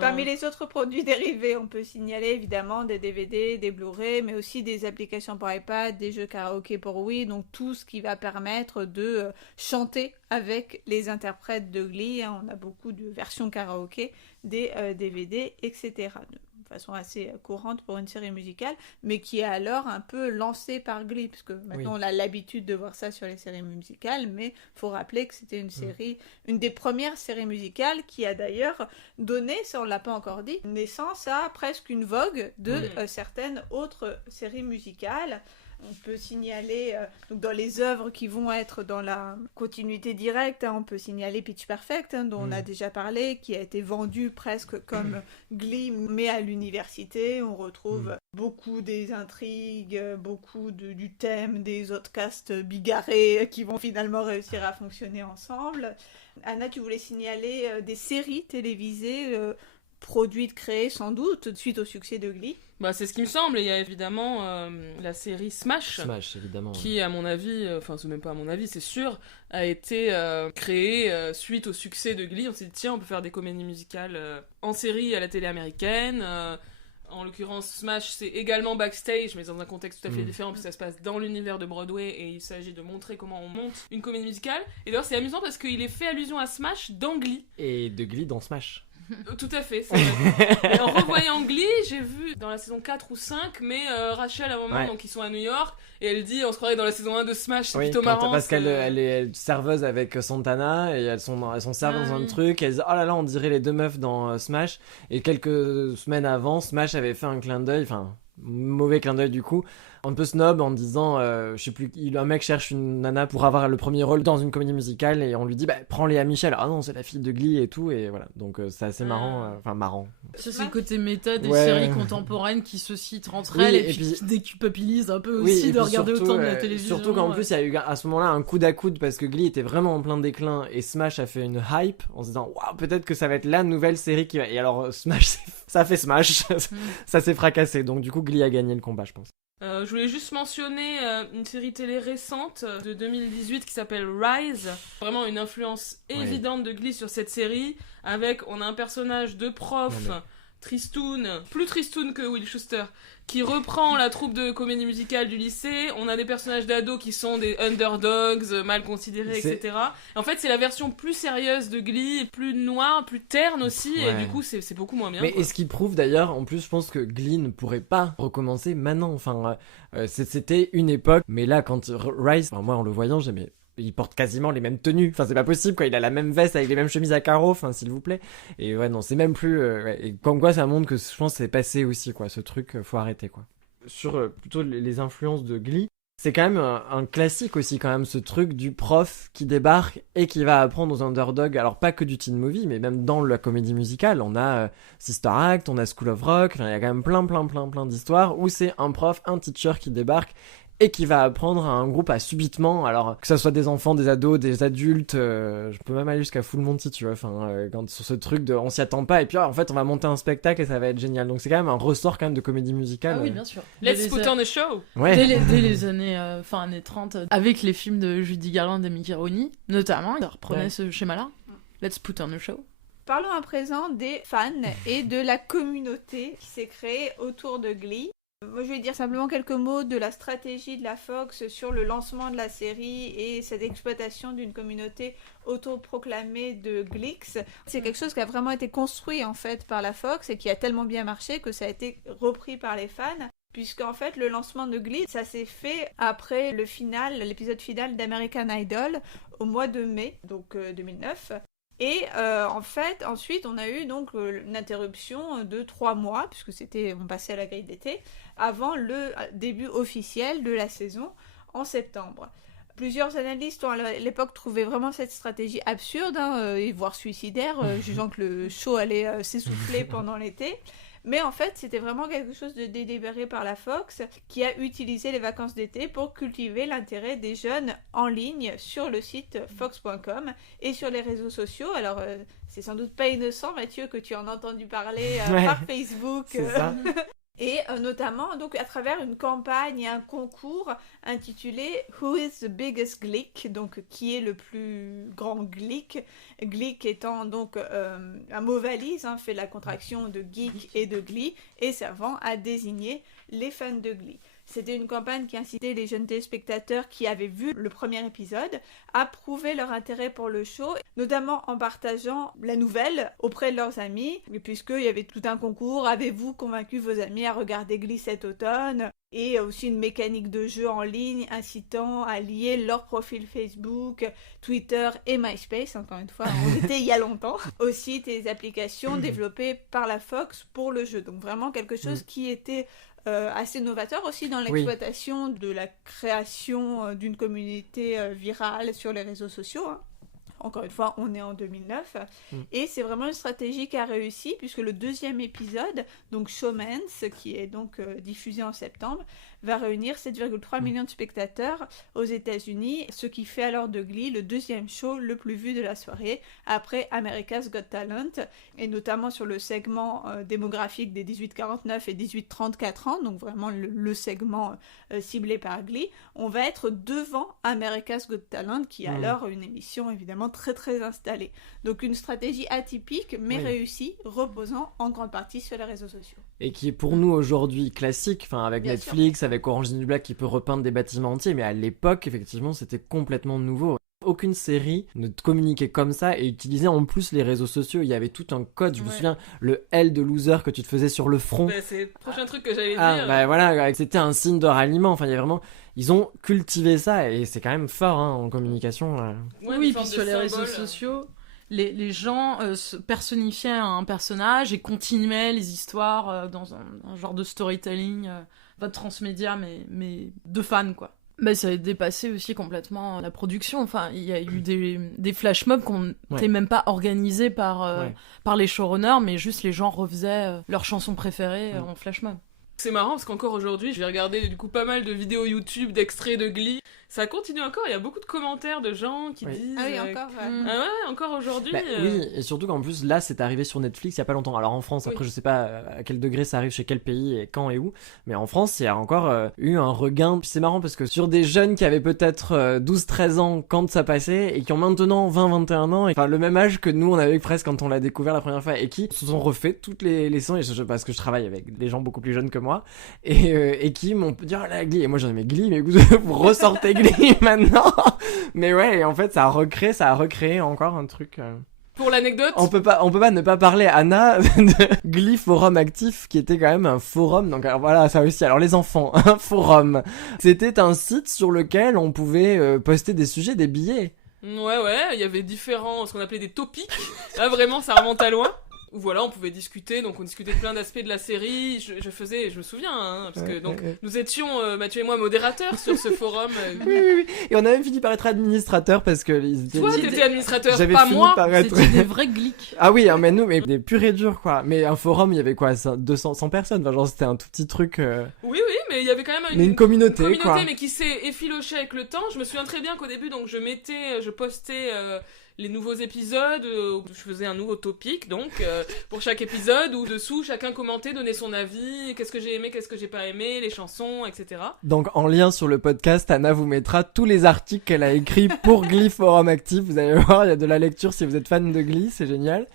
Parmi les autres produits dérivés, on peut signaler évidemment des DVD, des Blu-ray, mais aussi des applications pour iPad, des jeux karaoké pour Wii, donc tout ce qui va permettre de chanter avec les interprètes de Glee. On a beaucoup de versions karaoké, des DVD, etc. De façon assez courante pour une série musicale, mais qui est alors un peu lancée par Glee, parce que maintenant on a l'habitude de voir ça sur les séries musicales, mais il faut rappeler que c'était une série, une des premières séries musicales qui a d'ailleurs donné, ça on l'a pas encore dit, naissance à presque une vogue de certaines autres séries musicales. On peut signaler, donc dans les œuvres qui vont être dans la continuité directe, on peut signaler Pitch Perfect, dont on a déjà parlé, qui a été vendu presque comme Glee, mais à l'université. On retrouve beaucoup des intrigues, beaucoup du thème des autres castes bigarrés qui vont finalement réussir à fonctionner ensemble. Anna, tu voulais signaler des séries télévisées produites, créées sans doute, suite au succès de Glee. C'est ce qui me semble. Il y a évidemment la série Smash, évidemment, qui à mon avis, enfin c'est même pas à mon avis, c'est sûr, a été créée suite au succès de Glee. On s'est dit tiens, on peut faire des comédies musicales en série à la télé américaine, En l'occurrence, Smash, c'est également backstage, mais dans un contexte tout à fait différent, puisque ça se passe dans l'univers de Broadway, et il s'agit de montrer comment on monte une comédie musicale. Et d'ailleurs, c'est amusant parce qu'il est fait allusion à Smash dans Glee. Et de Glee dans Smash. Tout à fait, c'est vrai. Et en revoyant Glee, j'ai vu dans la saison 4 ou 5, mais Rachel à un moment, donc ils sont à New York, et elle dit, on se croirait dans la saison 1 de Smash, c'est plutôt marrant. Parce qu'elle elle est serveuse avec Santana, et elles sont serves dans un truc, elles disent oh là là, on dirait les deux meufs dans Smash, et quelques semaines avant, Smash avait fait un clin d'œil, enfin, mauvais clin d'œil du coup, un peu snob en disant je sais plus, un mec cherche une nana pour avoir le premier rôle dans une comédie musicale et on lui dit prends Léa Michel, ah non c'est la fille de Glee et tout, et voilà, donc c'est assez marrant, marrant. Ça c'est le côté méta des séries contemporaines qui se citent entre elles et puis qui déculpabilisent un peu aussi de regarder surtout, autant de la télévision. Surtout qu'en plus il y a eu à ce moment-là un coude à coude parce que Glee était vraiment en plein déclin et Smash a fait une hype en se disant waouh, peut-être que ça va être la nouvelle série qui va, et alors Smash ça a fait Smash, ça s'est fracassé, donc du coup Glee a gagné le combat, je pense. Je voulais juste mentionner une série télé récente de 2018 qui s'appelle Rise. Vraiment une influence évidente de Glee sur cette série. On a un personnage de prof, Tristoun, plus Tristoun que Will Schuester, qui reprend la troupe de comédie musicale du lycée. On a des personnages d'ados qui sont des underdogs, mal considérés, etc. Et en fait, c'est la version plus sérieuse de Glee, plus noire, plus terne aussi, et du coup, c'est beaucoup moins bien. Mais et ce qui prouve d'ailleurs, en plus, je pense que Glee ne pourrait pas recommencer maintenant. Enfin, c'était une époque, mais là, quand Rise, moi, en le voyant, j'aimais. Il porte quasiment les mêmes tenues, enfin c'est pas possible quoi, il a la même veste avec les mêmes chemises à carreaux, enfin s'il vous plaît. Et ouais non, c'est même plus et comme quoi ça montre que je pense que c'est passé aussi quoi, ce truc, faut arrêter quoi. Sur plutôt les influences de Glee, c'est quand même un classique aussi quand même, ce truc du prof qui débarque et qui va apprendre aux underdogs, alors pas que du teen movie mais même dans la comédie musicale, on a Sister Act, on a School of Rock, il y a quand même plein d'histoires où c'est un prof, un teacher qui débarque et qui va apprendre à un groupe à subitement, alors que ça soit des enfants, des ados, des adultes, je peux même aller jusqu'à Full Monty, tu vois, enfin, sur ce truc de on s'y attend pas, et puis en fait on va monter un spectacle et ça va être génial, donc c'est quand même un ressort quand même de comédie musicale. Ah oui, bien sûr. Let's put on a show. Ouais. Dès les années, années 30, avec les films de Judy Garland et Mickey Rooney, notamment, ils reprenaient ce schéma-là. Let's put on a show. Parlons à présent des fans et de la communauté qui s'est créée autour de Glee. Moi, je vais dire simplement quelques mots de la stratégie de la Fox sur le lancement de la série et cette exploitation d'une communauté autoproclamée de Gleeks. C'est quelque chose qui a vraiment été construit en fait par la Fox et qui a tellement bien marché que ça a été repris par les fans. Puisqu'en fait, le lancement de Glee, ça s'est fait après l'épisode final d'American Idol au mois de mai, donc 2009. Et en fait, ensuite, on a eu donc une interruption de 3 mois, puisque on passait à la grille d'été, avant le début officiel de la saison en septembre. Plusieurs analystes ont à l'époque trouvé vraiment cette stratégie absurde, et voire suicidaire, jugeant que le show allait s'essouffler pendant l'été. Mais en fait, c'était vraiment quelque chose de délibéré par la Fox, qui a utilisé les vacances d'été pour cultiver l'intérêt des jeunes en ligne sur le site fox.com et sur les réseaux sociaux. Alors, c'est sans doute pas innocent, Mathieu, que tu en as entendu parler par Facebook. C'est ça. Et notamment donc à travers une campagne et un concours intitulé Who is the biggest Gleek, donc qui est le plus grand Gleek, Gleek étant donc un mot valise, fait la contraction de geek et de Glee, et servant à désigner les fans de Glee. C'était une campagne qui incitait les jeunes téléspectateurs qui avaient vu le premier épisode à prouver leur intérêt pour le show, notamment en partageant la nouvelle auprès de leurs amis, puisqu'il y avait tout un concours, avez-vous convaincu vos amis à regarder Glee cet automne ? Et aussi une mécanique de jeu en ligne incitant à lier leur profil Facebook, Twitter et MySpace, encore une fois, on était il y a longtemps. Aussi des applications développées par la Fox pour le jeu, donc vraiment quelque chose qui était assez novateur aussi dans l'exploitation de la création d'une communauté virale sur les réseaux sociaux. Encore une fois, on est en 2009. Et c'est vraiment une stratégie qui a réussi, puisque le deuxième épisode, donc Showmance, qui est donc diffusé en septembre, va réunir 7,3 millions de spectateurs aux États-Unis, ce qui fait alors de Glee le deuxième show le plus vu de la soirée, après America's Got Talent, et notamment sur le segment démographique des 18-49 et 18-34 ans, donc vraiment le segment ciblé par Glee. On va être devant America's Got Talent, qui est alors une émission évidemment très très installée. Donc une stratégie atypique, mais réussie, reposant en grande partie sur les réseaux sociaux. et qui est pour nous aujourd'hui classique, enfin avec Bien Netflix, avec Orange is the New Black qui peut repeindre des bâtiments entiers, mais à l'époque effectivement c'était complètement nouveau. Aucune série ne communiquait comme ça et utilisait en plus les réseaux sociaux. Il y avait tout un code, je me souviens, le L de loser que tu te faisais sur le front. Bah, c'est le prochain truc que j'allais Ah, dire. bah voilà, c'était un signe de ralliement. Enfin, il y a vraiment. Ils ont cultivé ça et c'est quand même fort en communication. Ouais, oui, une puis sorte sur de les réseaux symbole. sociaux, les gens se personnifiaient un personnage et continuaient les histoires dans un genre de storytelling, pas de transmédia, mais de fans, quoi. Bah, ça a dépassé aussi complètement la production. Enfin, il y a eu des flash mobs qu'on n'était même pas organisés par les showrunners, mais juste les gens refaisaient leurs chansons préférées en flash mob. C'est marrant parce qu'encore aujourd'hui, j'ai regardé du coup pas mal de vidéos YouTube d'extraits de Glee. Ça continue encore, il y a beaucoup de commentaires de gens qui disent... Ah oui, encore. Ah ouais, encore aujourd'hui. Oui, et surtout qu'en plus, là, c'est arrivé sur Netflix il y a pas longtemps. Alors en France, après, je sais pas à quel degré ça arrive chez quel pays et quand et où, mais en France, il y a encore eu un regain. Puis c'est marrant parce que sur des jeunes qui avaient peut-être 12-13 ans quand ça passait et qui ont maintenant 20-21 ans, enfin le même âge que nous, on avait presque quand on l'a découvert la première fois et qui se sont refait toutes les sons, parce que je travaille avec des gens beaucoup plus jeunes que moi, et qui m'ont dit oh la Glee, et moi j'en ai mais Glee, mais vous ressortez Glee maintenant. Mais ouais, en fait ça a recréé encore un truc. Pour l'anecdote, On peut pas ne pas parler, Anna, de Glee Forum Actif, qui était quand même un forum. Donc alors, voilà, ça aussi. Alors les enfants, un forum. C'était un site sur lequel on pouvait poster des sujets, des billets. ouais, il y avait différents, ce qu'on appelait des topics. Là vraiment, ça remonte à loin. Où voilà, on pouvait discuter, donc on discutait de plein d'aspects de la série. Je me souviens, hein, parce que donc nous étions Mathieu et moi modérateurs sur ce forum. Oui. Et on a même fini par être administrateur parce que ils étaient. Toi, t'étais administrateur, J'avais pas fini moi. par être. C'était des vrais glicks. Ah oui, mais nous, mais des purs et durs quoi. Mais un forum, il y avait quoi, 200 100 personnes. Enfin, genre c'était un tout petit truc. Oui, mais il y avait quand même Mais une communauté quoi. mais qui s'est effilochée avec le temps. Je me souviens très bien qu'au début, donc je postais les nouveaux épisodes, je faisais un nouveau topic, donc pour chaque épisode, où dessous chacun commentait, donnait son avis, qu'est-ce que j'ai aimé, qu'est-ce que j'ai pas aimé, les chansons, etc. Donc en lien sur le podcast, Anna vous mettra tous les articles qu'elle a écrits pour Glee Forum Actif. Vous allez voir, il y a de la lecture si vous êtes fan de Glee, c'est génial.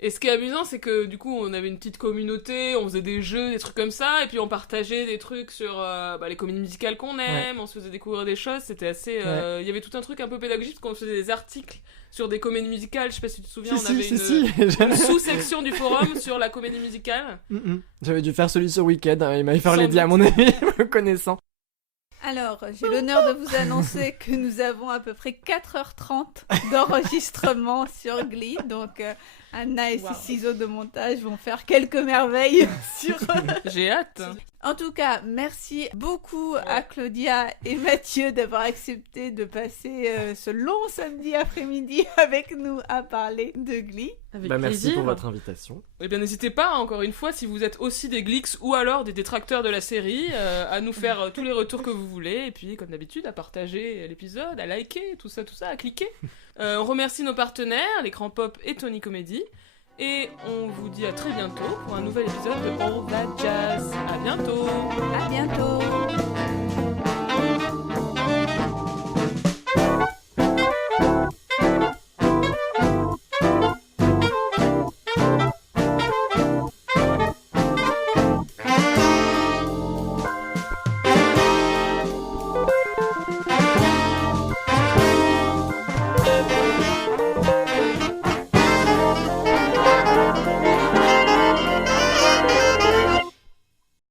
Et ce qui est amusant, c'est que du coup, on avait une petite communauté, on faisait des jeux, des trucs comme ça, et puis on partageait des trucs sur les comédies musicales qu'on aime, on se faisait découvrir des choses, c'était assez... Il y avait tout un truc un peu pédagogique, parce qu'on faisait des articles sur des comédies musicales, je sais pas si tu te souviens, on avait une sous-section du forum sur la comédie musicale. J'avais dû faire celui sur Weekend, il m'avait fait les à mon avis, me connaissant. Alors, j'ai l'honneur de vous annoncer que nous avons à peu près 4h30 d'enregistrement sur Glee, donc Anna et ses ciseaux de montage vont faire quelques merveilles sur... J'ai hâte. En tout cas, merci beaucoup à Claudia et Mathieu d'avoir accepté de passer ce long samedi après-midi avec nous à parler de Glee. Avec Merci plaisir. pour votre invitation. Eh bien, n'hésitez pas, encore une fois, si vous êtes aussi des Gleeks ou alors des détracteurs de la série, à nous faire tous les retours que vous voulez, et puis, comme d'habitude, à partager l'épisode, à liker, tout ça, à cliquer. On remercie nos partenaires, l'écran pop et Tony Comedy. Et on vous dit à très bientôt pour un nouvel épisode de All That Jazz. À bientôt. À bientôt.